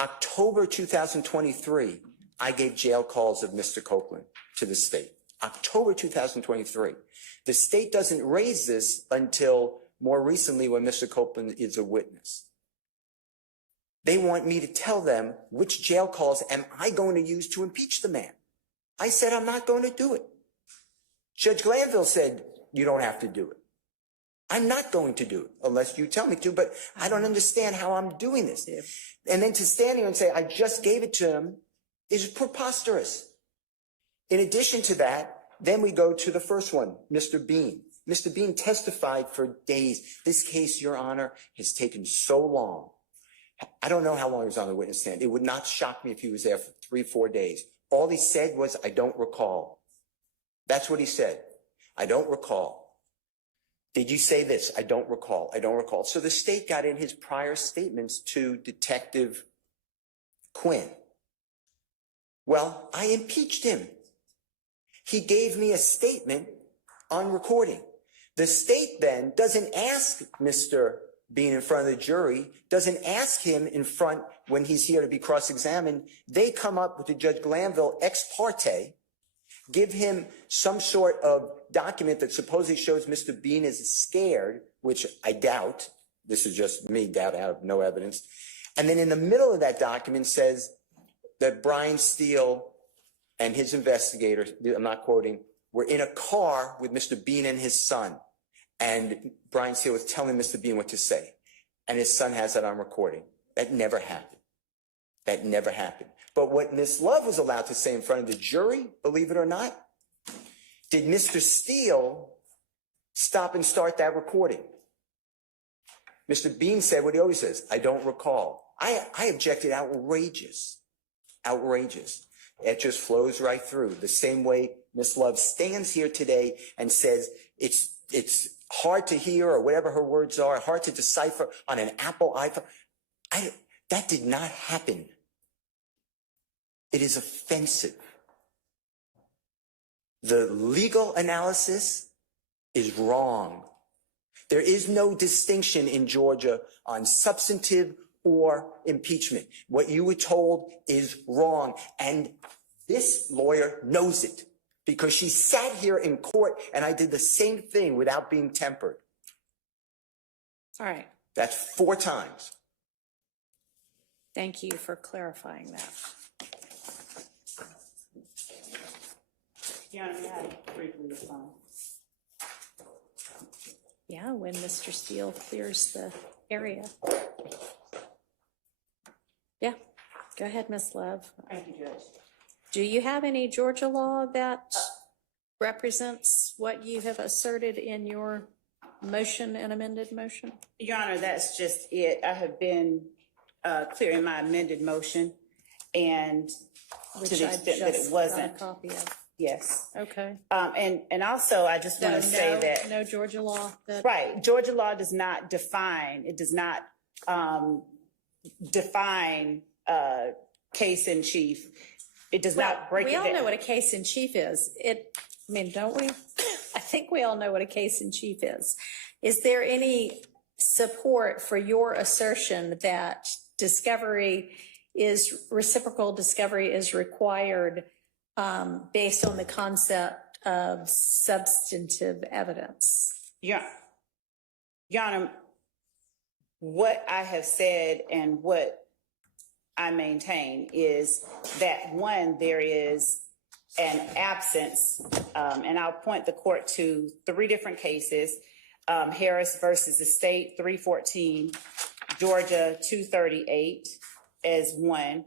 October 2023, I gave jail calls of Mr. Copeland to the state. October 2023. The state doesn't raise this until more recently when Mr. Copeland is a witness. They want me to tell them which jail calls am I going to use to impeach the man. I said, I'm not going to do it. Judge Glanville said, you don't have to do it. I'm not going to do it unless you tell me to, but I don't understand how I'm doing this. And then to stand here and say, I just gave it to him is preposterous. In addition to that, then we go to the first one, Mr. Bean. Mr. Bean testified for days. This case, Your Honor, has taken so long. I don't know how long he was on the witness stand. It would not shock me if he was there for 3-4 days. All he said was, I don't recall. That's what he said. I don't recall. Did you say this? I don't recall. I don't recall. So the state got in his prior statements to Detective Quinn. Well, I impeached him. He gave me a statement on recording. The state then doesn't ask Mr. Bean in front of the jury, doesn't ask him in front when he's here to be cross-examined. They come up with the Judge Glanville ex parte, give him some sort of document that supposedly shows Mr. Bean is scared, which I doubt. This is just me, doubt out of no evidence. And then in the middle of that document says that Brian Steele and his investigators, I'm not quoting, were in a car with Mr. Bean and his son. And Brian Steele was telling Mr. Bean what to say. And his son has that on recording. That never happened. That never happened. But what Ms. Love was allowed to say in front of the jury, believe it or not, did Mr. Steele stop and start that recording? Mr. Bean said what he always says, I don't recall. I objected outrageous. Outrageous. It just flows right through. The same way Ms. Love stands here today and says it's hard to hear, or whatever her words are, hard to decipher on an Apple iPhone. That did not happen. It is offensive. The legal analysis is wrong. There is no distinction in Georgia on substantive or impeachment. What you were told is wrong. And this lawyer knows it because she sat here in court and I did the same thing without being tempered. All right. That's 4 times. Thank you for clarifying that. Your Honor, may I briefly respond? Yeah, when Mr. Steele clears the area. Yeah, go ahead, Ms. Love. Thank you, Judge. Do you have any Georgia law that represents what you have asserted in your motion and amended motion? Your Honor, that's just it. I have been clear in my amended motion, and Which to the I extent that just it wasn't. got a copy of. Yes. Okay. And also, I just want to say that. No Georgia law that. Right. Georgia law does not define, it does not define case in chief. It does not break it down. We all know what a case in chief is. Don't we? I think we all know what a case in chief is. Is there any support for your assertion that reciprocal discovery is required based on the concept of substantive evidence? Your Honor, what I have said and what I maintain is that, one, there is an absence, and I'll point the court to 3 different cases, Harris versus the state, 314, Georgia 238 as one.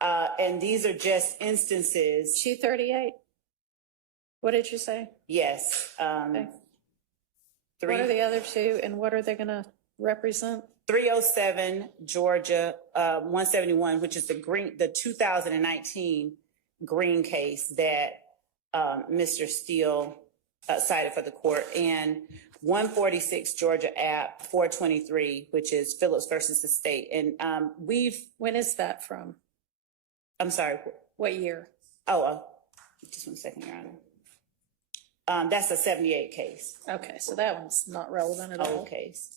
And these are just instances. 238? What did you say? Yes. Okay. What are the other 2 and what are they going to represent? 307 Georgia 171, which is the 2019 Green case that Mr. Steele cited for the court, and 146 Georgia App 423, which is Phillips versus the state. And when is that from? I'm sorry. What year? Just 1 second, Your Honor. That's a 78 case. Okay, so that one's not relevant at all. Old case.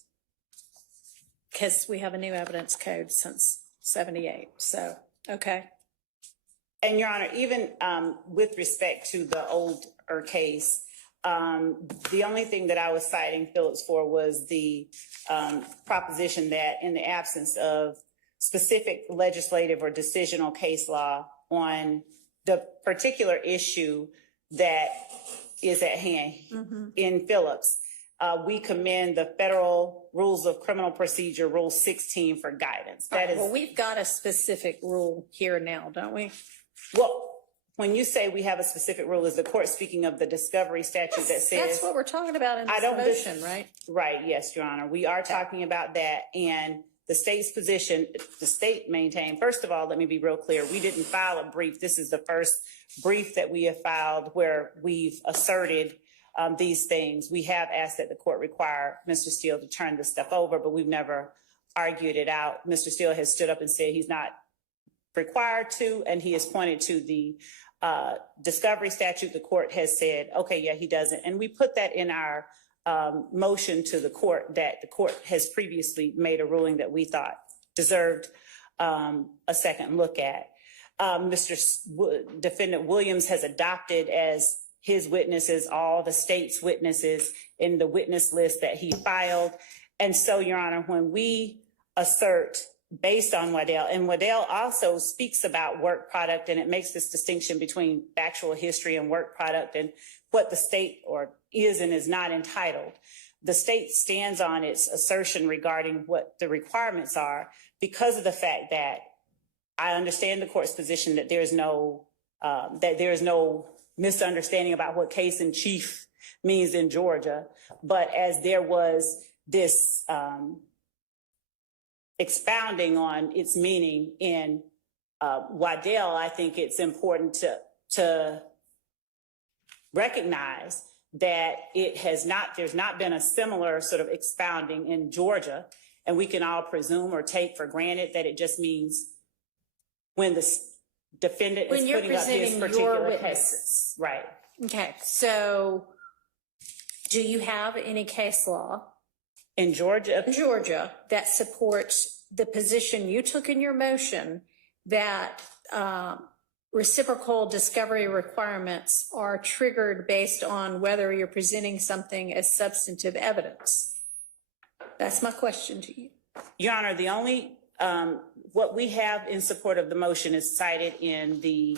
Because we have a new evidence code since 78. So, okay. And Your Honor, even with respect to the older case, The only thing that I was citing Phillips for was the proposition that in the absence of specific legislative or decisional case law on the particular issue that is at hand in Phillips, we commend the Federal Rules of Criminal Procedure, Rule 16, for guidance. Well, we've got a specific rule here now, don't we? Well, when you say we have a specific rule, is the court speaking of the discovery statute that says? That's what we're talking about in this motion, right? Right, yes, Your Honor. We are talking about that, and the state's position, the state maintained, first of all, let me be real clear, we didn't file a brief. This is the first brief that we have filed where we've asserted these things. We have asked that the court require Mr. Steele to turn this stuff over, but we've never argued it out. Mr. Steele has stood up and said he's not required to, and he has pointed to the discovery statute. The court has said, okay, yeah, he doesn't. And we put that in our motion to the court, that the court has previously made a ruling that we thought deserved a second look at. Defendant Williams has adopted as his witnesses all the state's witnesses in the witness list that he filed. And so, Your Honor, when we assert based on Waddell, and Waddell also speaks about work product, and it makes this distinction between factual history and work product and what the state or is and is not entitled. The state stands on its assertion regarding what the requirements are because of the fact that I understand the court's position that there is no misunderstanding about what case in chief means in Georgia. But as there was this expounding on its meaning in Waddell, I think it's important to recognize that there's not been a similar sort of expounding in Georgia, and we can all presume or take for granted that it just means when the defendant is putting up his particular case. Right. Okay, so do you have any case law in Georgia that supports the position you took in your motion that reciprocal discovery requirements are triggered based on whether you're presenting something as substantive evidence? That's my question to you. Your Honor, the only, what we have in support of the motion is cited in the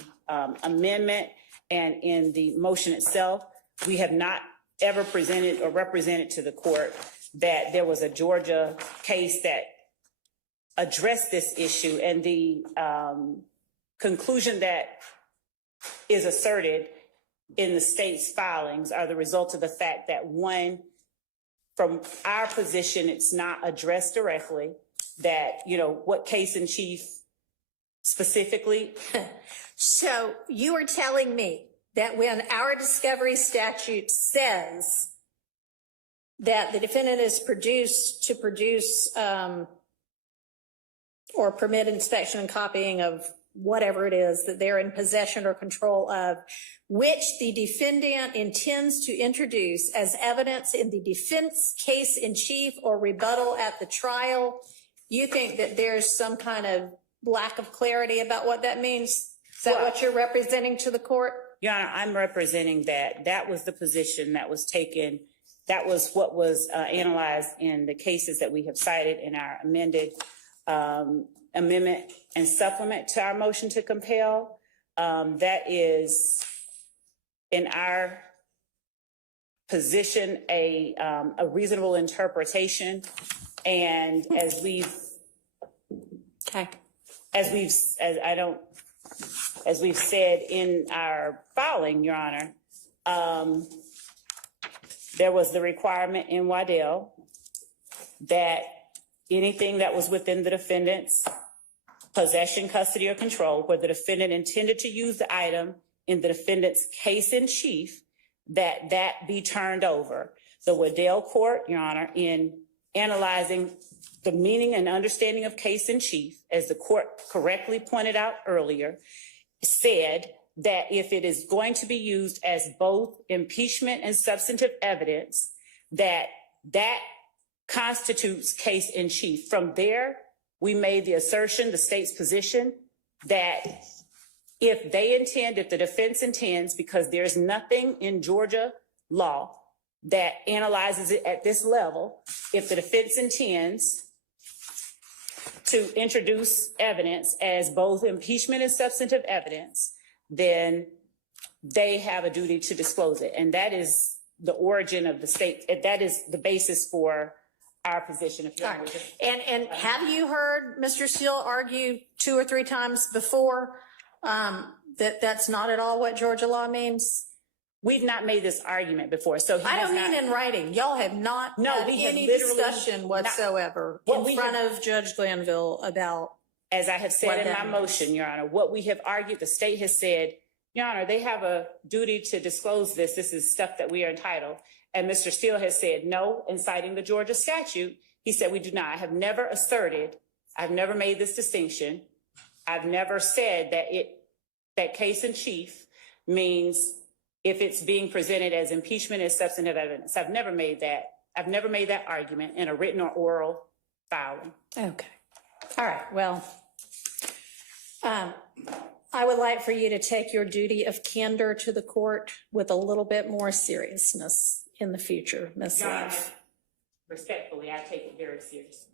amendment and in the motion itself. We have not ever presented or represented to the court that there was a Georgia case that addressed this issue, and the conclusion that is asserted in the state's filings are the result of the fact that, one, from our position, it's not addressed directly, that, you know, what case in chief specifically. So you are telling me that when our discovery statute says that the defendant is to produce or permit inspection and copying of whatever it is that they're in possession or control of, which the defendant intends to introduce as evidence in the defense case in chief or rebuttal at the trial, you think that there's some kind of lack of clarity about what that means? Is that what you're representing to the court? Your Honor, I'm representing that was the position that was taken. That was what was analyzed in the cases that we have cited in our amended amendment and supplement to our motion to compel. That is, in our position, a reasonable interpretation. And as we've said in our filing, Your Honor, there was the requirement in Waddell that anything that was within the defendant's possession, custody, or control, where the defendant intended to use the item in the defendant's case in chief, that be turned over. The Waddell court, Your Honor, in analyzing the meaning and understanding of case in chief, as the court correctly pointed out earlier, said that if it is going to be used as both impeachment and substantive evidence, that constitutes case in chief. From there, we made the assertion, the state's position, that if the defense intends, because there's nothing in Georgia law that analyzes it at this level. If the defense intends to introduce evidence as both impeachment and substantive evidence, then they have a duty to disclose it. And that is the origin of the state. That is the basis for our position. If All right. And have you heard Mr. Steele argue 2 or 3 times before that that's not at all what Georgia law means? We've not made this argument before. So I don't mean in writing. Y'all have not had any discussion whatsoever in front of Judge Glanville about. As I have said in my motion, Your Honor, what we have argued, the state has said, Your Honor, they have a duty to disclose this. This is stuff that we are entitled. And Mr. Steele has said no, in citing the Georgia statute. He said we do not. I have never asserted, I've never made this distinction. I've never said that case in chief means if it's being presented as impeachment as substantive evidence. I've never made that argument in a written or oral filing. Okay. All right. Well, I would like for you to take your duty of candor to the court with a little bit more seriousness in the future, Ms. Leaf. Respectfully, I take it very seriously.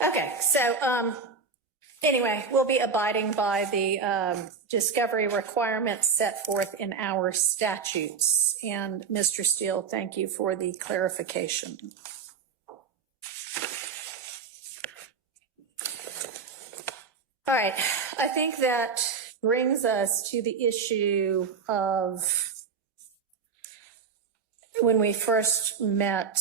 Okay. So, anyway, we'll be abiding by the discovery requirements set forth in our statutes. And Mr. Steele, thank you for the clarification. All right, I think that brings us to the issue of when we first met,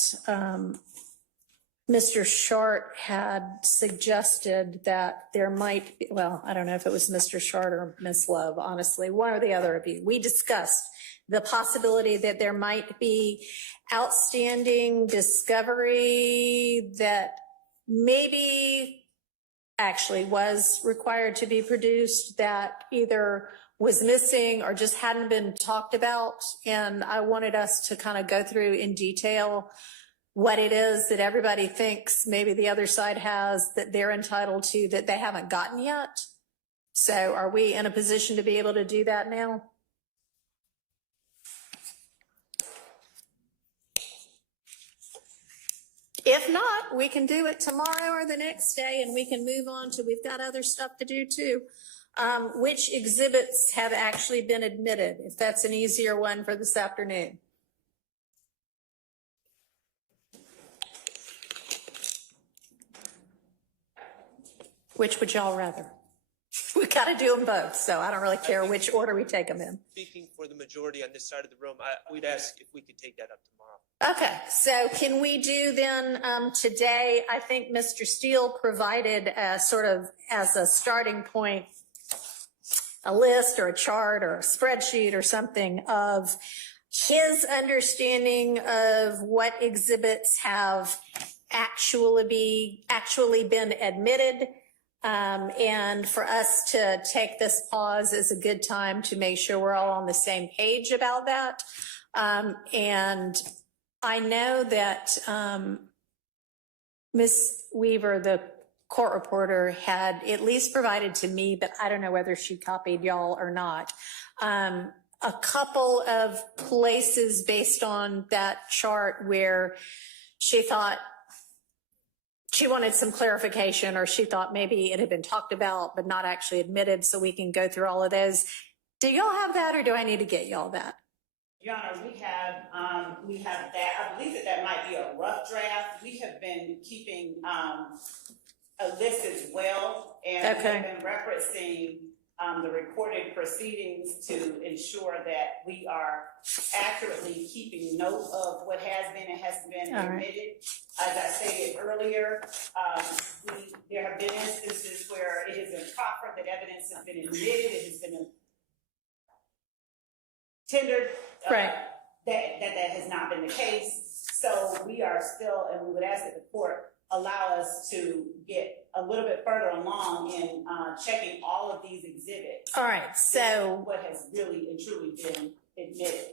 Mr. Shart had suggested that there might be, well, I don't know if it was Mr. Shart or Ms. Love, honestly, one or the other of you. We discussed the possibility that there might be outstanding discovery that maybe actually was required to be produced that either was missing or just hadn't been talked about. And I wanted us to kind of go through in detail what it is that everybody thinks maybe the other side has that they're entitled to that they haven't gotten yet. So are we in a position to be able to do that now? If not, we can do it tomorrow or the next day and we can move on to, we've got other stuff to do too. Which exhibits have actually been admitted, if that's an easier one for this afternoon? Which would y'all rather? We got to do them both, so I don't really care which order we take them in. Speaking for the majority on this side of the room, we'd ask if we could take that up tomorrow. Okay, so can we do then today? I think Mr. Steele provided sort of as a starting point a list or a chart or a spreadsheet or something of his understanding of what exhibits have actually been admitted. And for us to take this pause is a good time to make sure we're all on the same page about that. And I know that Ms. Weaver, the court reporter, had at least provided to me, but I don't know whether she copied y'all or not, a couple of places based on that chart where she thought she wanted some clarification, or she thought maybe it had been talked about but not actually admitted, so we can go through all of those. Do y'all have that, or do I need to get y'all that? Your Honor, we have that. I believe that might be a rough draft. We have been keeping a list as well, and Okay. we've been referencing the recorded proceedings to ensure that we are accurately keeping note of what has been and hasn't been admitted. As I stated earlier, there have been instances where it has been proffered that evidence has been admitted, it has been tendered, that has not been the case. So we are still, and we would ask that the court allow us to get a little bit further along in checking all of these exhibits. All right, so what has really and truly been admitted.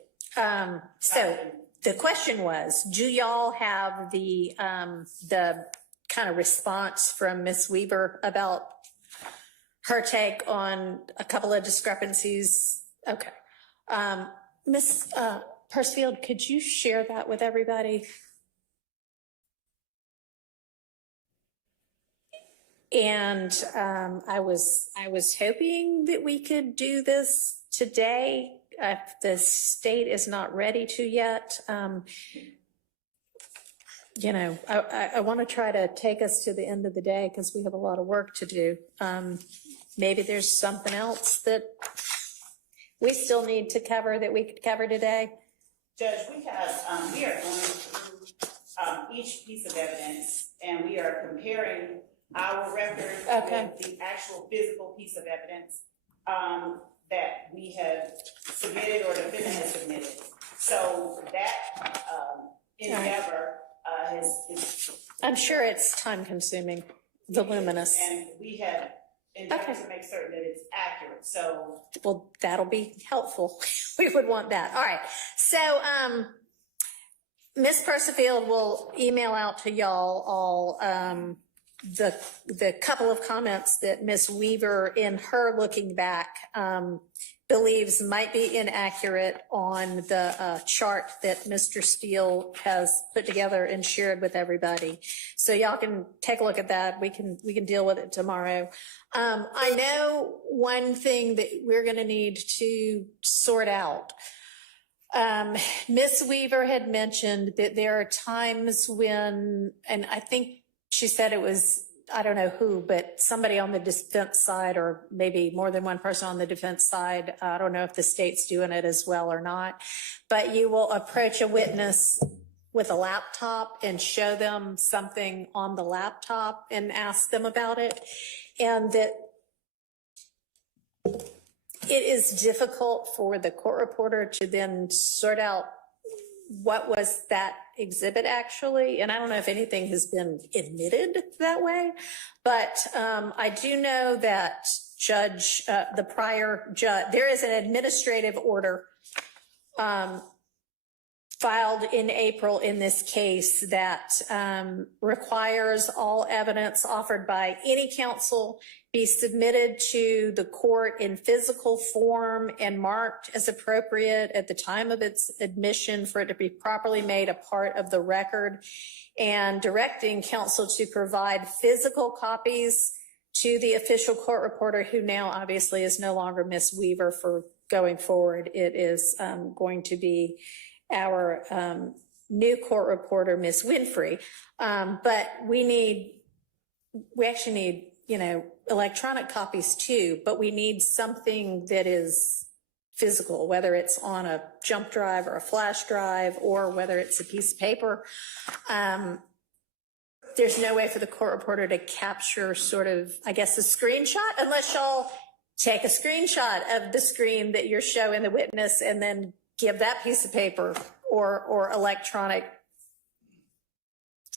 So the question was, do y'all have the kind of response from Ms. Weaver about her take on a couple of discrepancies? Okay. Ms. Percival, could you share that with everybody? And I was hoping that we could do this today. If the state is not ready to yet. You know, I want to try to take us to the end of the day because we have a lot of work to do. Maybe there's something else that we still need to cover that we could cover today. Judge, we are going through each piece of evidence, and we are comparing our record with the actual physical piece of evidence that we have submitted or the defendant has submitted. So that endeavor is I'm sure it's time consuming, voluminous. And we have endeavored to make certain that it's accurate. So, well, that'll be helpful. We would want that. All right. So, Ms. Percival will email out to y'all all the couple of comments that Ms. Weaver, in her looking back, believes might be inaccurate on the chart that Mr. Steele has put together and shared with everybody. So y'all can take a look at that. We can deal with it tomorrow. I know one thing that we're going to need to sort out. Ms. Weaver had mentioned that there are times when, and I think she said it was, I don't know who, but somebody on the defense side, or maybe more than one person on the defense side. I don't know if the state's doing it as well or not, but you will approach a witness with a laptop and show them something on the laptop and ask them about it. And that it is difficult for the court reporter to then sort out what was that exhibit actually. And I don't know if anything has been admitted that way, but I do know that the prior judge, there is an administrative order filed in April in this case that requires all evidence offered by any counsel be submitted to the court in physical form and marked as appropriate at the time of its admission for it to be properly made a part of the record, and directing counsel to provide physical copies to the official court reporter, who now obviously is no longer Ms. Weaver for going forward. It is going to be our new court reporter, Ms. Winfrey. But we actually need, electronic copies too, but we need something that is physical, whether it's on a jump drive or a flash drive, or whether it's a piece of paper. There's no way for the court reporter to capture sort of, I guess, a screenshot, unless y'all take a screenshot of the screen that you're showing the witness and then give that piece of paper or electronic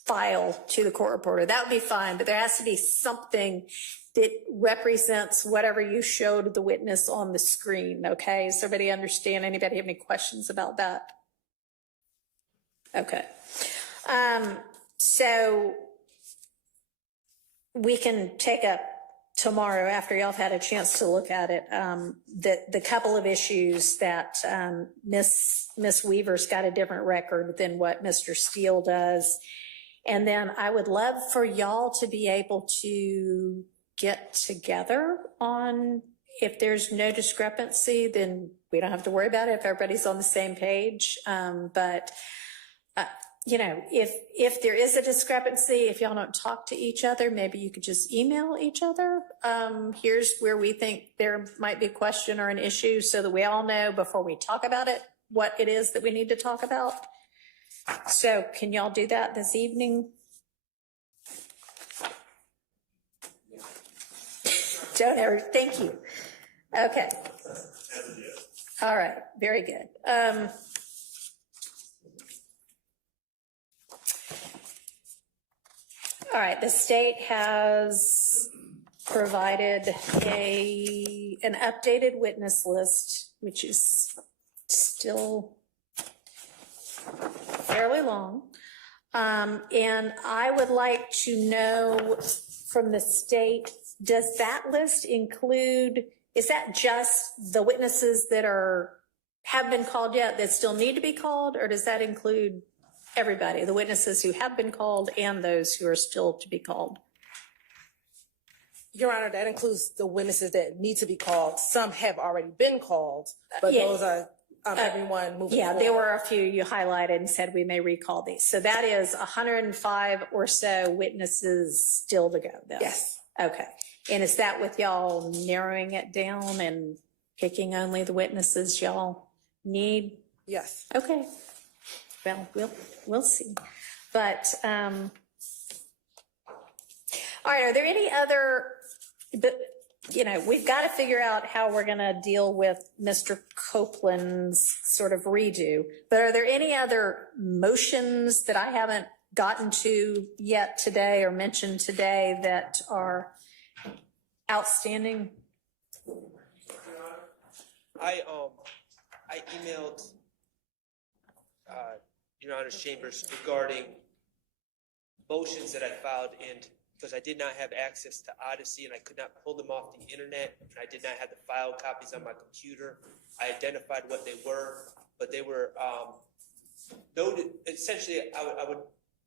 file to the court reporter. That would be fine, but there has to be something that represents whatever you showed the witness on the screen, okay? Does everybody understand? Anybody have any questions about that? Okay. So we can take up tomorrow, after y'all have had a chance to look at it, the couple of issues that Miss Weaver's got a different record than what Mr. Steele does. And then I would love for y'all to be able to get together on, if there's no discrepancy, then we don't have to worry about it if everybody's on the same page. But if there is a discrepancy, if y'all don't talk to each other, maybe you could just email each other. Here's where we think there might be a question or an issue, so that we all know before we talk about it what it is that we need to talk about. So can y'all do that this evening? Don't ever, thank you. Okay. All right, very good. All right, the state has provided an updated witness list, which is still fairly long. And I would like to know from the state, does that list include, is that just the witnesses that are have been called yet that still need to be called, or does that include everybody, the witnesses who have been called and those who are still to be called? Your Honor, that includes the witnesses that need to be called. Some have already been called, but Yeah. those are everyone moving Yeah, forward. there were a few you highlighted and said we may recall these. So that is 105 or so witnesses still to go, though? Yes. Okay. And is that with y'all narrowing it down and picking only the witnesses y'all need? Yes. Okay. Well, we'll see. But, all right, are there any other, we've got to figure out how we're going to deal with Mr. Copeland's sort of redo, but are there any other motions that I haven't gotten to yet today or mentioned today that are outstanding? I emailed Your Honor's chambers regarding motions that I filed in, because I did not have access to Odyssey and I could not pull them off the internet, and I did not have the file copies on my computer. I identified what they were, but they were noted. Essentially, I would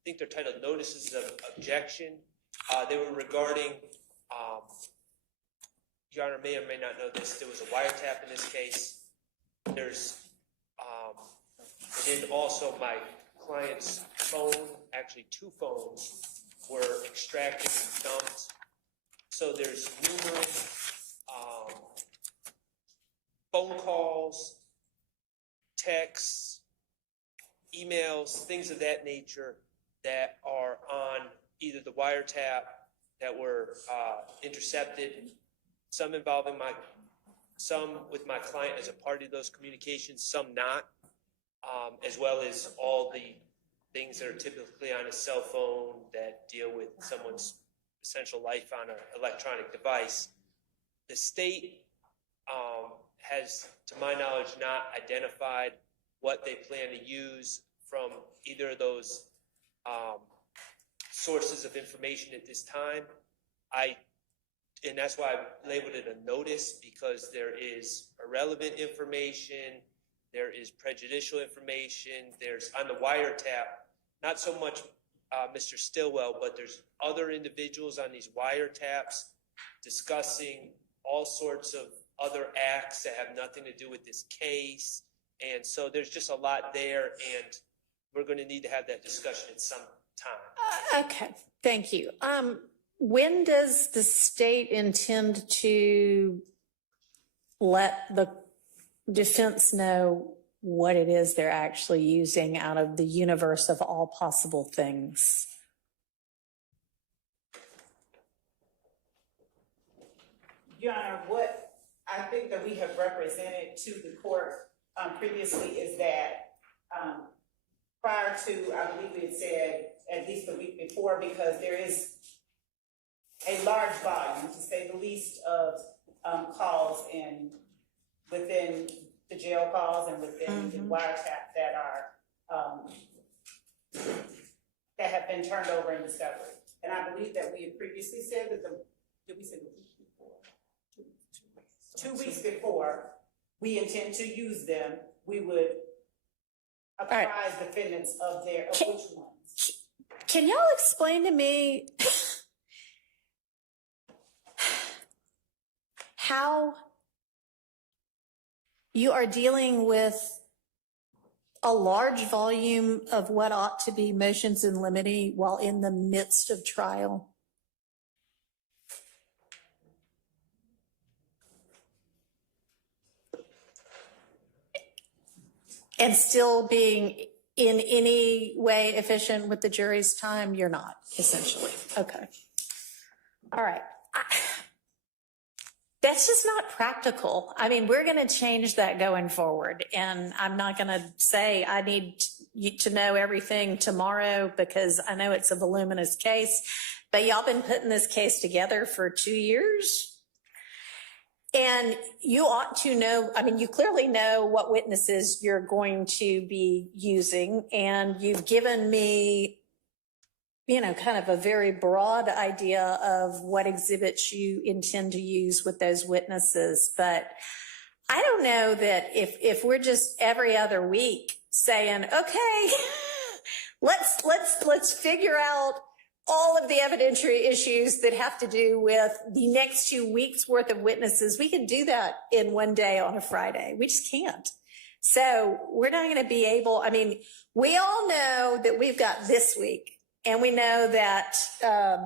think they're titled notices of objection. They were regarding, Your Honor may or may not know this, there was a wiretap in this case. There's, and then also my client's phone, actually 2 phones, were extracted and dumped. So there's numerous phone calls, texts, emails, things of that nature that are on either the wiretap that were intercepted, some involving some with my client as a part of those communications, some not, as well as all the things that are typically on a cell phone that deal with someone's essential life on an electronic device. The state has, to my knowledge, not identified what they plan to use from either of those sources of information at this time. And that's why I labeled it a notice, because there is irrelevant information, there is prejudicial information, there's on the wiretap, not so much Mr. Stillwell, but there's other individuals on these wiretaps discussing all sorts of other acts that have nothing to do with this case. And so there's just a lot there, and we're going to need to have that discussion at some time. Okay, thank you. When does the state intend to let the defense know what it is they're actually using out of the universe of all possible things? Your Honor, what I think that we have represented to the court previously is that prior to, I believe we had said at least the week before, because there is a large volume, to say the least, of calls within the jail calls and within the wiretap that are that have been turned over in discovery. And I believe that we had previously said that did we say the week before? 2 weeks before we intend to use them, we would apprise defendants of which ones. Can y'all explain to me how you are dealing with a large volume of what ought to be motions in limine while in the midst of trial? And still being in any way efficient with the jury's time? You're not, essentially. Okay. All right. That's just not practical. I mean, we're going to change that going forward. And I'm not going to say I need you to know everything tomorrow, because I know it's a voluminous case. But y'all been putting this case together for 2 years. And you ought to know, I mean, you clearly know what witnesses you're going to be using. And you've given me, kind of a very broad idea of what exhibits you intend to use with those witnesses. But I don't know that if we're just every other week saying, okay, let's figure out all of the evidentiary issues that have to do with the next 2 weeks worth of witnesses. We can do that in one day on a Friday. We just can't. So we're not going to be able, I mean, we all know that we've got this week, and we know that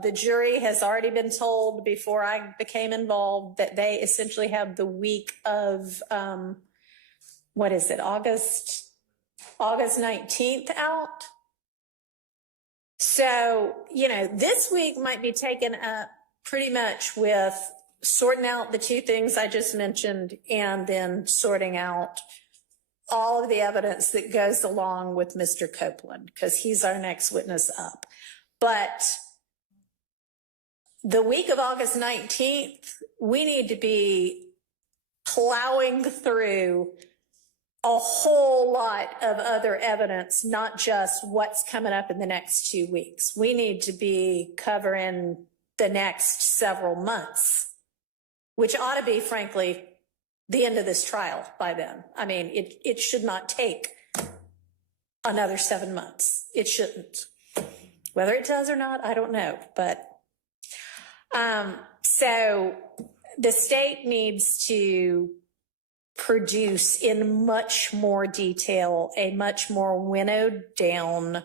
the jury has already been told before I became involved that they essentially have the week of, what is it, August 19th out. So, you know, this week might be taken up pretty much with sorting out the two things I just mentioned, and then sorting out all of the evidence that goes along with Mr. Copeland, because he's our next witness up. But the week of August 19th, we need to be plowing through a whole lot of other evidence, not just what's coming up in the next 2 weeks. We need to be covering the next several months, which ought to be, frankly, the end of this trial by then. I mean, it should not take another 7 months. It shouldn't. Whether it does or not, I don't know. But so the state needs to produce in much more detail a much more winnowed down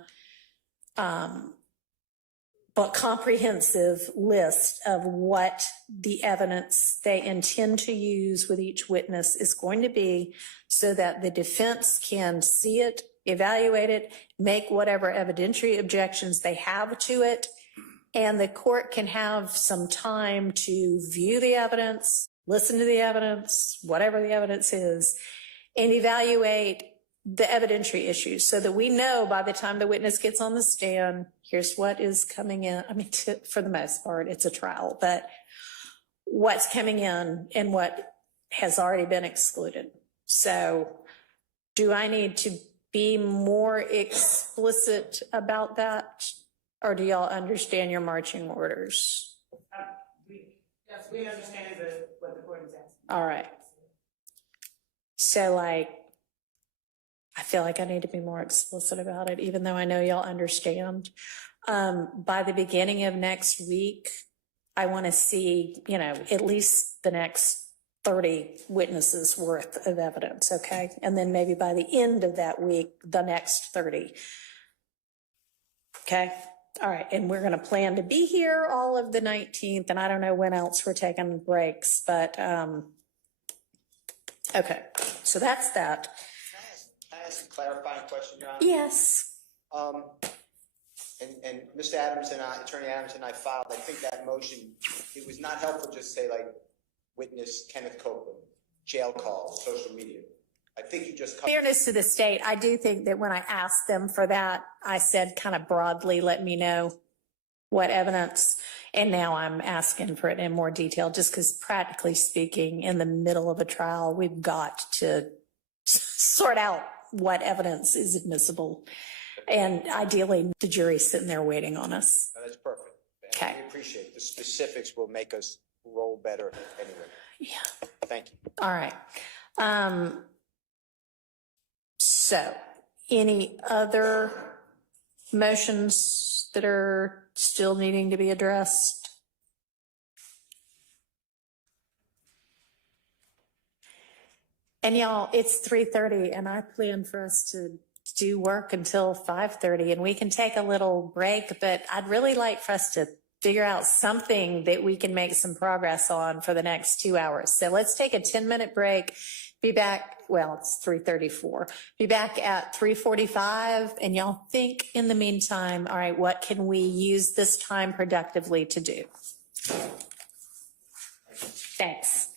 but comprehensive list of what the evidence they intend to use with each witness is going to be, so that the defense can see it, evaluate it, make whatever evidentiary objections they have to it, and the court can have some time to view the evidence, listen to the evidence, whatever the evidence is, and evaluate the evidentiary issues, so that we know by the time the witness gets on the stand, here's what is coming in. I mean, for the most part, it's a trial, but what's coming in and what has already been excluded. So do I need to be more explicit about that? Or do y'all understand your marching orders? Yes, we understand what the court is asking. All right. So, like, I feel like I need to be more explicit about it, even though I know y'all understand. By the beginning of next week, I want to see, you know, at least the next 30 witnesses worth of evidence, okay? And then maybe by the end of that week, the next 30. Okay? All right, and we're going to plan to be here all of the 19th, and I don't know when else we're taking breaks, but okay, so that's that. Can I ask a clarifying question, Your Honor? Yes. And Mr. Adams and Attorney Adams and I filed, I think that motion, it was not helpful just say like witness Kenneth Copeland, jail calls, social media. I think you just... Fairness to the state, I do think that when I asked them for that, I said kind of broadly, let me know what evidence. And now I'm asking for it in more detail, just because practically speaking, in the middle of a trial, we've got to sort out what evidence is admissible. And ideally, the jury's sitting there waiting on us. That's perfect. Okay. We appreciate it. The specifics will make us roll better anyway. Yeah. Thank you. All right. So, any other motions that are still needing to be addressed? And y'all, it's 3:30 and I plan for us to do work until 5:30, and we can take a little break, but I'd really like for us to figure out something that we can make some progress on for the next 2 hours. So let's take a 10-minute break. Be back, well, it's 3:34. Be back at 3:45, and y'all think in the meantime, all right, what can we use this time productively to do? Thanks.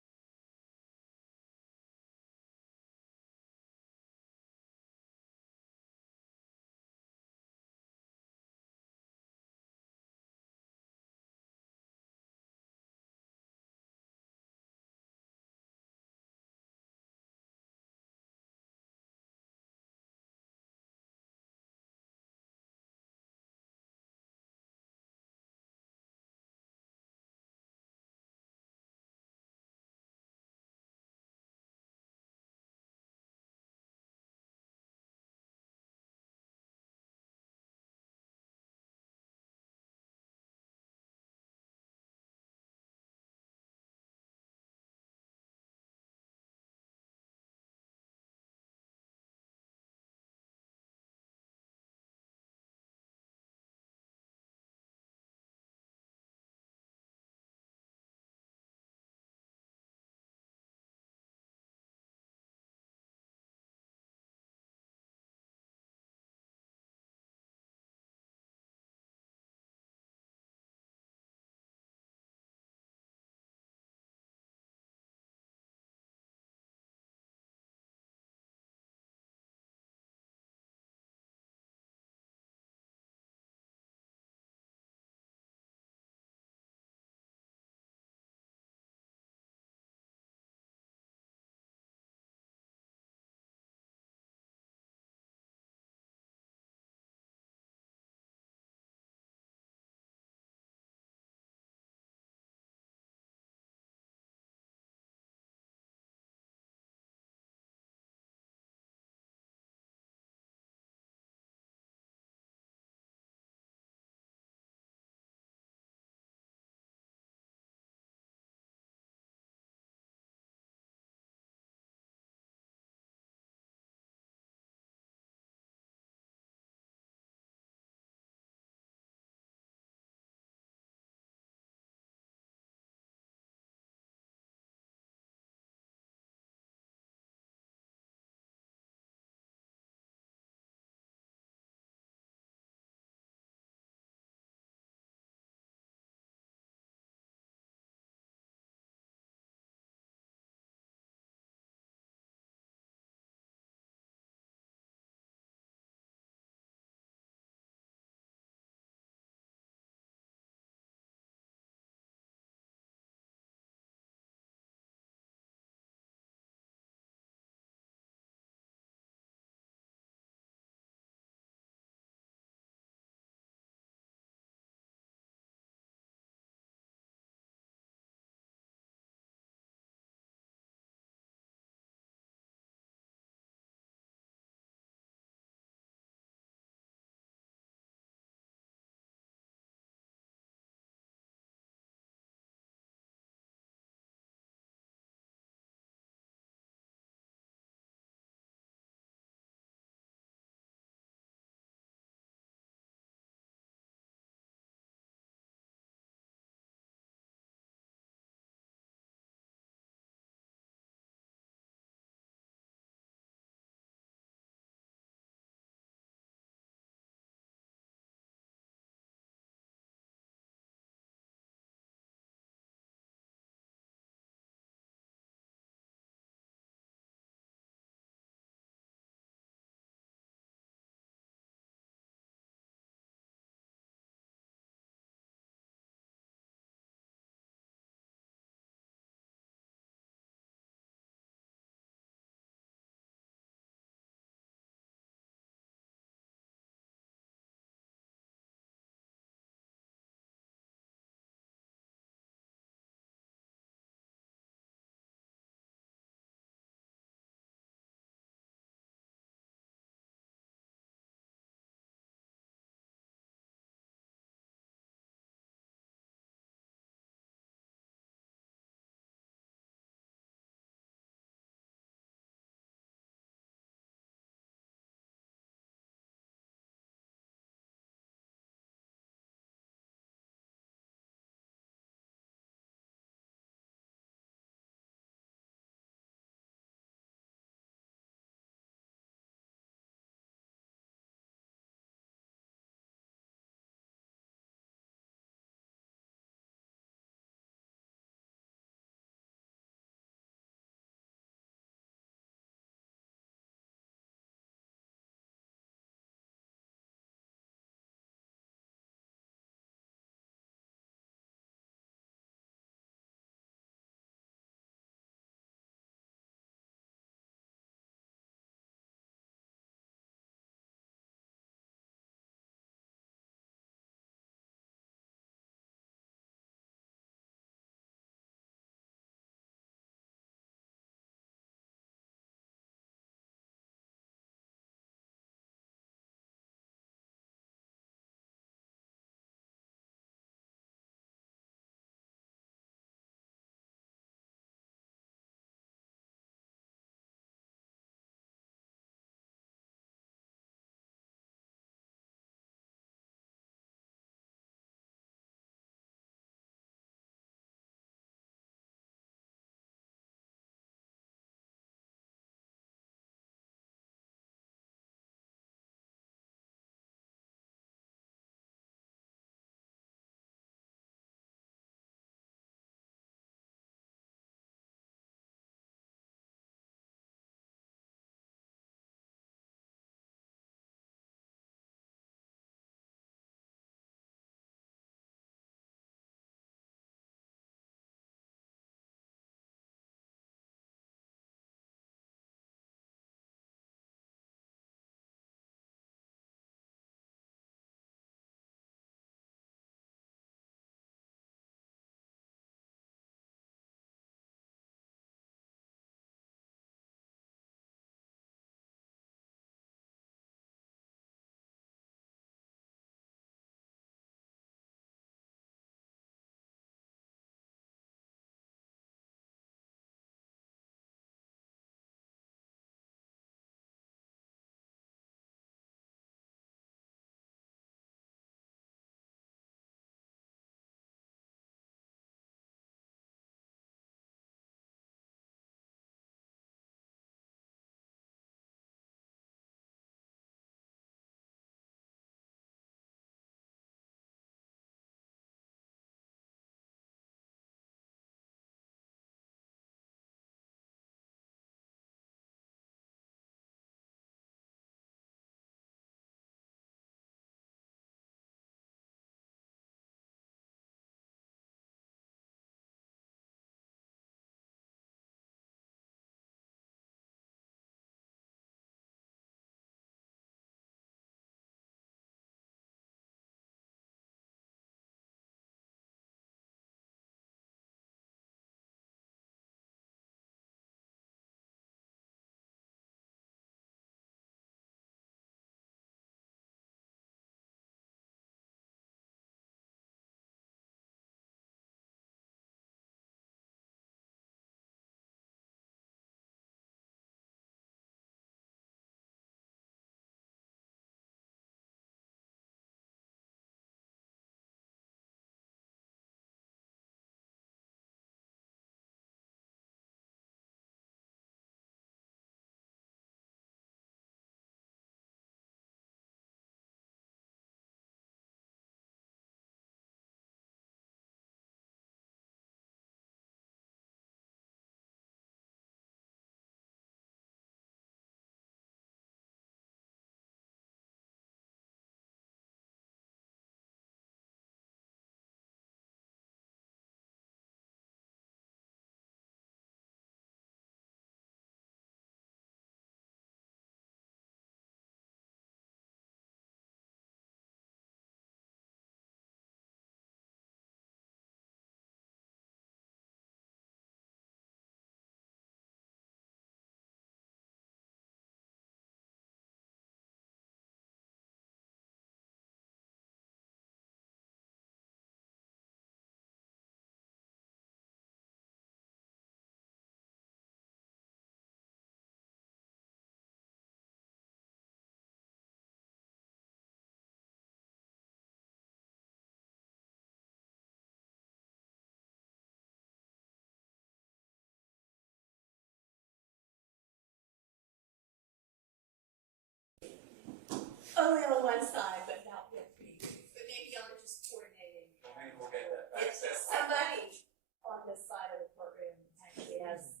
only on one side, but not with me. But maybe y'all are just coordinating. We'll get that back. Somebody on this side of the courtroom actually has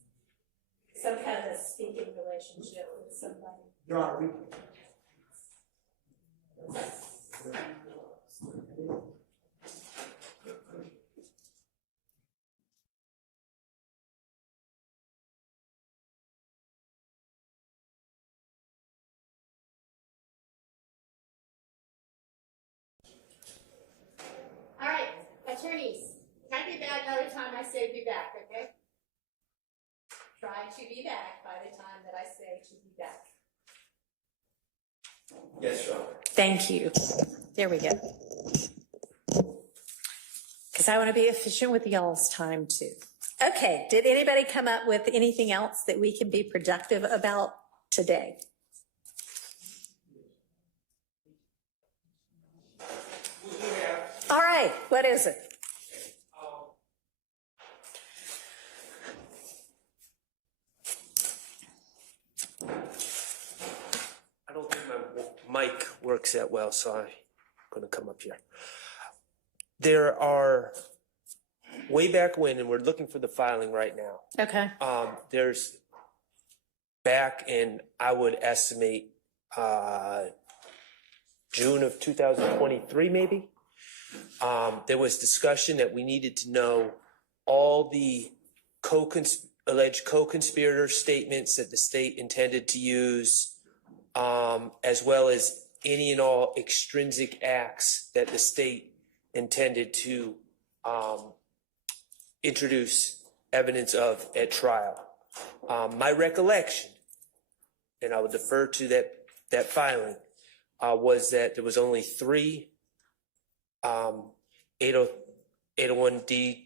some kind of a speaking relationship with somebody. Your Honor, All right, attorneys, try to be back by the time I say be back, okay? Try to be back by the time that I say to be back. Yes, Your Honor. Thank you. There we go. Because I want to be efficient with y'all's time too. Okay, did anybody come up with anything else that we can be productive about today? All right, what is it? I don't think my mic works that well, so I'm going to come up here. There are, way back when, and we're looking for the filing right now. Okay. There's back in, I would estimate, June of 2023, maybe. There was discussion that we needed to know all the alleged co-conspirator statements that the state intended to use, as well as any and all extrinsic acts that the state intended to introduce evidence of at trial. My recollection, and I would defer to that filing, was that there was only 3 801D2E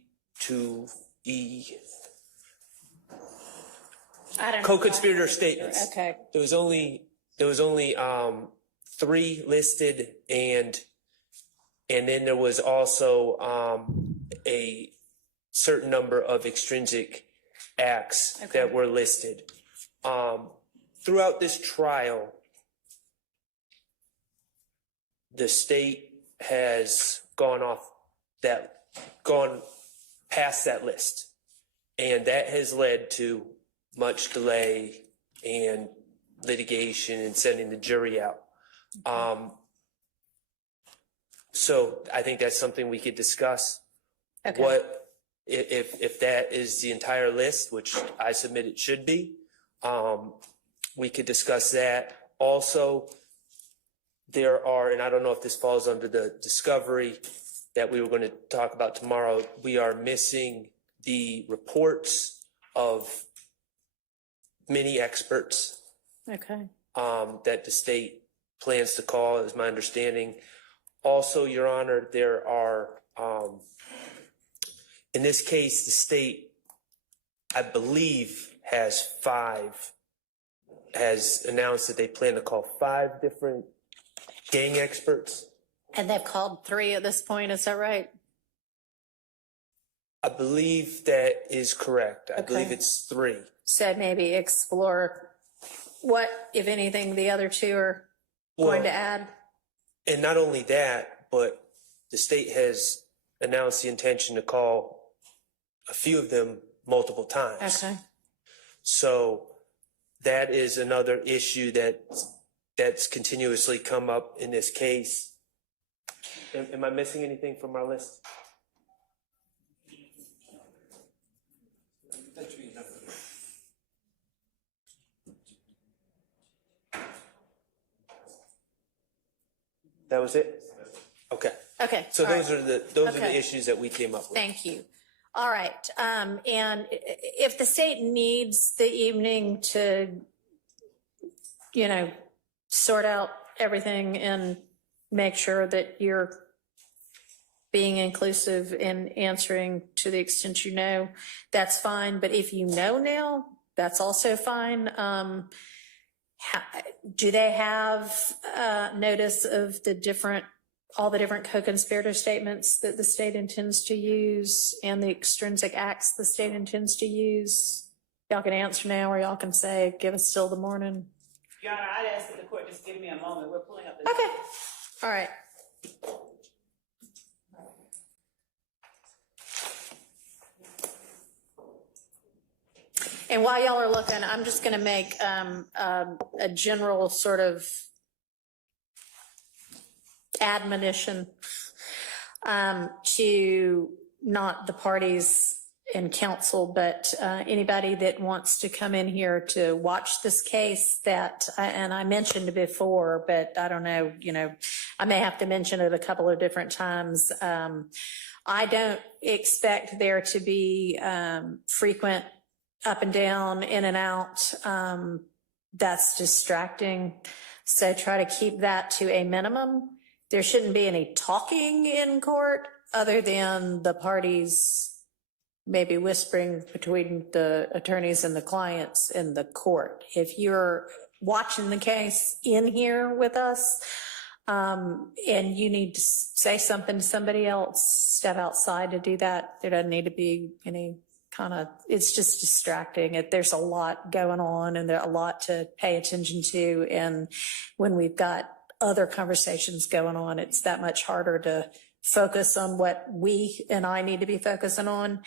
co-conspirator statements. Okay. There was only 3 listed, and then there was also a certain number of extrinsic acts that were listed. Throughout this trial, the state has gone past that list, and that has led to much delay and litigation and sending the jury out. So I think that's something we could discuss. Okay. What if that is the entire list, which I submit it should be, we could discuss that. Also, there are, and I don't know if this falls under the discovery that we were going to talk about tomorrow, we are missing the reports of many experts Okay. that the state plans to call, is my understanding. Also, Your Honor, there are, in this case, the state, I believe, has announced that they plan to call 5 different gang experts. And they've called 3 at this point, is that right? I believe that is correct. I Okay. believe it's 3. So maybe explore what, if anything, the other 2 are going to add. And not only that, but the state has announced the intention to call a few of them multiple times. Okay. So that is another issue that's continuously come up in this case. Am I missing anything from our list? That was it? Okay. Okay. So all those right. are the Okay. issues that we came up with. Thank you. All right. And if the state needs the evening to, sort out everything and make sure that you're being inclusive and answering to the extent you know, that's fine. But if you know now, that's also fine. Do they have notice of all the different co-conspirator statements that the state intends to use and the extrinsic acts the state intends to use? Y'all can answer now, or y'all can say, give us till the morning. Your Honor, I'd ask that the court just give me a moment. We're pulling up the Okay, all right. And while y'all are looking, I'm just going to make a general sort of admonition to not the parties in council, but anybody that wants to come in here to watch this case that, and I mentioned before, but I don't know, I may have to mention it a couple of different times. I don't expect there to be frequent up and down, in and out. That's distracting. So try to keep that to a minimum. There shouldn't be any talking in court other than the parties maybe whispering between the attorneys and the clients in the court. If you're watching the case in here with us, and you need to say something to somebody else, step outside to do that. There doesn't need to be any kind of, it's just distracting. There's a lot going on and there's a lot to pay attention to. And when we've got other conversations going on, it's that much harder to focus on what we and I need to be focusing on.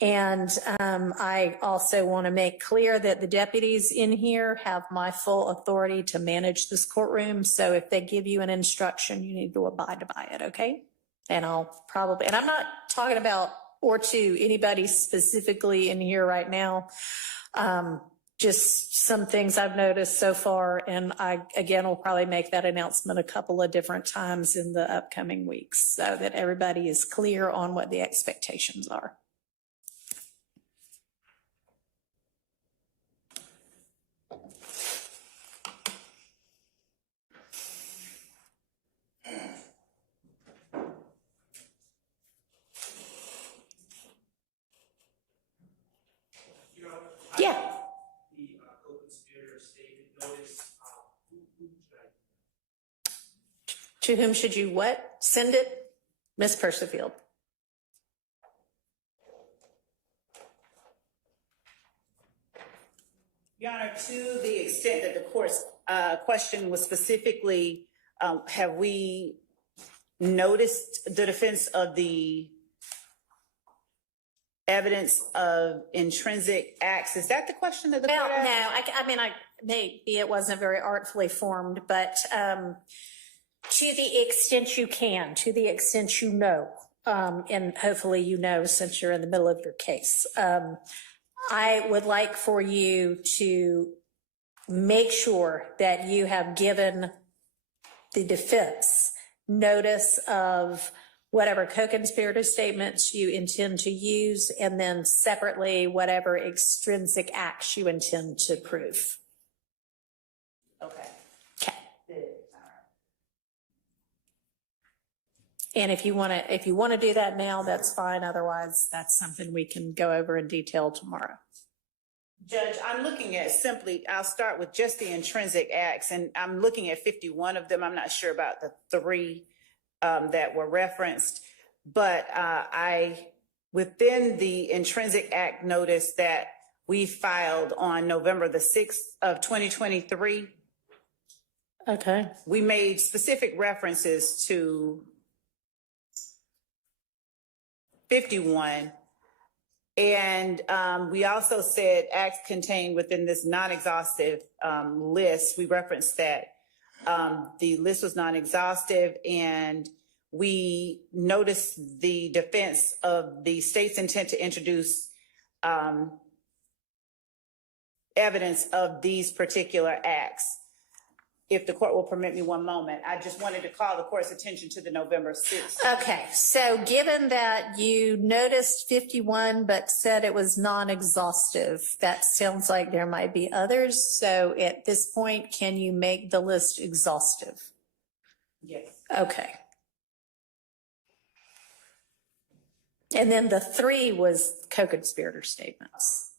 And I also want to make clear that the deputies in here have my full authority to manage this courtroom. So if they give you an instruction, you need to abide by it, okay? And I'm not talking about or to anybody specifically in here right now. Just some things I've noticed so far, and I, again, will probably make that announcement a couple of different times in the upcoming weeks so that everybody is clear on what the expectations are. Yeah. To whom should you what? Send it? Ms. Percifield. Your Honor, to the extent that the court's question was specifically, have we noticed the defense of the evidence of intrinsic acts? Is that the question that the court asked? No, maybe it wasn't very artfully formed, but to the extent you can, to the extent you know, and hopefully you know since you're in the middle of your case, I would like for you to make sure that you have given the defense notice of whatever co-conspirator statements you intend to use, and then separately, whatever extrinsic acts you intend to prove. Okay. And if you want to do that now, that's fine. Otherwise, that's something we can go over in detail tomorrow. Judge, I'm looking at I'll start with just the intrinsic acts, and I'm looking at 51 of them. I'm not sure about the 3 that were referenced, but within the intrinsic act notice that we filed on November the 6th of 2023. Okay. We made specific references to 51. And we also said acts contained within this non-exhaustive list. We referenced that the list was non-exhaustive, and we noticed the defense of the state's intent to introduce evidence of these particular acts. If the court will permit me one moment, I just wanted to call the court's attention to the November 6th. Okay, so given that you noticed 51 but said it was non-exhaustive, that sounds like there might be others. So at this point, can you make the list exhaustive? Yes. Okay. And then the 3 was co-conspirator statements.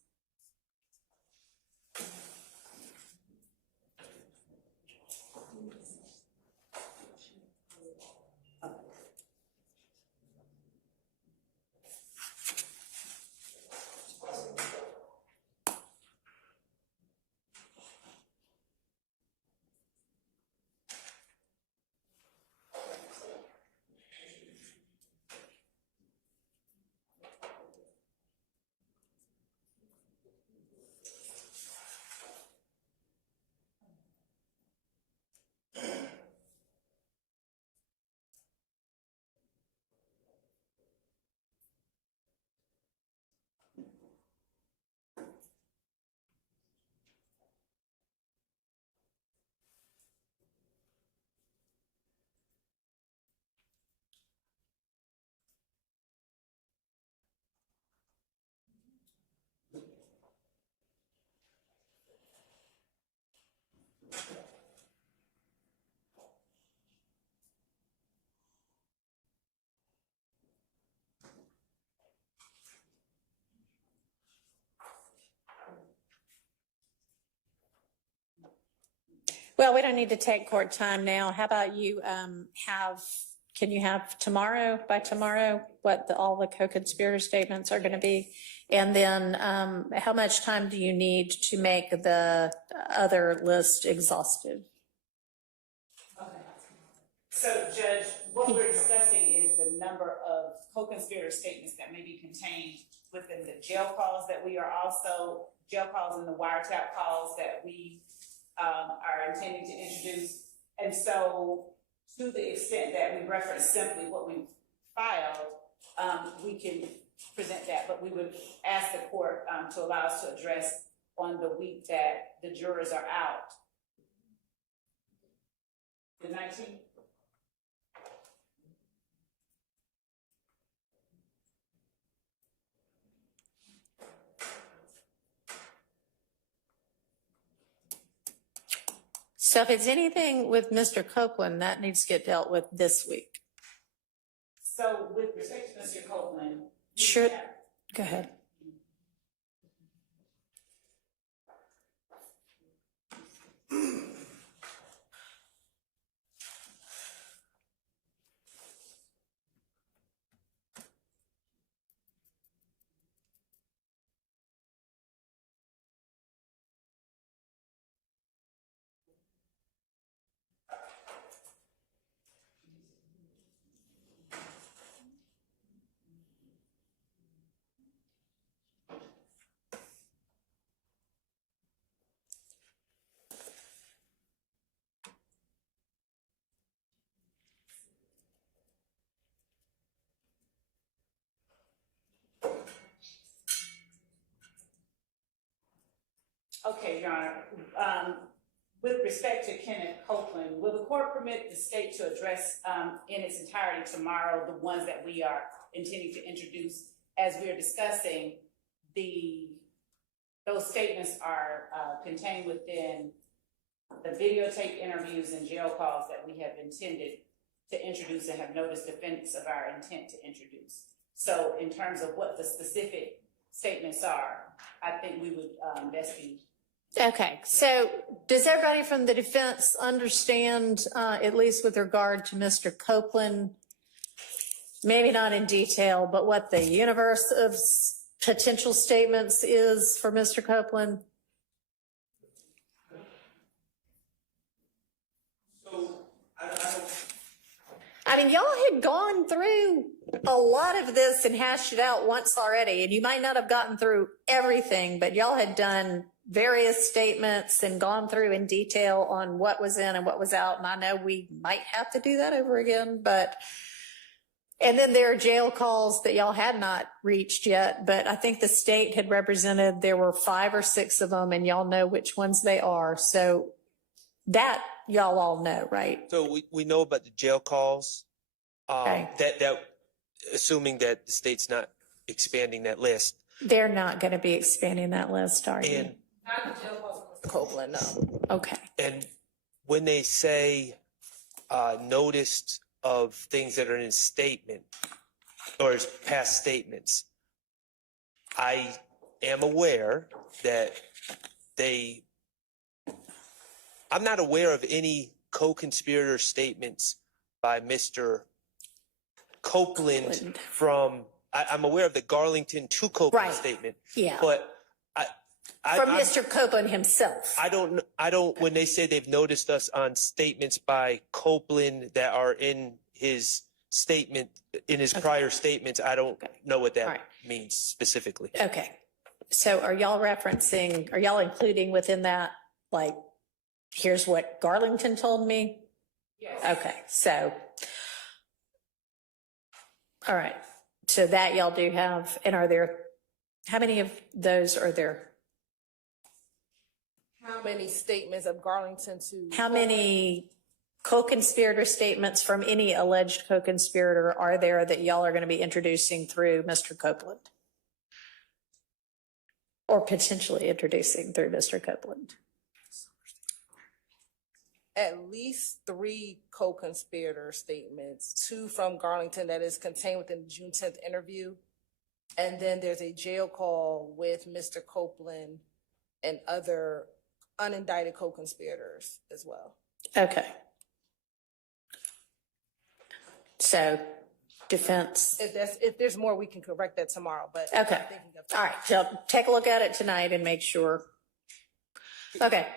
Well, we don't need to take court time now. How about you can you have by tomorrow, what all the co-conspirator statements are going to be? And then how much time do you need to make the other list exhaustive? Okay. So, Judge, what we're discussing is the number of co-conspirator statements that may be contained within the jail calls that we are also, jail calls and the wiretap calls that we are intending to introduce. And so, to the extent that we reference simply what we filed, we can present that, but we would ask the court to allow us to address on the week that the jurors are out. The 19th? So if it's anything with Mr. Copeland, that needs to get dealt with this week. So with respect to Mr. Copeland. Sure. Go ahead. Okay, Your Honor. With respect to Kenneth Copeland, will the court permit the state to address in its entirety tomorrow the ones that we are intending to introduce? As we are discussing, those statements are contained within the videotape interviews and jail calls that we have intended to introduce and have noticed defendants of our intent to introduce. So in terms of what the specific statements are, I think we would best be. Okay, so does everybody from the defense understand, at least with regard to Mr. Copeland, maybe not in detail, but what the universe of potential statements is for Mr. Copeland? I mean, y'all had gone through a lot of this and hashed it out once already, and you might not have gotten through everything, but y'all had done various statements and gone through in detail on what was in and what was out. And I know we might have to do that over again, and then there are jail calls that y'all had not reached yet, but I think the state had represented, there were 5 or 6 of them, and y'all know which ones they are. So that y'all all know, right? So we know about the jail calls, Okay. that assuming that the state's not expanding that list. They're not going to be expanding that list, are you? And Not the jail calls for Mr. Copeland, no. Okay. And when they say noticed of things that are in statement or as past statements, I am aware that I'm not aware of any co-conspirator statements by Mr. Copeland I'm aware of the Garlington to Copeland statement. Yeah. But From Mr. Copeland himself. I don't, when they say they've noticed us on statements by Copeland that are in his statement, in his prior statements, I don't know what that means specifically. Okay. So are y'all including within that, like, here's what Garlington told me? Yes. Okay. So, all right. So that y'all do have, and how many of those are there? How many statements of Garlington to? How many co-conspirator statements from any alleged co-conspirator are there that y'all are going to be introducing through Mr. Copeland? Or potentially introducing through Mr. Copeland? At least 3 co-conspirator statements, 2 from Garlington that is contained within the June 10th interview. And then there's a jail call with Mr. Copeland and other unindicted co-conspirators as well. Okay. So defense. If there's more, we can correct that tomorrow, but. Okay. I'm thinking of- All right. So take a look at it tonight and make sure. Okay.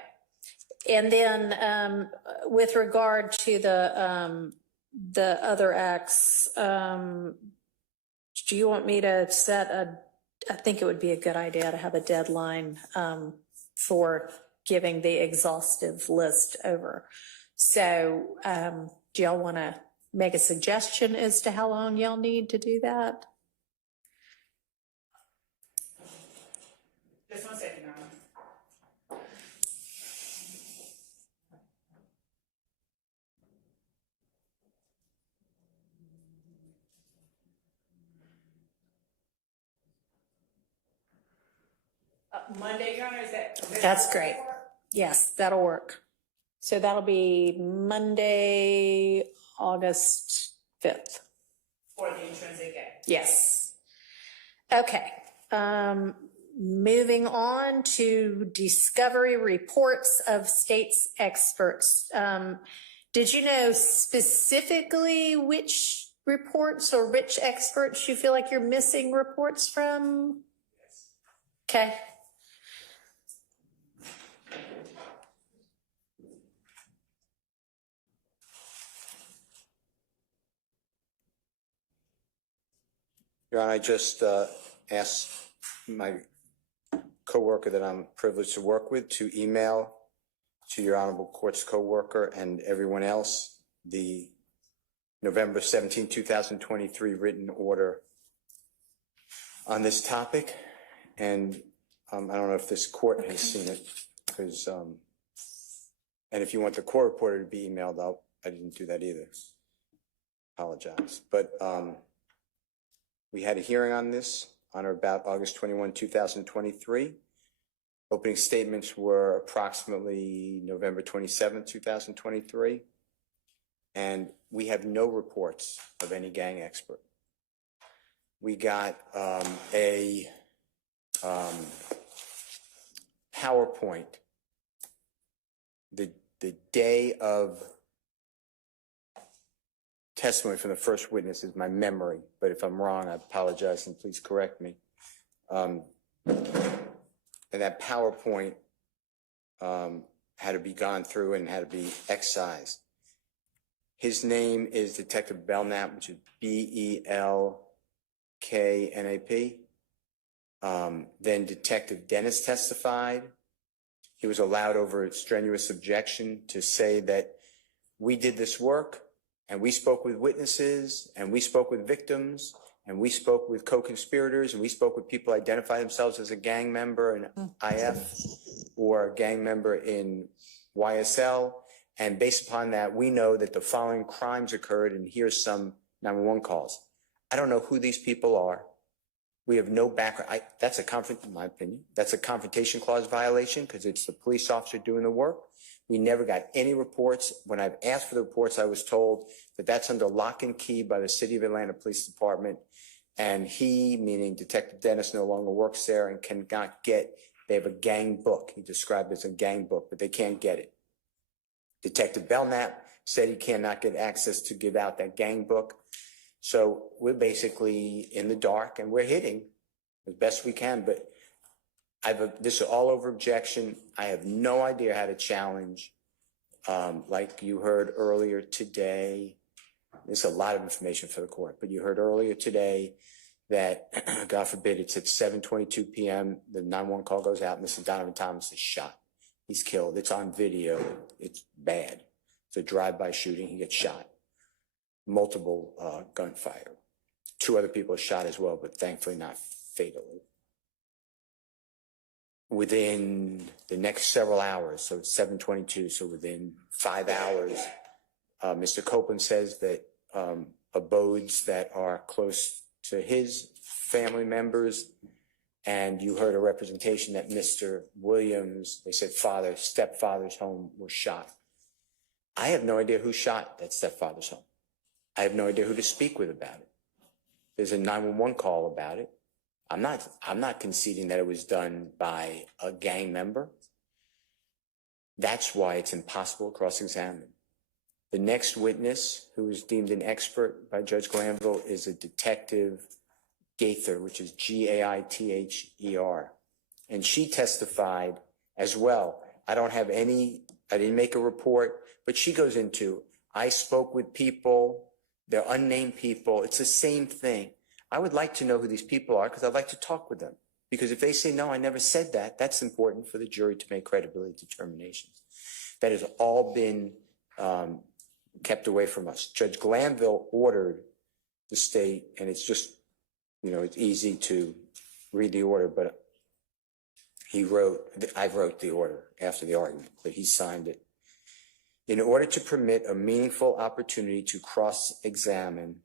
And then with regard to the other acts, do you want me to set I think it would be a good idea to have a deadline for giving the exhaustive list over. So do y'all want to make a suggestion as to how long y'all need to do that? Just 1 second, Your Honor. Monday, Your Honor, is that? That's great. Yes, that'll work. So that'll be Monday, August 5th. For the intrinsic act. Yes. Okay. Moving on to discovery reports of state's experts. Did you know specifically which reports or which experts you feel like you're missing reports from? Okay. Your Honor, I just asked my coworker that I'm privileged to work with to email to your Honorable Court's coworker and everyone else the November 17, 2023 written order on this topic. And I don't know if this court has seen it, because, and if you want the court reporter to be emailed out, I didn't do that either. Apologize. But we had a hearing on this on or about August 21, 2023. Opening statements were approximately November 27, 2023. And we have no reports of any gang expert. We got a PowerPoint the day of testimony from the first witness, is my memory, but if I'm wrong, I apologize and please correct me. And that PowerPoint had to be gone through and had to be excised. His name is Detective Belknap, which is B-E-L-K-N-A-P. Then Detective Dennis testified. He was allowed over strenuous objection to say that we did this work, and we spoke with witnesses, and we spoke with victims, and we spoke with co-conspirators, and we spoke with people who identify themselves as a gang member in IF or a gang member in YSL. And based upon that, we know that the following crimes occurred, and here's some 911 calls. I don't know who these people are. We have no background. That's in my opinion, that's a confrontation clause violation, because it's the police officer doing the work. We never got any reports. When I've asked for the reports, I was told that that's under lock and key by the City of Atlanta Police Department. And he, meaning Detective Dennis, no longer works there and cannot get, they have a gang book. He described it as a gang book, but they can't get it. Detective Belknap said he cannot get access to give out that gang book. So we're basically in the dark, and we're hitting as best we can, but this is all over objection. I have no idea how to challenge. Like you heard earlier today, there's a lot of information for the court, but you heard earlier today that, God forbid, it's at 7:22 p.m. The 911 call goes out, and Mr. Donovan Thomas is shot. He's killed. It's on video. It's bad. It's a drive-by shooting. He gets shot. Multiple gunfire. 2 other people are shot as well, but thankfully not fatally. Within the next several hours, so it's 7:22, so within 5 hours, Mr. Copeland says that abodes that are close to his family members, and you heard a representation that Mr. Williams, they said stepfather's home was shot. I have no idea who shot that stepfather's home. I have no idea who to speak with about it. There's a 911 call about it. I'm not conceding that it was done by a gang member. That's why it's impossible to cross-examine. The next witness, who is deemed an expert by Judge Glanville, is a detective Gaither, which is Gaither. And she testified as well. I didn't make a report, but she goes into, I spoke with people, they're unnamed people. It's the same thing. I would like to know who these people are because I'd like to talk with them. Because if they say, no, I never said that, that's important for the jury to make credibility determinations. That has all been kept away from us. Judge Glanville ordered the state, and it's just, it's easy to read the order, but I wrote the order after the argument, but he signed it. In order to permit a meaningful opportunity to cross-examine,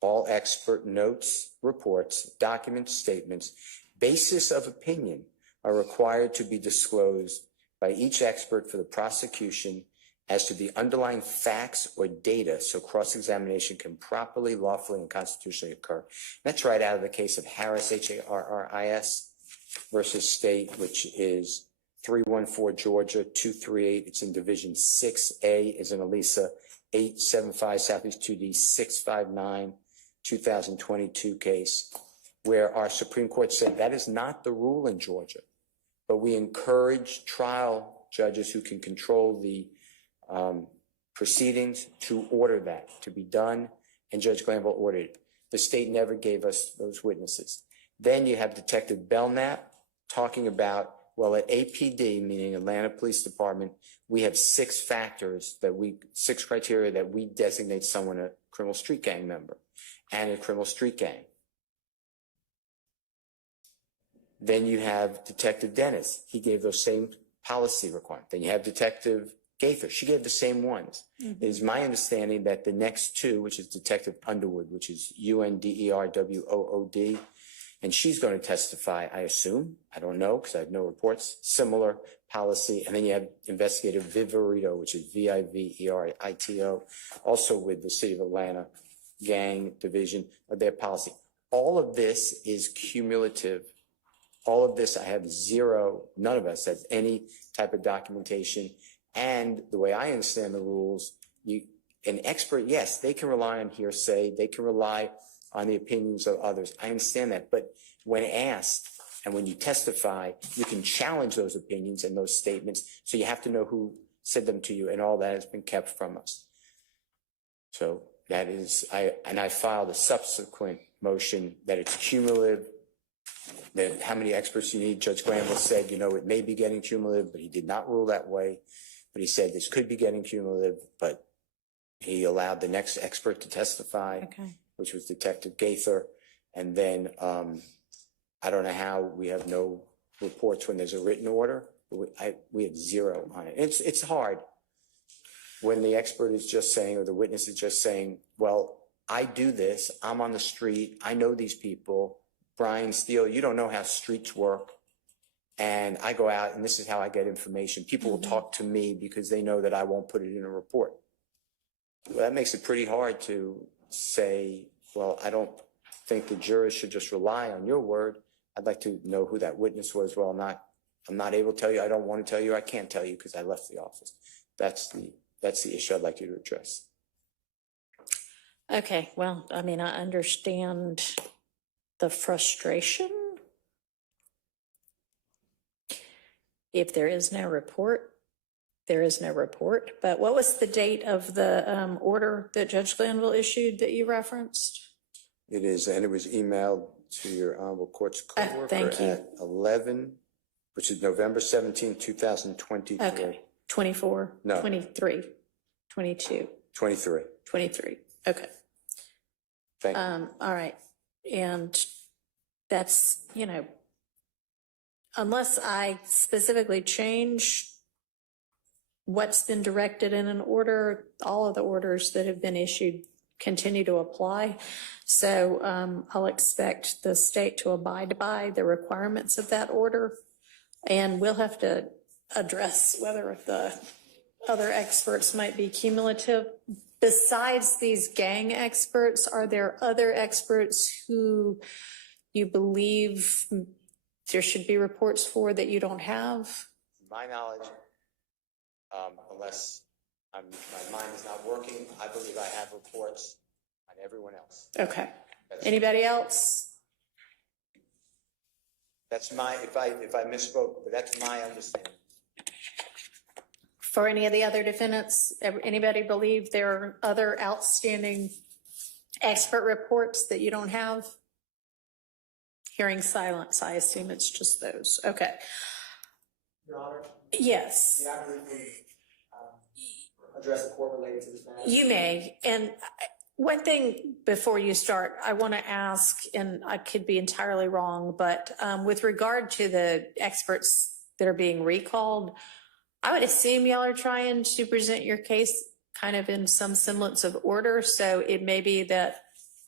all expert notes, reports, documents, statements, basis of opinion are required to be disclosed by each expert for the prosecution as to the underlying facts or data so cross-examination can properly, lawfully, and constitutionally occur. That's right out of the case of Harris, Harris versus State, which is 314 Georgia 238. It's in Division 6A, is in Elisa 875 Southeast 2D 659 2022 case, where our Supreme Court said that is not the rule in Georgia, but we encourage trial judges who can control the proceedings to order that to be done, and Judge Glanville ordered it. The state never gave us those witnesses. Then you have Detective Belknap talking about, well, at APD, meaning Atlanta Police Department, we have six criteria that we designate someone a criminal street gang member and a criminal street gang. Then you have Detective Dennis. He gave those same policy requirements. Then you have Detective Gaither. She gave the same ones. It is my understanding that the next two, which is Detective Underwood, which is UNDERWOOD, and she's going to testify, I assume, I don't know because I have no reports, similar policy. And then you have Investigator Viverito, which is VIVERITO, also with the City of Atlanta Gang Division of their policy. All of this is cumulative. All of this, I have zero, none of us has any type of documentation. And the way I understand the rules, an expert, yes, they can rely on hearsay, they can rely on the opinions of others. I understand that. But when asked and when you testify, you can challenge those opinions and those statements. So you have to know who said them to you, and all that has been kept from us. So that is, I filed a subsequent motion that it's cumulative, that how many experts you need. Judge Glanville said, it may be getting cumulative, but he did not rule that way. But he said this could be getting cumulative, but he allowed the next expert to testify, which was Detective Gaither. And then I don't know how we have no reports when there's a written order. We have zero on it. It's hard when the expert is just saying, or the witness is just saying, well, I do this, I'm on the street, I know these people. Brian Steele, you don't know how streets work. And I go out and this is how I get information. People will talk to me because they know that I won't put it in a report. Well, that makes it pretty hard to say, well, I don't think the jurors should just rely on your word. I'd like to know who that witness was. Well, I'm not able to tell you. I don't want to tell you. I can't tell you because I left the office. That's the issue I'd like you to address. Okay, well, I understand the frustration. If there is no report, there is no report. But what was the date of the order that Judge Glanville issued that you referenced? It is, and it was emailed to your Honorable Court's coworker thank you. at 11, which is November 17, 2023. Okay, 24? No. 23, 22? 23. 23, okay. Thank you. All right, and that's, unless I specifically change what's been directed in an order, all of the orders that have been issued continue to apply. So I'll expect the state to abide by the requirements of that order. And we'll have to address whether the other experts might be cumulative. Besides these gang experts, are there other experts who you believe there should be reports for that you don't have? My knowledge, Unless my mind is not working, I believe I have reports on everyone else. Okay. Anybody else? That's my, if I misspoke, but that's my understanding. For any of the other defendants, anybody believe there are other outstanding expert reports that you don't have? Hearing silence, I assume it's just those. Okay. Your Honor? Yes. May I briefly address the court related to this matter? You may. And one thing before you start, I want to ask, and I could be entirely wrong, but with regard to the experts that are being recalled, I would assume y'all are trying to present your case kind of in some semblance of order. So it may be that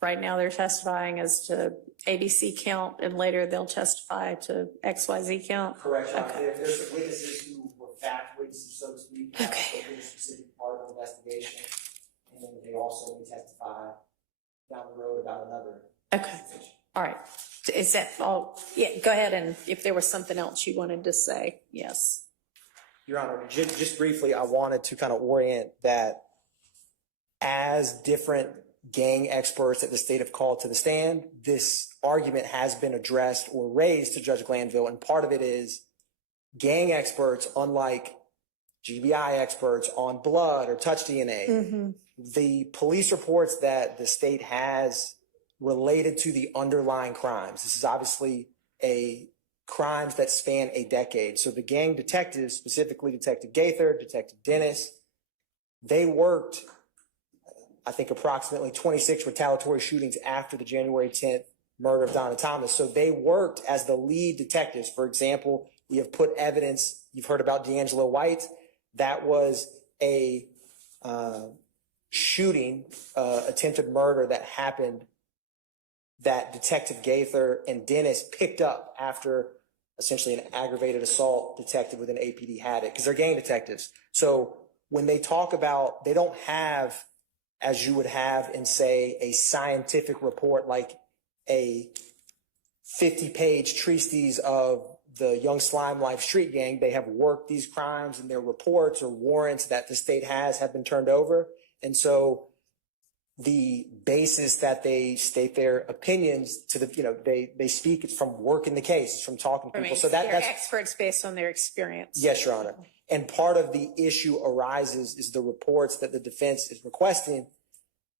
right now they're testifying as to ABC count and later they'll testify to XYZ count. Correct, Your Honor. There's some witnesses who were fact witnesses, so to speak, for a specific part of the investigation. And then they also may testify down the road about another. Okay. All right. Is that all? Yeah, go ahead. And if there was something else you wanted to say, yes. Your Honor, just briefly, I wanted to kind of orient that as different gang experts that the state have called to the stand, this argument has been addressed or raised to Judge Glanville. And part of it is gang experts, unlike GBI experts on blood or touch DNA, the police reports that the state has related to the underlying crimes. This is obviously crimes that span a decade. So the gang detectives, specifically Detective Gaither, Detective Dennis, they worked, I think, approximately 26 retaliatory shootings after the January 10th murder of Donna Thomas. So they worked as the lead detectives. For example, we have put evidence, you've heard about D'Angelo White. That was a shooting, attempted murder that happened that Detective Gaither and Dennis picked up after essentially an aggravated assault detective within APD had it, because they're gang detectives. So when they talk about, they don't have, as you would have in, say, a scientific report like a 50-page treatise of the Young Slime Life street gang. They have worked these crimes, and their reports or warrants that the state has have been turned over. And so the basis that they state their opinions to the, they speak, it's from working the case, it's from talking to people. So they're that's experts based on their experience. Yes, Your Honor. And part of the issue arises is the reports that the defense is requesting,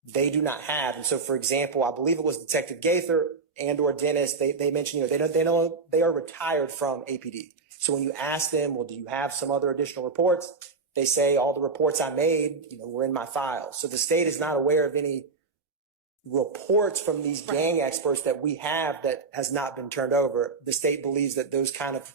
they do not have. And so, for example, I believe it was Detective Gaither and or Dennis, they mentioned, they are retired from APD. So when you ask them, well, do you have some other additional reports? They say all the reports I made, were in my file. So the state is not aware of any reports from these gang experts that we have that has not been turned over. The state believes that those kind of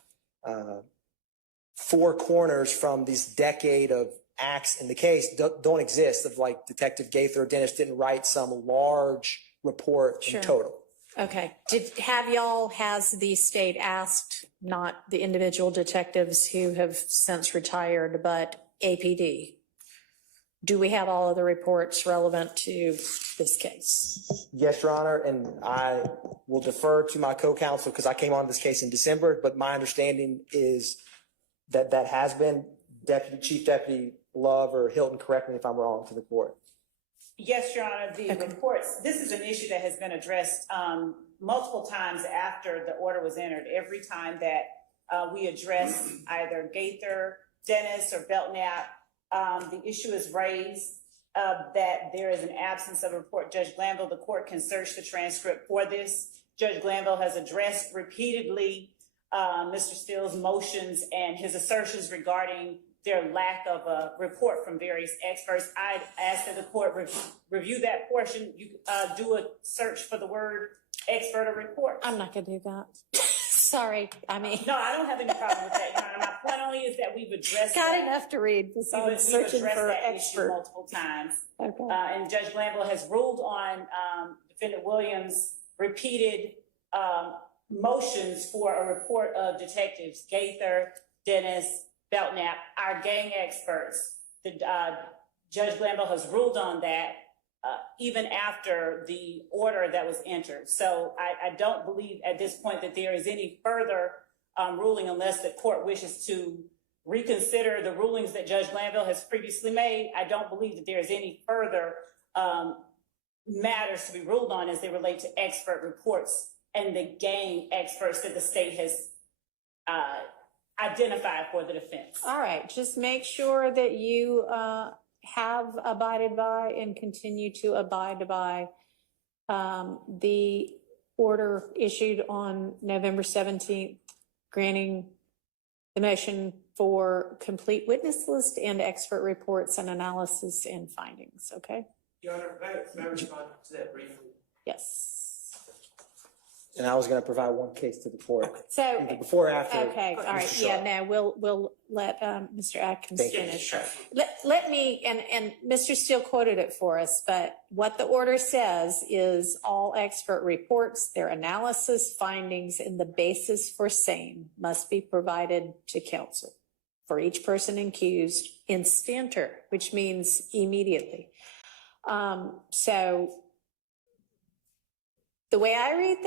four corners from this decade of acts in the case don't exist, of like Detective Gaither or Dennis didn't write some large report in total. Okay. Has the state asked, not the individual detectives who have since retired, but APD, do we have all of the reports relevant to this case? Yes, Your Honor, and I will defer to my co-counsel because I came on this case in December, but my understanding is that that has been Chief Deputy Love or Hilton, correct me if I'm wrong, to the court. Yes, Your Honor, the reports, this is an issue that has been addressed multiple times after the order was entered. Every time that we address either Gaither, Dennis, or Belknap, the issue is raised that there is an absence of a report. Judge Glanville, the court can search the transcript for this. Judge Glanville has addressed repeatedly Mr. Steele's motions and his assertions regarding their lack of a report from various experts. I'd ask that the court review that portion. You do a search for the word expert or report. I'm not going to do that. Sorry. No, I don't have any problem with that, Your Honor. My point only is that we've addressed Got enough to read besides searching for that expert. issue multiple times. Okay. And Judge Glanville has ruled on Defendant Williams' repeated motions for a report of detectives Gaither, Dennis, Belknap, our gang experts. Judge Glanville has ruled on that even after the order that was entered. So I don't believe at this point that there is any further ruling unless the court wishes to reconsider the rulings that Judge Glanville has previously made. I don't believe that there is any further matters to be ruled on as they relate to expert reports and the gang experts that the state has identified for the defense. All right, just make sure that you have abided by and continue to abide by the order issued on November 17th, granting the motion for complete witness list and expert reports and analysis and findings, okay? Your Honor, may I respond to that briefly? Yes. And I was going to provide one case to the court. So, either before or after. okay, all right, Mr. yeah, Sharp. no, we'll let Mr. Atkins Thank you. finish. Let me, and Mr. Steele quoted it for us, but what the order says is all expert reports, their analysis, findings, and the basis for same must be provided to counsel for each person accused instanter, which means immediately. So the way I read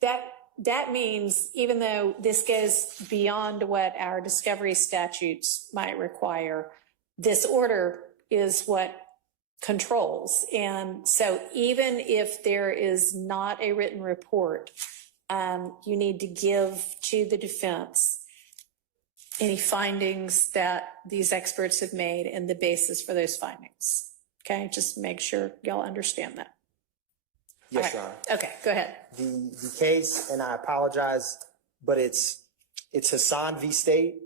that, that means even though this goes beyond what our discovery statutes might require, this order is what controls. And so even if there is not a written report, you need to give to the defense any findings that these experts have made and the basis for those findings. Okay, just make sure y'all understand that. Yes, Okay. Your Honor. Okay, go ahead. The case, and I apologize, but it's Hassan v. State,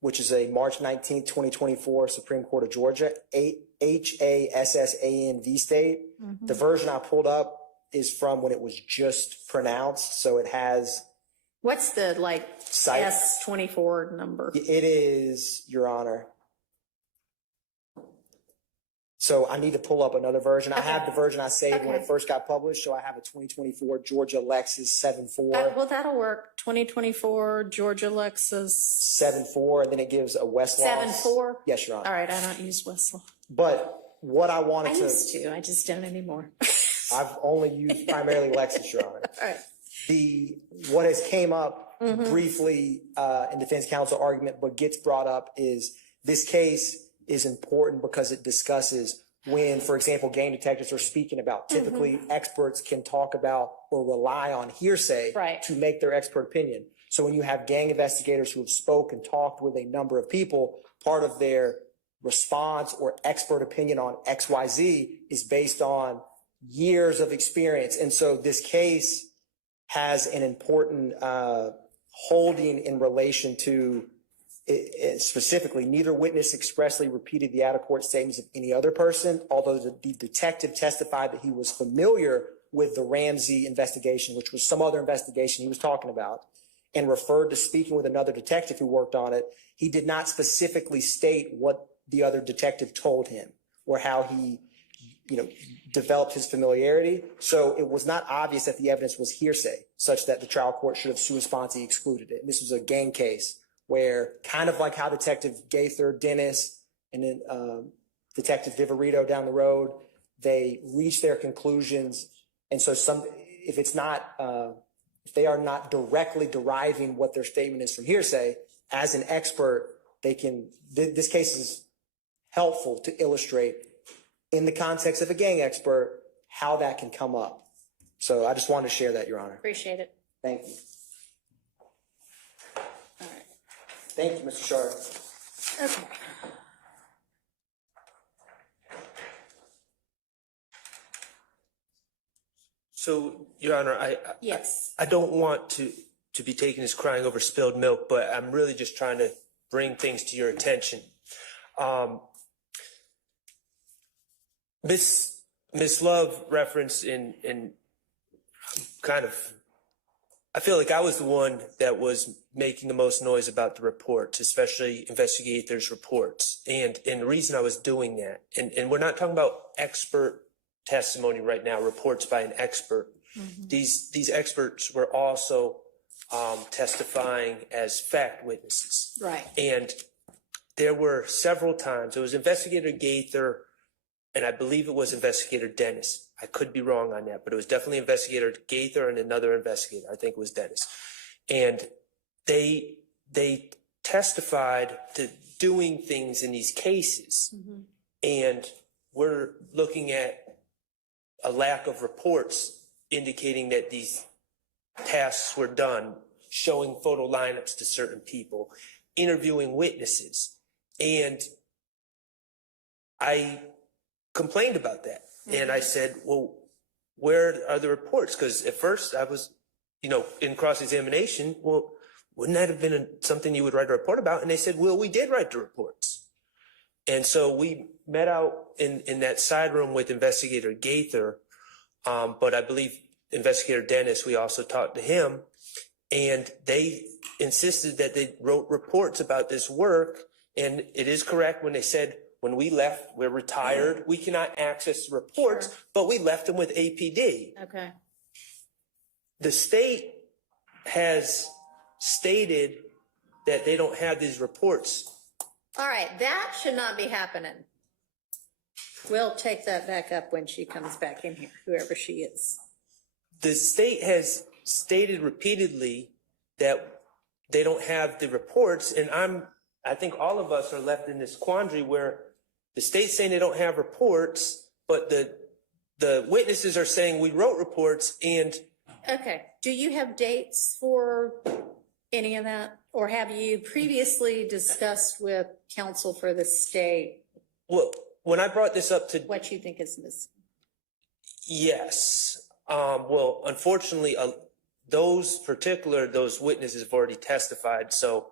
which is a March 19th, 2024 Supreme Court of Georgia, Hassan v. State. Mhm. The version I pulled up is from when it was just pronounced, so it has... What's the Site. S24 number? It is, Your Honor. So I need to pull up another version. I have the version I saved when it first got published, so I have a 2024 Georgia Lexus 7.4. Well, that'll work. 2024 Georgia Lexus 7.4, and then it gives a Westlaw. 7.4? Yes, Your Honor. All right, I don't use Westlaw. But what I wanted I to... used to, I just don't anymore. I've only used primarily Lexus, Your Honor. All right. What has came up Mhm. briefly in defense counsel argument, but gets brought up is this case is important because it discusses when, for example, gang detectives are speaking about. Typically, experts can talk about or rely on hearsay to make their expert opinion. So when you have gang investigators who have spoken, talked with a number of people, part of their response or expert opinion on XYZ is based on years of experience. And so this case has an important holding in relation to specifically, neither witness expressly repeated the out-of-court statements of any other person, although the detective testified that he was familiar with the Ramsey investigation, which was some other investigation he was talking about, and referred to speaking with another detective who worked on it. He did not specifically state what the other detective told him or how he, developed his familiarity. So it was not obvious that the evidence was hearsay, such that the trial court should have sua sponte excluded it. And this was a gang case where, kind of like how Detective Gaither, Dennis, and then Detective Viverito down the road, they reached their conclusions. And so if they are not directly deriving what their statement is from hearsay, as an expert, this case is helpful to illustrate in the context of a gang expert, how that can come up. So I just wanted to share that, Your Honor. Appreciate it. Thank you. All right. Thank you, Mr. Sharp. Okay. So, Your Honor, I don't want to be taken as crying over spilled milk, but I'm really just trying to bring things to your attention. Miss Love referenced in kind of, I feel like I was the one that was making the most noise about the reports, especially investigators' reports. And the reason I was doing that, and we're not talking about expert testimony right now, reports by an expert. Mm-hmm. These experts were also testifying as fact witnesses. Right. And there were several times, it was Investigator Gaither, and I believe it was Investigator Dennis. I could be wrong on that, but it was definitely Investigator Gaither and another investigator. I think it was Dennis. And they they testified to doing things in these cases. And we're looking at a lack of reports indicating that these tasks were done, showing photo lineups to certain people, interviewing witnesses. And I complained about that. And I said, well, where are the reports? Because at first I was, in cross-examination, well, wouldn't that have been something you would write a report about? And they said, well, we did write the reports. And so we met out in that side room with Investigator Gaither, but I believe Investigator Dennis, we also talked to him, and they insisted that they wrote reports about this work. And it is correct when they said, when we left, we're retired, we cannot access the reports, but we left them with APD. Okay. The state has stated that they don't have these reports. All right, that should not be happening. We'll take that back up when she comes back in here, whoever she is. The state has stated repeatedly that they don't have the reports, and I think all of us are left in this quandary where the state's saying they don't have reports, but the witnesses are saying we wrote reports. And okay, do you have dates for any of that? Or have you previously discussed with counsel for the state? Well, when I brought this up to what you think is missing? Yes. Well, unfortunately, those witnesses have already testified. So,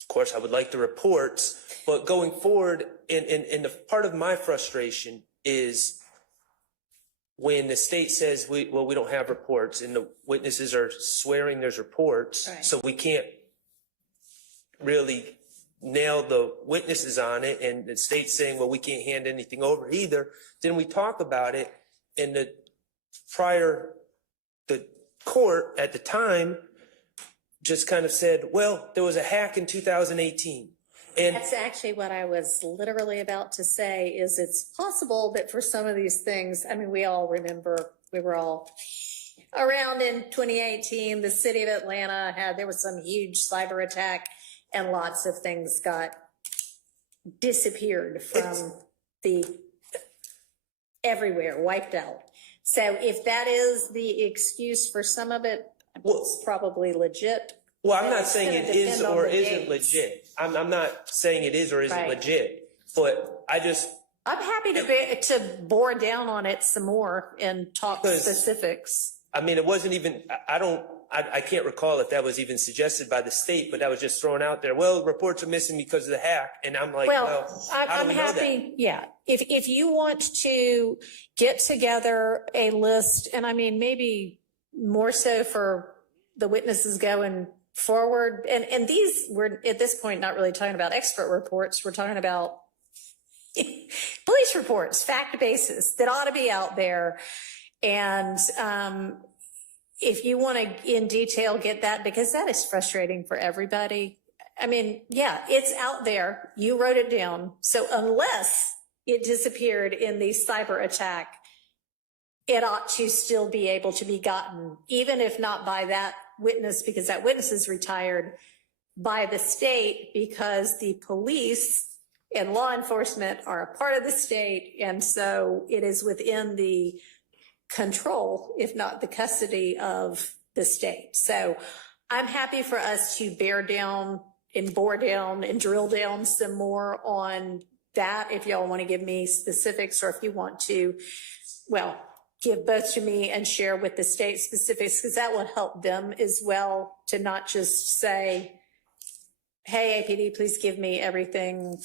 of course, I would like the reports. But going forward, and the part of my frustration is when the state says, we don't have reports, and the witnesses are swearing there's reports, right. So we can't really nail the witnesses on it, and the state's saying, well, we can't hand anything over either. Then we talk about it, and the court at the time just kind of said, well, there was a hack in 2018. And that's actually what I was literally about to say, is it's possible that for some of these things, I mean, we all remember, we were all around in 2018, the city of Atlanta there was some huge cyber attack, and lots of things got disappeared from everywhere, wiped out. So if that is the excuse for some of it, it's probably legit. Well, I'm not saying it is or isn't legit. I'm not saying it is or isn't legit, but I'm happy to bore down on it some more and talk specifics. I mean, it wasn't even, I can't recall if that was even suggested by the state, but that was just thrown out there. Well, reports are missing because of the hack. And I'm like, well, how do we know that? Yeah. If you want to get together a list, and I mean, maybe more so for the witnesses going forward, and these, we're at this point not really talking about expert reports, we're talking about police reports, fact basis that ought to be out there. And if you want to in detail get that, because that is frustrating for everybody. I mean, yeah, it's out there, you wrote it down, so unless it disappeared in the cyber attack, it ought to still be able to be gotten, even if not by that witness, because that witness is retired, by the state, because the police and law enforcement are a part of the state. And so it is within the control, if not the custody of the state. So I'm happy for us to bear down and bore down and drill down some more on that. If y'all want to give me specifics, or if you want to, well, give both to me and share with the state specifics, because that will help them as well, to not just say, hey, APD, please give me everything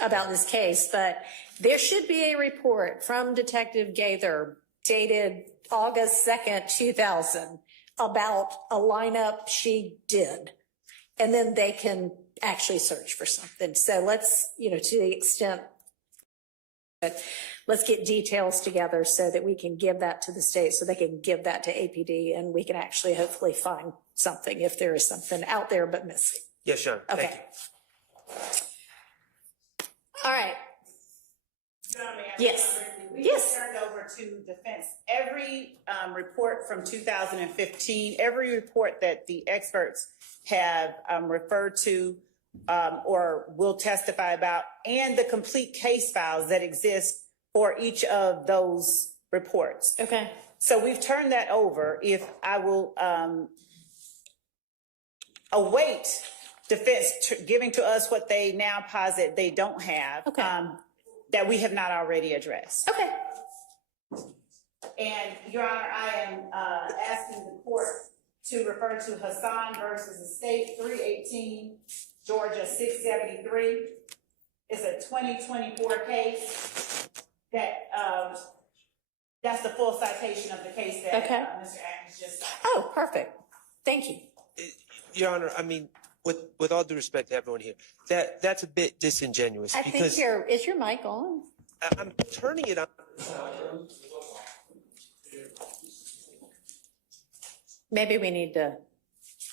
about this case. But there should be a report from Detective Gaither dated August 2nd, 2000, about a lineup she did. And then they can actually search for something. So let's, to the extent that, let's get details together so that we can give that to the state, so they can give that to APD, and we can actually hopefully find something if there is something out there but missing. Yes, Sean. Okay. Thank you. All right. Yes. We Yes. turned over to defense every report from 2015, every report that the experts have referred to or will testify about, and the complete case files that exist for each of those reports. Okay. So we've turned that over. If I will await defense giving to us what they now posit they don't have, that we have not already addressed. Okay. And Your Honor, I am asking the court to refer to Hassan versus the state, 318 Georgia 673. It's a 2024 case that that's the full citation of the case that Mr. Atkins just cited. Oh, perfect. Thank you. Your Honor, I mean, with all due respect to everyone here, that's a bit disingenuous I because think is your mic on? I'm turning it on. Maybe we need to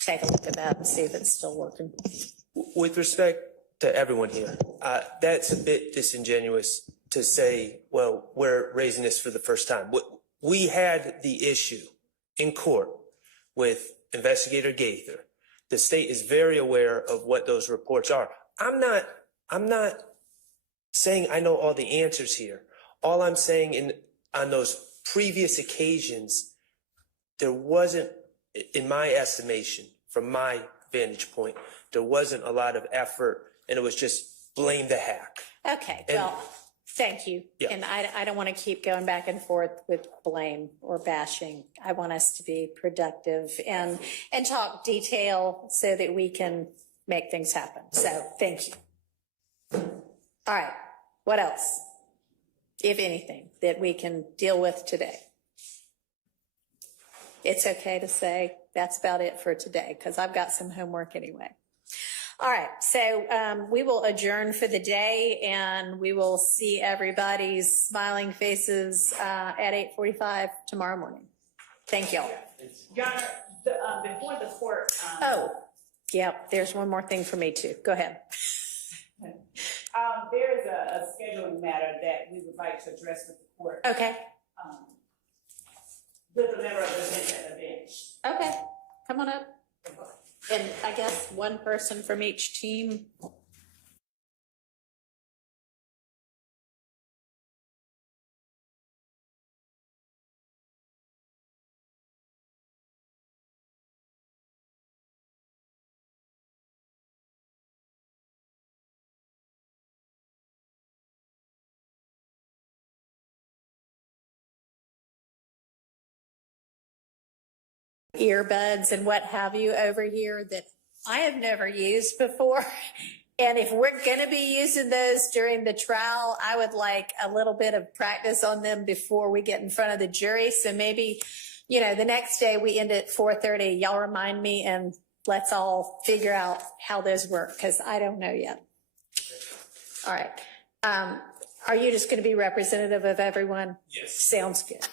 take a look at that and see if it's still working. With respect to everyone here, that's a bit disingenuous to say, well, we're raising this for the first time. We had the issue in court with Investigator Gaither. The state is very aware of what those reports are. I'm not saying I know all the answers here. All I'm saying on those previous occasions, there wasn't, in my estimation, from my vantage point, there wasn't a lot of effort, and it was just blame the hack. Okay, well, thank you. Yeah. And I don't want to keep going back and forth with blame or bashing. I want us to be productive and talk detail so that we can make things happen. So thank you. All right, what else, if anything, that we can deal with today? It's okay to say that's about it for today because I've got some homework anyway. All right, so we will adjourn for the day and we will see everybody's smiling faces at 8:45 tomorrow morning. Thank you all. Your Honor, before the court. Oh, yeah, there's one more thing for me too. Go ahead. There is a scheduling matter that we would like to address with the court. Okay. With a member of the bench at the bench. Okay, come on up. And I guess one person from each team. Earbuds and what have you over here that I have never used before. And if we're going to be using those during the trial, I would like a little bit of practice on them before we get in front of the jury. So maybe, you know, the next day we end at 4:30. Y'all remind me and let's all figure out how those work because I don't know yet. All right. Are you just going to be representative of everyone? Yes. Sounds good.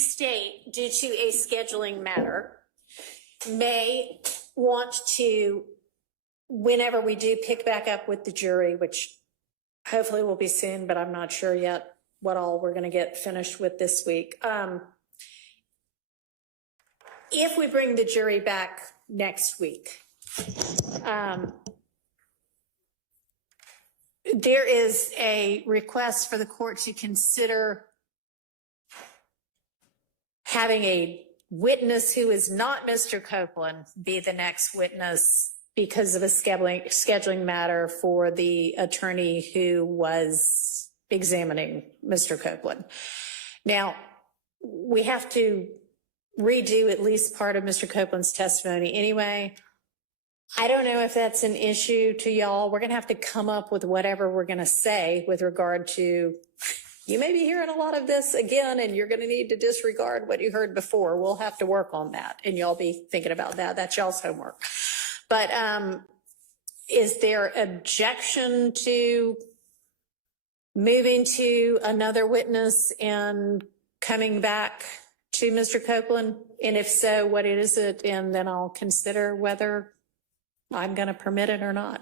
state, due to a scheduling matter, may want to, whenever we do pick back up with the jury, which hopefully will be soon, but I'm not sure yet what all we're going to get finished with this week. If we bring the jury back next week, there is a request for the court to consider having a witness who is not Mr. Copeland be the next witness because of a scheduling matter for the attorney who was examining Mr. Copeland. Now, we have to redo at least part of Mr. Copeland's testimony anyway. I don't know if that's an issue to y'all. We're going to have to come up with whatever we're going to say with regard to, you may be hearing a lot of this again, and you're going to need to disregard what you heard before. We'll have to work on that, and y'all be thinking about that. That's y'all's homework. But is there objection to moving to another witness and coming back to Mr. Copeland? And if so, what is it? And then I'll consider whether I'm going to permit it or not.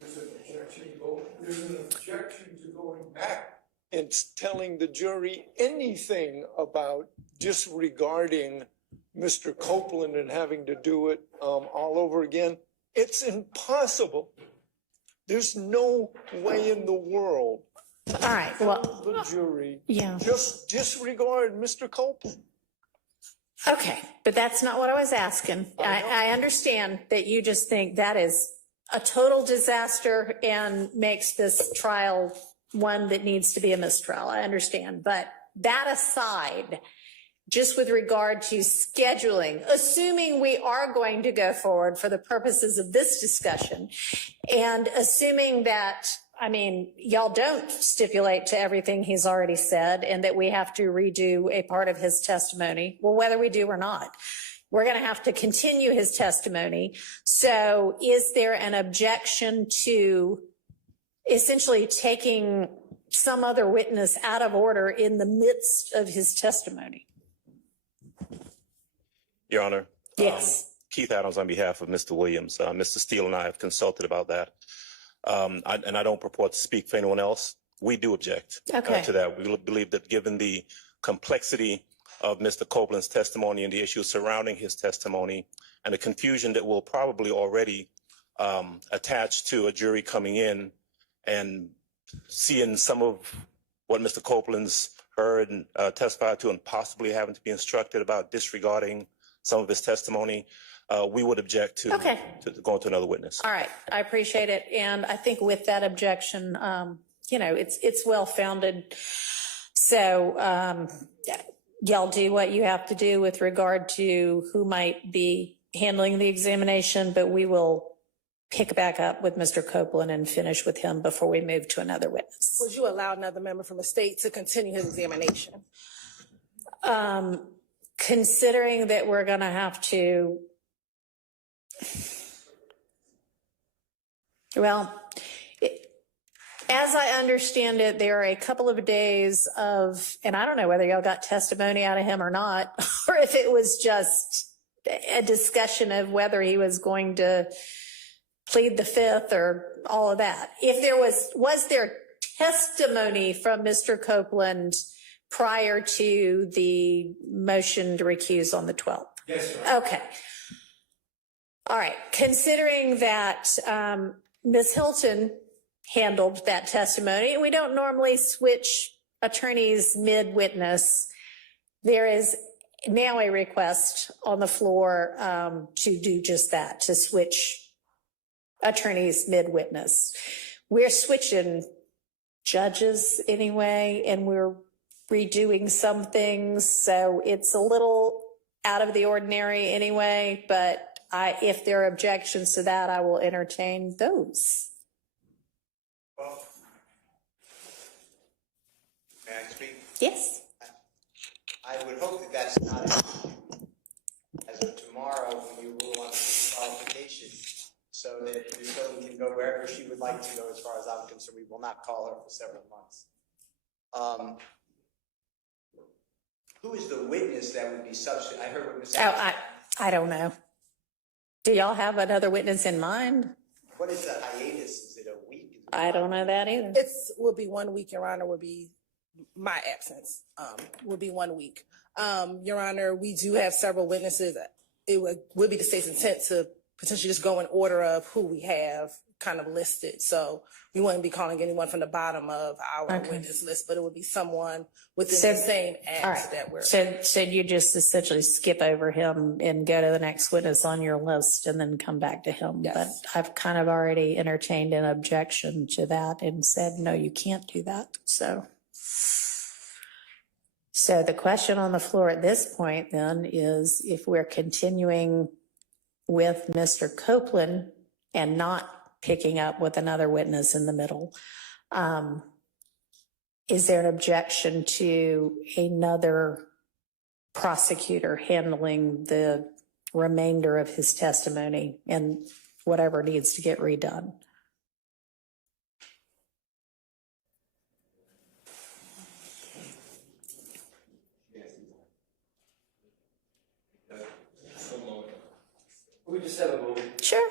There's an objection to going back and telling the jury anything about disregarding Mr. Copeland and having to do it all over again. It's impossible. There's no way in the world. All right. Well, the jury, yeah, just disregard Mr. Copeland. Okay, but that's not what I was asking. I understand that you just think that is a total disaster and makes this trial one that needs to be a mistrial. I understand. But that aside, just with regard to scheduling, assuming we are going to go forward for the purposes of this discussion, and assuming that, I mean, y'all don't stipulate to everything he's already said and that we have to redo a part of his testimony. Well, whether we do or not, we're going to have to continue his testimony. So is there an objection to essentially taking some other witness out of order in the midst of his testimony? Your Honor. Yes. Keith Adams on behalf of Mr. Williams. Mr. Steele and I have consulted about that. And I don't purport to speak for anyone else. We do object to that. We believe that given the complexity of Mr. Copeland's testimony and the issues surrounding his testimony and the confusion that will probably already attach to a jury coming in and seeing some of what Mr. Copeland's heard and testified to and possibly having to be instructed about disregarding some of his testimony, we would object to going to another witness. All right, I appreciate it. And I think with that objection, you know, it's well-founded. So y'all do what you have to do with regard to who might be handling the examination, but we will pick back up with Mr. Copeland and finish with him before we move to another witness. Would you allow another member from the state to continue his examination? Considering that we're going to have to, well, as I understand it, there are a couple of days of, and I don't know whether y'all got testimony out of him or not, or if it was just a discussion of whether he was going to plead the fifth or all of that. If there was there testimony from Mr. Copeland prior to the motion to recuse on the 12th? Yes, sir. Okay. All right. Considering that Ms. Hilton handled that testimony, and we don't normally switch attorneys mid-witness, there is now a request on the floor to do just that, to switch attorneys mid-witness. We're switching judges anyway, and we're redoing some things, so it's a little out of the ordinary anyway, but if there are objections to that, I will entertain those. May I speak? Yes. I would hope that that's not as of tomorrow when you rule on the qualification, so that the children can go wherever where she would like to go, as far as I'm concerned. We will not call her for several months. Who is the witness that would be substitute? I heard what Ms. I don't know. Do y'all have another witness in mind? What is the hiatus? Is it a week? I don't know that either. Will be 1 week, Your Honor, will be my absence, will be 1 week. Your Honor, we do have several witnesses. It would be the state's intent to potentially just go in order of who we have kind of listed. So we wouldn't be calling anyone from the bottom of our witness list, but it would be someone within the same act that we're. So you just essentially skip over him and go to the next witness on your list and then come back to him. Yes. But I've kind of already entertained an objection to that and said, no, you can't do that. So the question on the floor at this point then is if we're continuing with Mr. Copeland and not picking up with another witness in the middle, is there an objection to another prosecutor handling the remainder of his testimony and whatever needs to get redone? We just have a moment. Sure.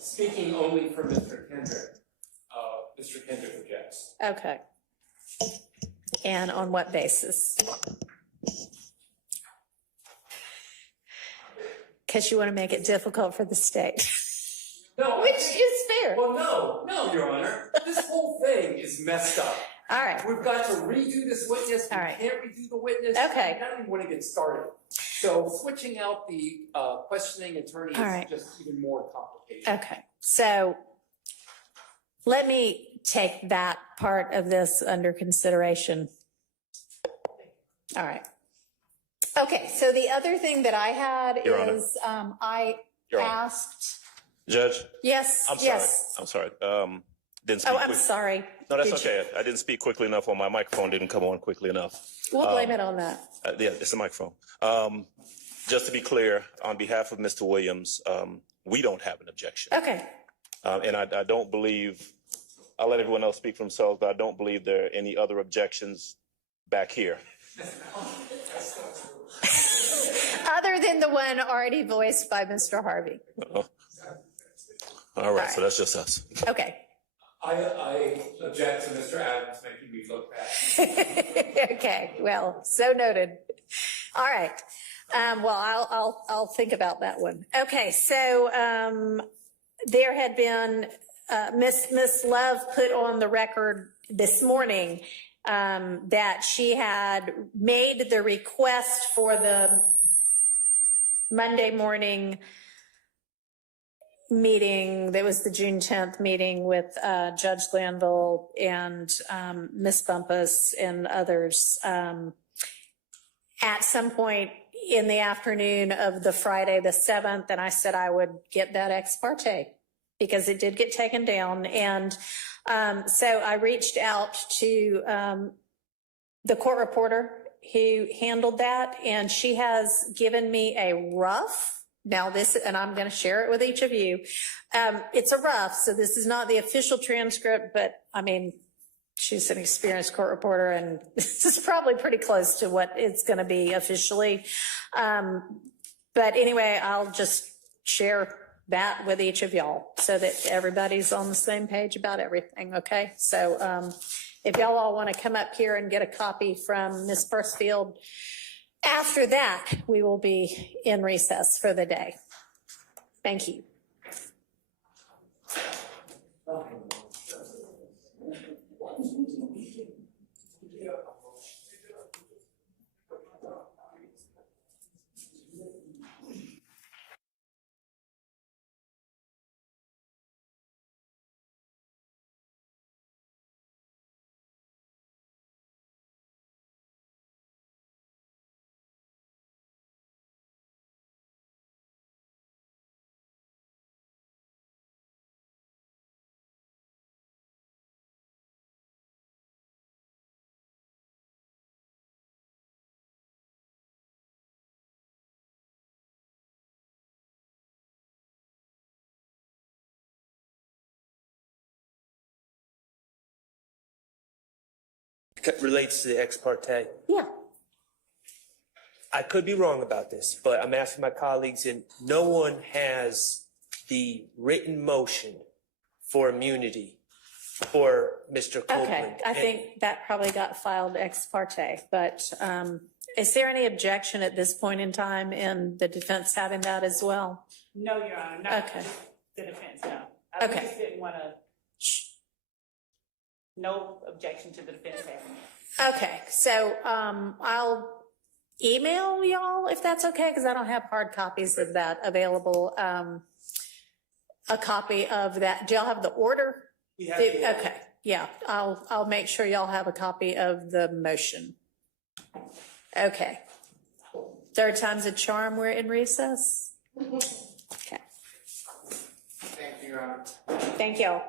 Speaking only for Mr. Kendrick, Mr. Kendrick objects. Okay. And on what basis? Because you want to make it difficult for the state. No, Which is fair. Well, no, Your Honor. This whole thing is messed up. All right. We've got to redo this witness. We can't redo the witness. Okay. I don't even want to get started. So switching out the questioning attorney is just even more complicated. Okay. So let me take that part of this under consideration. All right. Okay. So the other thing that I had Your Honor. is I Your Honor. asked. Judge? Yes. I'm sorry. yes. I'm sorry. Didn't speak Oh, I'm quick- sorry. No, that's Did you- okay. I didn't speak quickly enough, or my microphone didn't come on quickly enough. We'll blame it on that. Yeah, it's the microphone. Just to be clear, on behalf of Mr. Williams, we don't have an objection. Okay. And I don't believe, I'll let everyone else speak for themselves, but I don't believe there are any other objections back here. Other than the one already voiced by Mr. Harvey. All right, so that's just us. Okay. I object to Mr. Adams making me look bad. Okay, well, so noted. All right. Well, I'll think about that one. Okay, so there had been Miss Love put on the record this morning that she had made the request for the Monday morning meeting. That was the June 10th meeting with Judge Glanville and Miss Bumpus and others at some point in the afternoon of the Friday the 7th. And I said I would get that ex parte because it did get taken down. And so I reached out to the court reporter who handled that, and she has given me a rough now this, and I'm going to share it with each of you. It's a rough, so this is not the official transcript, but I mean, she's an experienced court reporter, and this is probably pretty close to what it's going to be officially. But anyway, I'll just share that with each of y'all so that everybody's on the same page about everything, okay? So if y'all all want to come up here and get a copy from Ms. Pursfield, after that, we will be in recess for the day. Thank you. Relates to the ex parte. Yeah. I could be wrong about this, but I'm asking my colleagues, and no one has the written motion for immunity for Mr. Copeland. Okay, I think that probably got filed ex parte, but is there any objection at this point in time in the defense having that as well? No, Your Honor, not Okay. the defense, no. I Okay. just didn't want to, no objection to the defense having it. Okay, so I'll email y'all if that's okay, because I don't have hard copies of that available. A copy of that. Do y'all have the order? Okay, yeah, I'll make sure y'all have a copy of the motion. Okay. Third time's a charm, we're in recess? Okay. Thank you, Your Honor. Thank y'all.